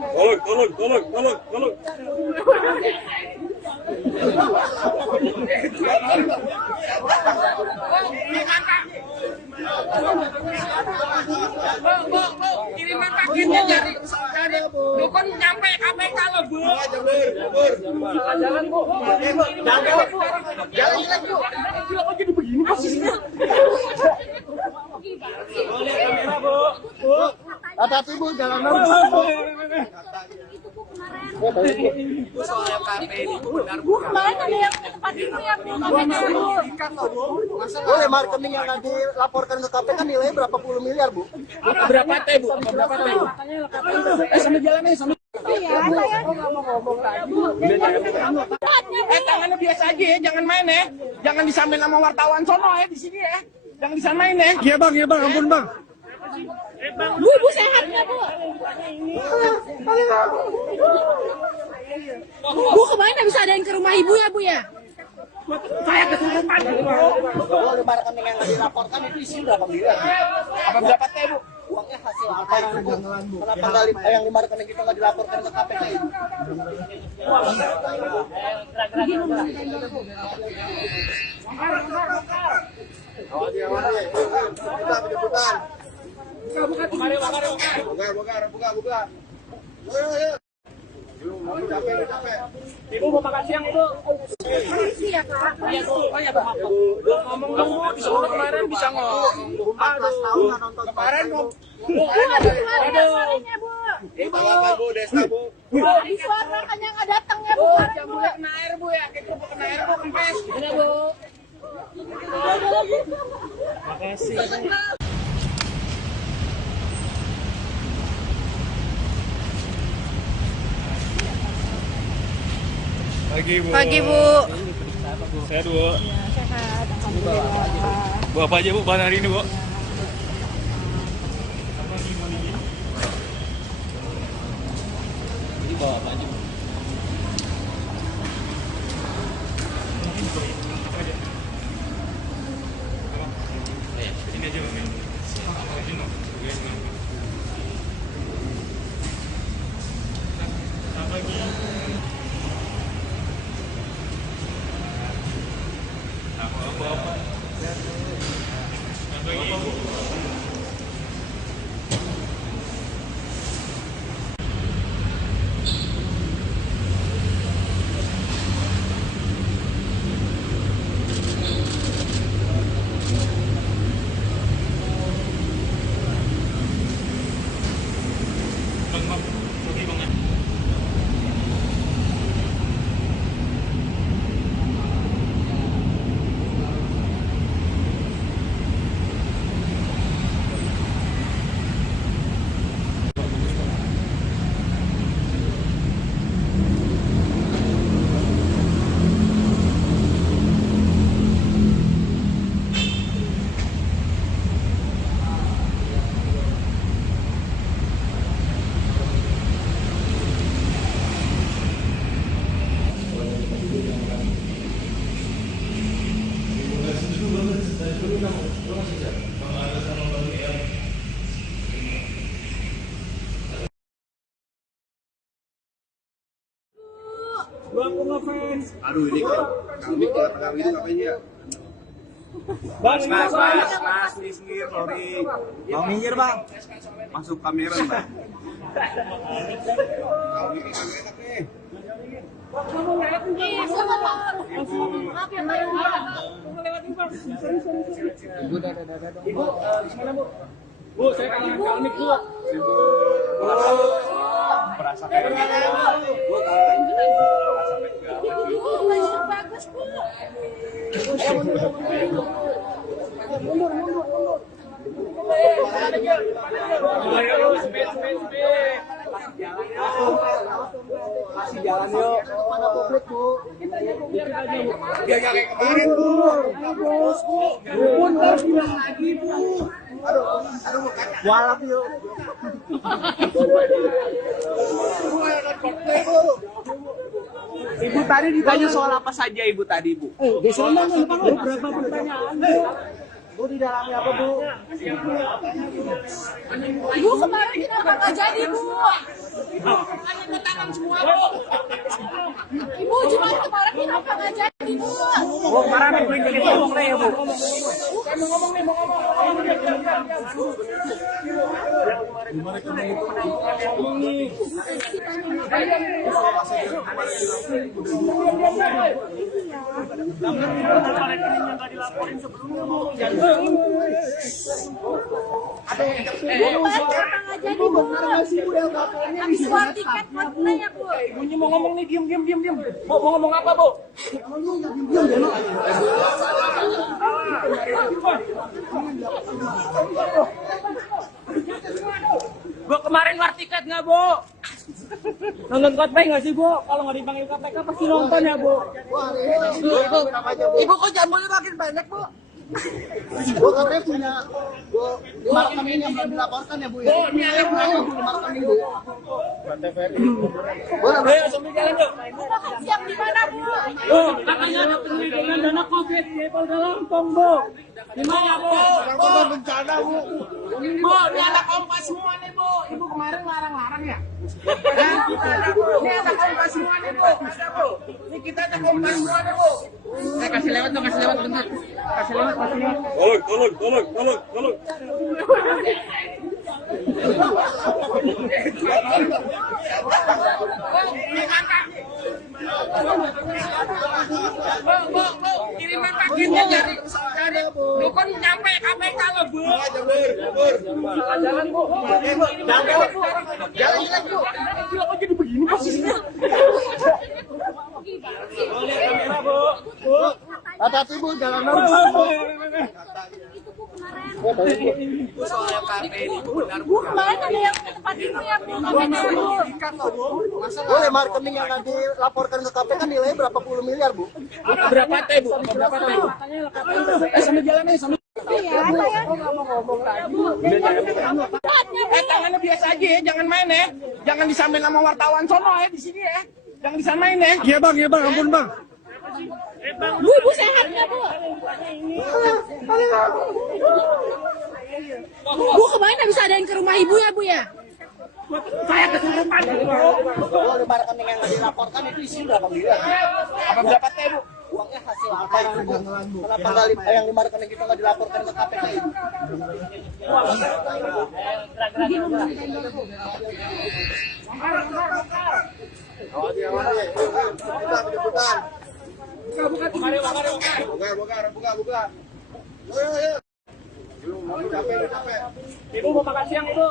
Bu, kiriman paketnya dari dukun nyampe KPK loh Bu. Jalan Bu. Jalan Bu. Kok jadi begini posisinya? Boleh kamera Bu. Hati-hati bu jalanan. Bu soalnya KPK ini Bu benar Bu kemarin ada yang ke tempat Ibu ya Bu. Bu. Bu lima rekening yang nggak dilaporkan ke KPK nilainya berapa puluh miliar bu? Berapa teh Bu? Berapa teh Bu? Sambil jalan nih, sambil. ya. Saya nggak mau ngomong tadi. Tangannya biasa aja ya, jangan main ya. Jangan disamain sama wartawan sono ya di sini ya. Jangan disamain ya. Iya bang, ampun bang. Bu sehat nggak bu? Bu kemarin bisa ada yang ke rumah ibu ya bu ya? Saya kesurupan. Kalau lima rekening yang dilaporkan itu isi berapa miliar? Apa berapa teh bu? Uangnya hasil apa itu bu? Kenapa nggak yang lima rekening itu nggak dilaporkan ke KPK itu? Buka. Ibu mau makan siang, Ibu. Iya kak. Iya, Bu. Oh ya, maaf. Ngomong dong bu, disuruh kemarin bisa ngomong. 14 tahun nggak nonton Kemarin bu. Bu ada suaranya bu. Bu, Desta bu. Di suara makanya nggak datang ya bu. Jangan boleh kena air bu ya, kita kena air bu, kempes. Ini, Bu. Pagi, Bu. Sehat, Bu. Sehat, alhamdulillah. Bu, apa aja, Bu, bahan hari ini, Bu? Ini bawa apa aja, Bu? Ini aja, Bu. Aduh ini kami ke tengah itu ngapain ya? Mas, minggir, sorry. Mau minggir bang? Masuk kamera bang. Kalau ini kamera enak nih. Iya, sama Pak. Maaf ya Pak. Ibu, di mana, Bu? Bu, saya kangen kalmik, Bu. Ibu. Berasa kayak Bu, Baju bagus bu. Kasih jalan yuk. Pada publik bu. Ya kayak kemarin bu. Terus bu. Pun harus bilang lagi bu. Aduh, Walap yuk. Ibu tadi ditanya soal apa saja ibu tadi bu? Berapa pertanyaan bu? Bu di dalamnya apa bu? Ibu kemarin kenapa nggak jadi bu? Hanya ke tangan semua bu. Ibu cuma kemarin kenapa nggak jadi bu? Bu, kemarin ibu ini ngomong nih, Bu. Mau ngomong nih, mau ngomong. Habis uang tiket buat ya bu. Ibunya mau ngomong nih, diam. Mau ngomong apa bu? Bu, kemarin war tiket nggak, Bu? Nonton khotbah nggak sih, Bu? Kalau nggak dipanggil KPK pasti nonton ya, Bu? Ibu kok jambulnya makin banyak, Bu? Bu katanya punya 5 rekening yang belum dilaporkan ya, Bu ya? Bu, ini ada 5 rekening, Bu. Bu, Ayo, sambil jalan yuk. Bu makan siang di mana, Bu? Bu, katanya ada penyelidikan dana COVID di Polda Lampung, Bu. Di mana, Bu? korban bencana, Bu. Bu, ini anak kompas semua nih, Bu. Ibu kemarin larang-larang ya? Ini anak kompas semua nih, Bu. Ada, Bu. Ini kita anak kompas semua nih, Bu. Saya kasih lewat dong, kasih lewat bentar. Kasih lewat, kasih lewat. Tolong. Bu, kiriman paketnya dari dukun nyampe KPK loh, Bu. Jalan, Bu. Jalan, Bu. Kenapa jadi begini posisinya? Boleh kamera, Bu. Bu. Hati-hati, Bu, jangan Bu. Bu, kemarin ada yang ke tempat ibu ya, Bu. KPK, Bu. Bu, 5 rekening yang nanti dilaporkan ke KPK nilainya berapa puluh miliar, Bu? Berapa teh, Bu? Berapa teh, Bu? Sambil jalan nih, sambil. Iya, Tangannya biasa aja ya, jangan main ya. Jangan disamain sama wartawan sono ya di sini ya. Jangan disamain ya. Iya, Bang, ampun, Bang. Bu, ibu sehat nggak, Bu? Bu, kemarin habis adain ke rumah ibu ya, Bu ya? Saya kesurupan. Bu, 5 rekening yang nggak dilaporkan itu isi berapa miliar? Apa berapa teh, Bu? Uangnya hasil apa itu, Bu? Kenapa nggak yang 5 rekening itu nggak dilaporkan ke KPK itu? Buka. Ibu mau makan siang, Bu.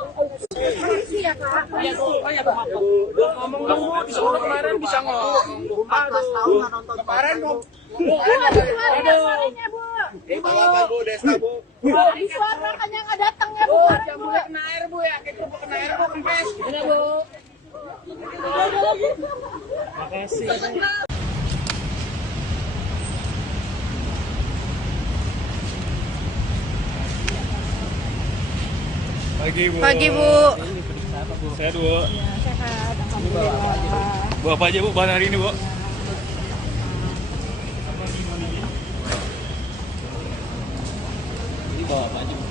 Iya, Kak. Iya, Bu. Oh iya, Bu. Maaf, Bu. Ngomong dong, Bu. Disuruh kemarin bisa ngomong. 14 tahun nggak nonton Kemarin mau. Bu, habis kemarin ya suaranya, Bu. Bu, Desta, Bu. Habis suara kan yang nggak datang ya, Bu. Bu, Kemarin, Bu. jambunya kena air, Bu ya. Kita kena air, Bu, kempes. Ini, Bu. Pagi, Bu. Sehat, Bu. Sehat, alhamdulillah. Bu, apa aja, Bu, bahan hari ini, Bu? Ini bawa apa aja, Bu?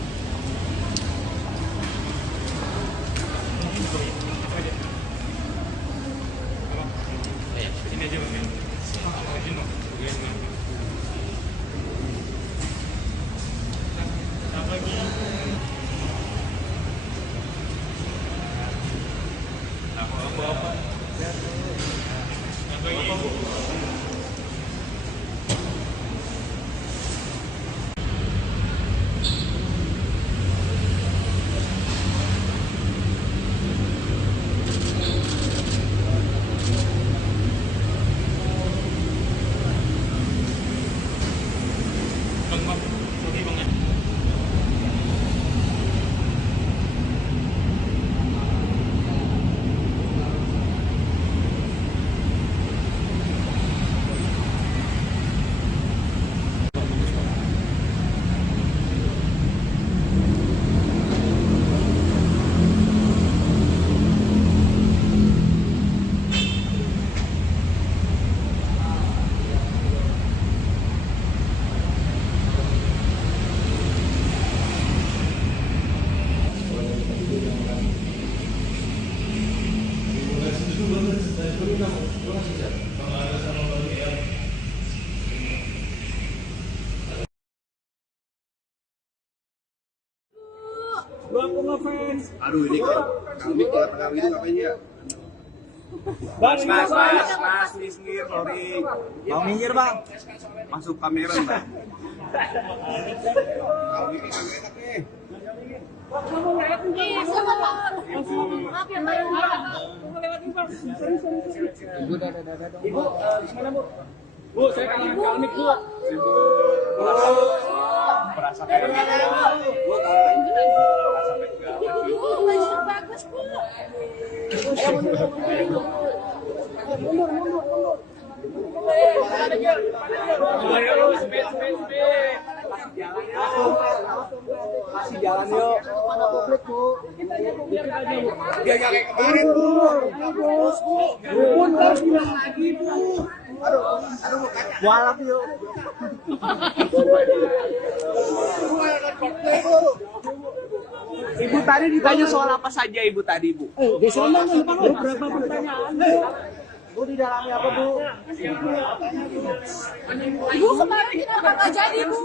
Ini aja, Bu. Aku ngefans. Aduh, ini kami ke tengah itu ngapain ya? Bang, Mas, minggir, sorry. Mau minggir, Bang? Masuk kamera, Bang. Kalau ini kamera tapi. Iya, sama, Pak. Maaf ya, Pak. Ibu, di mana, Bu? Bu, saya kangen kalmik, Bu. Berasa kayak Ibu, baju bagus atas, Bu. Kasih jalan yuk. Pada publik, Bu. Dia kayak kemarin, Bu. Pun harus bilang lagi, Bu. Walap yuk. Ibu tadi ditanya soal apa saja Ibu tadi, Bu? Berapa pertanyaan, Bu? Bu di dalamnya apa, Bu? Ibu kemarin kenapa nggak jadi, Bu?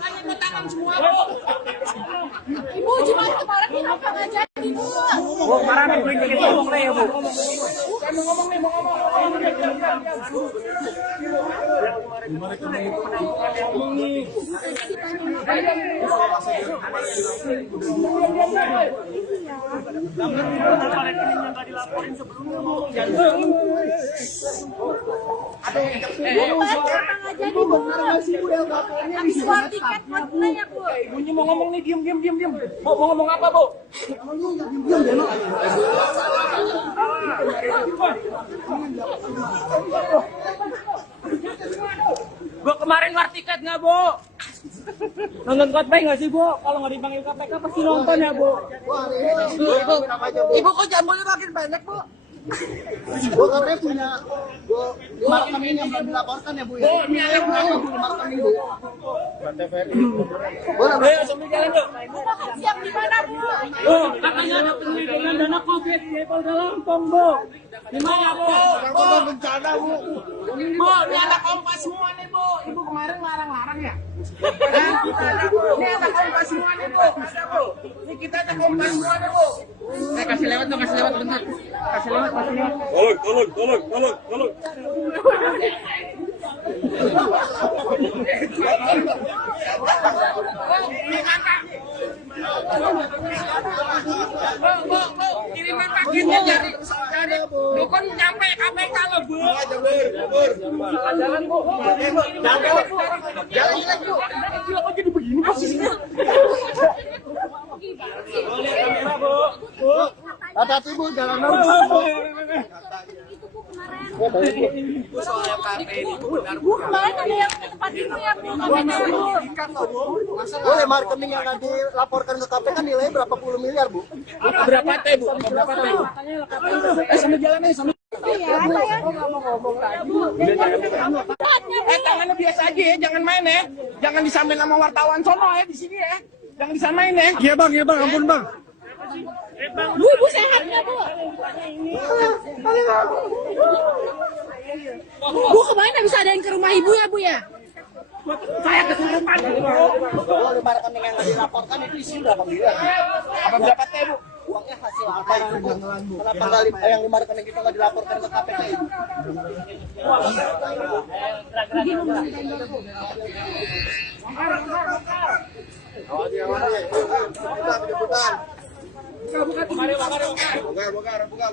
Hanya ke tangan semua, Bu. Ibu cuma kemarin kenapa nggak jadi, Bu? Bu, kemarin aku ingin ngomong nih ya, Bu. Saya mau ngomong nih, mau ngomong. Habis keluar tiket buat ya, Bu. Ibunya mau ngomong nih, diam. Mau ngomong apa, Bu? Bu, kemarin war tiket nggak, Bu? Nonton Coldplay nggak sih, Bu? Kalau nggak dipanggil KPK pasti nonton ya, Bu? Ibu kok jambunya makin banyak, Bu? Bu katanya punya 5 rekening yang belum dilaporkan ya, Bu ya? Ini ada Bu. 5 rekening, Bu. Ayo, sambil jalan yuk. Bu makan siang di mana, Bu? Bu, katanya ada penyelidikan dana COVID di Polda Lampung, Bu. Di mana, Bu? Bencana, Bu. Bu, ini anak kompas semua nih, Bu. Ibu kemarin larang-larang ya? Ini anak kompas semua nih, Bu. Ada, Bu. Ini kita anak kompas semua nih, Bu. Kasih lewat bentar. Kasih lewat. Tolong. Bu, kiriman paketnya dari dukun nyampe KPK loh, Bu. Jalan, Bu. Jalan, Bu. Kok jadi begini posisinya? Hati-hati, Bu, jangan Itu, Bu, kemarin. Bu, kemarin ada yang ke tempat itu ya, Bu. KPK, Bu. Bu, 5 rekening yang nanti dilaporkan ke KPK nilainya berapa puluh miliar, Bu? Berapa teh, Bu? Berapa teh? Sambil jalan nih, sambil. Iya, saya Tangannya biasa aja ya, jangan main ya. Jangan disamain sama wartawan sono ya di sini ya. Jangan disamain ya. Iya, Bang, ampun, Bang. Bu, Ibu sehat nggak, Bu? Bu, kemarin habis ada yang ke rumah Ibu ya, Bu ya? Saya kesurupan. Bu, 5 rekening yang nggak dilaporkan itu isi berapa miliar? Apa berapa teh, Bu? Uangnya hasil apa itu, Bu? Kenapa nggak yang 5 rekening itu nggak dilaporkan ke KPK?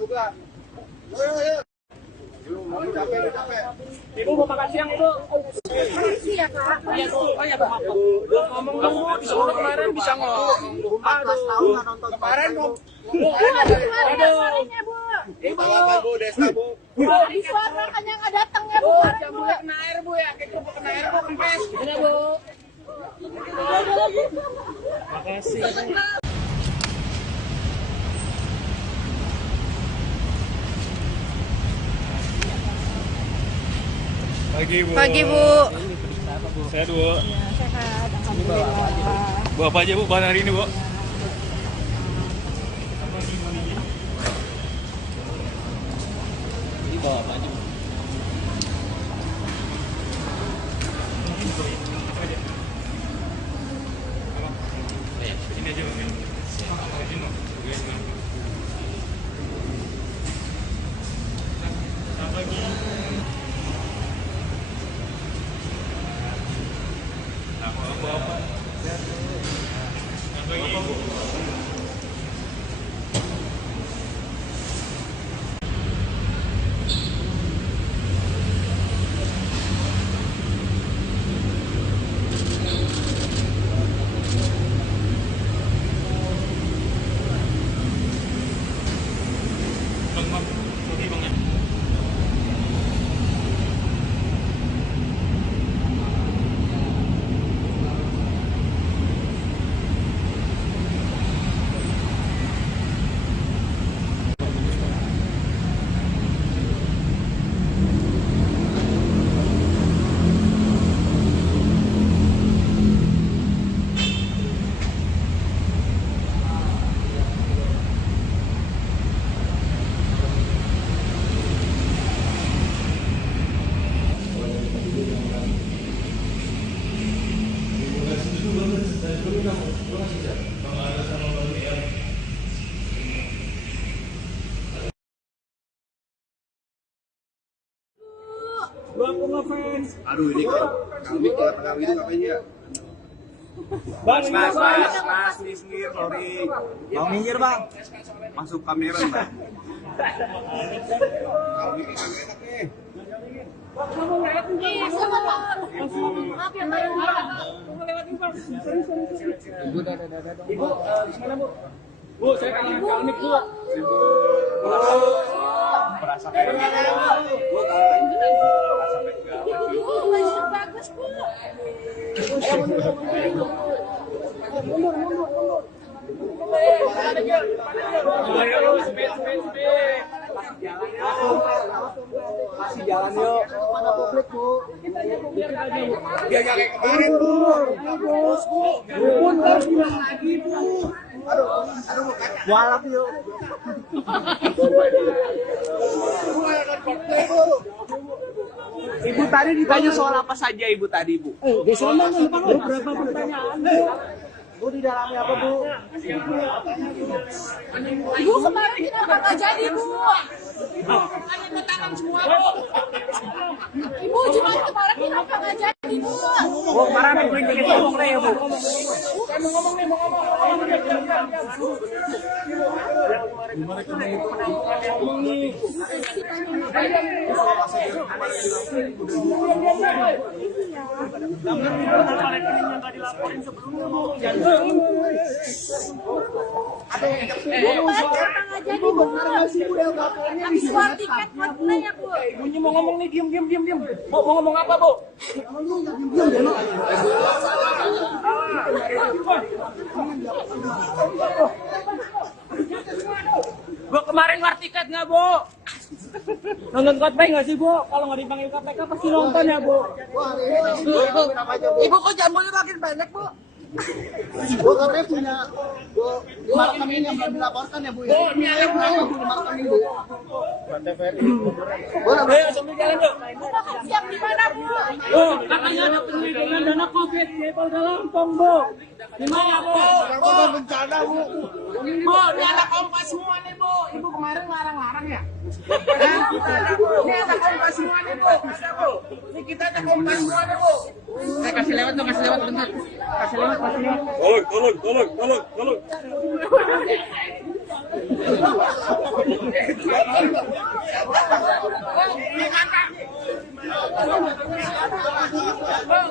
Buka. Ibu mau makan siang, Ibu. Iya, Kak. Iya, Bu. Oh iya, Bu. Maaf. Ngomong dong, Bu. Disuruh kemarin bisa ngomong. 14 tahun nggak nonton Kemarin mau. Bu, habis kemarin ada suaranya, Bu. Bu, Desa, Bu. Habis suara kan yang nggak datang ya, Bu. Bu, Kemarin, Bu. jambunya kena air, Bu ya. Kayak kerupuk kena air, Bu. Kempes. Ini, Bu. Pagi, Bu. Sehat, Bu. Sehat, alhamdulillah. Bu, apa aja, Bu, bahan hari ini, Bu? Ini bawa apa aja, Bu? Ini aja, Bu. Selamat pagi. Apa-apa. Selamat pagi, Bu. Aduh, ini kami ke tengah itu ngapain ya? Bang, Mas, minggir, sorry. Mau minggir bang? Masuk kamera bang. Kalau ini kamera tapi. Iya, sama Pak. Maaf ya, Pak. Ibu, gimana Bu? Bu, saya kangen kalmik Bu. Berasa kayak Bu, Ibu, baju bagus, Bu. Kasih jalan yuk. Kepada publik, Bu. dia kayak kemarin Bu. Pun harus bilang lagi, Bu. Walap yuk. Ibu tadi ditanya soal apa saja Ibu tadi, Bu? Berapa pertanyaan, Bu? Bu di dalamnya apa, Bu? Ibu kemarin kenapa nggak jadi, Bu? Hanya ketangan semua, Bu. Ibu cuma kemarin kenapa nggak jadi, Bu? Bu, kemarin main kuing itu ngomong deh ya Bu. Kenapa nggak jadi, Bu? Habis keluar tiket buat ya, Bu. Ibunya mau ngomong nih, diam. Bu, mau ngomong apa Bu? Bu, kemarin war tiket nggak Bu? Nonton Coldplay nggak sih Bu? Kalau nggak dipanggil KPK pasti nonton ya Bu? Ibu kok jambulnya makin pendek, Bu? Bu katanya punya lima rekening yang belum dilaporkan ya, Bu? Ya? Ini ada lima rekening, Bu. Ayo, sambil jalan yuk. Bu makan siang di mana, Bu? Bu, katanya ada penelitian dana COVID di Polda Lampung Bu. Di mana Bu? Bencana, Bu. Bu, ini anak kompas semua nih, Bu. Ibu kemarin larang-larang ya? Ini anak kompas semua nih, Bu. Ini kita anak kompas semua nih, Bu. Saya kasih lewat bentar. Kasih lewat. Tolong.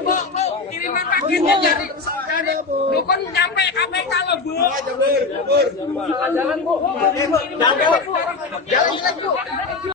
Bu, kiriman paketnya dari dukun nyampe KPK loh, Bu. Jalan Bu. Jalan jelek, Bu.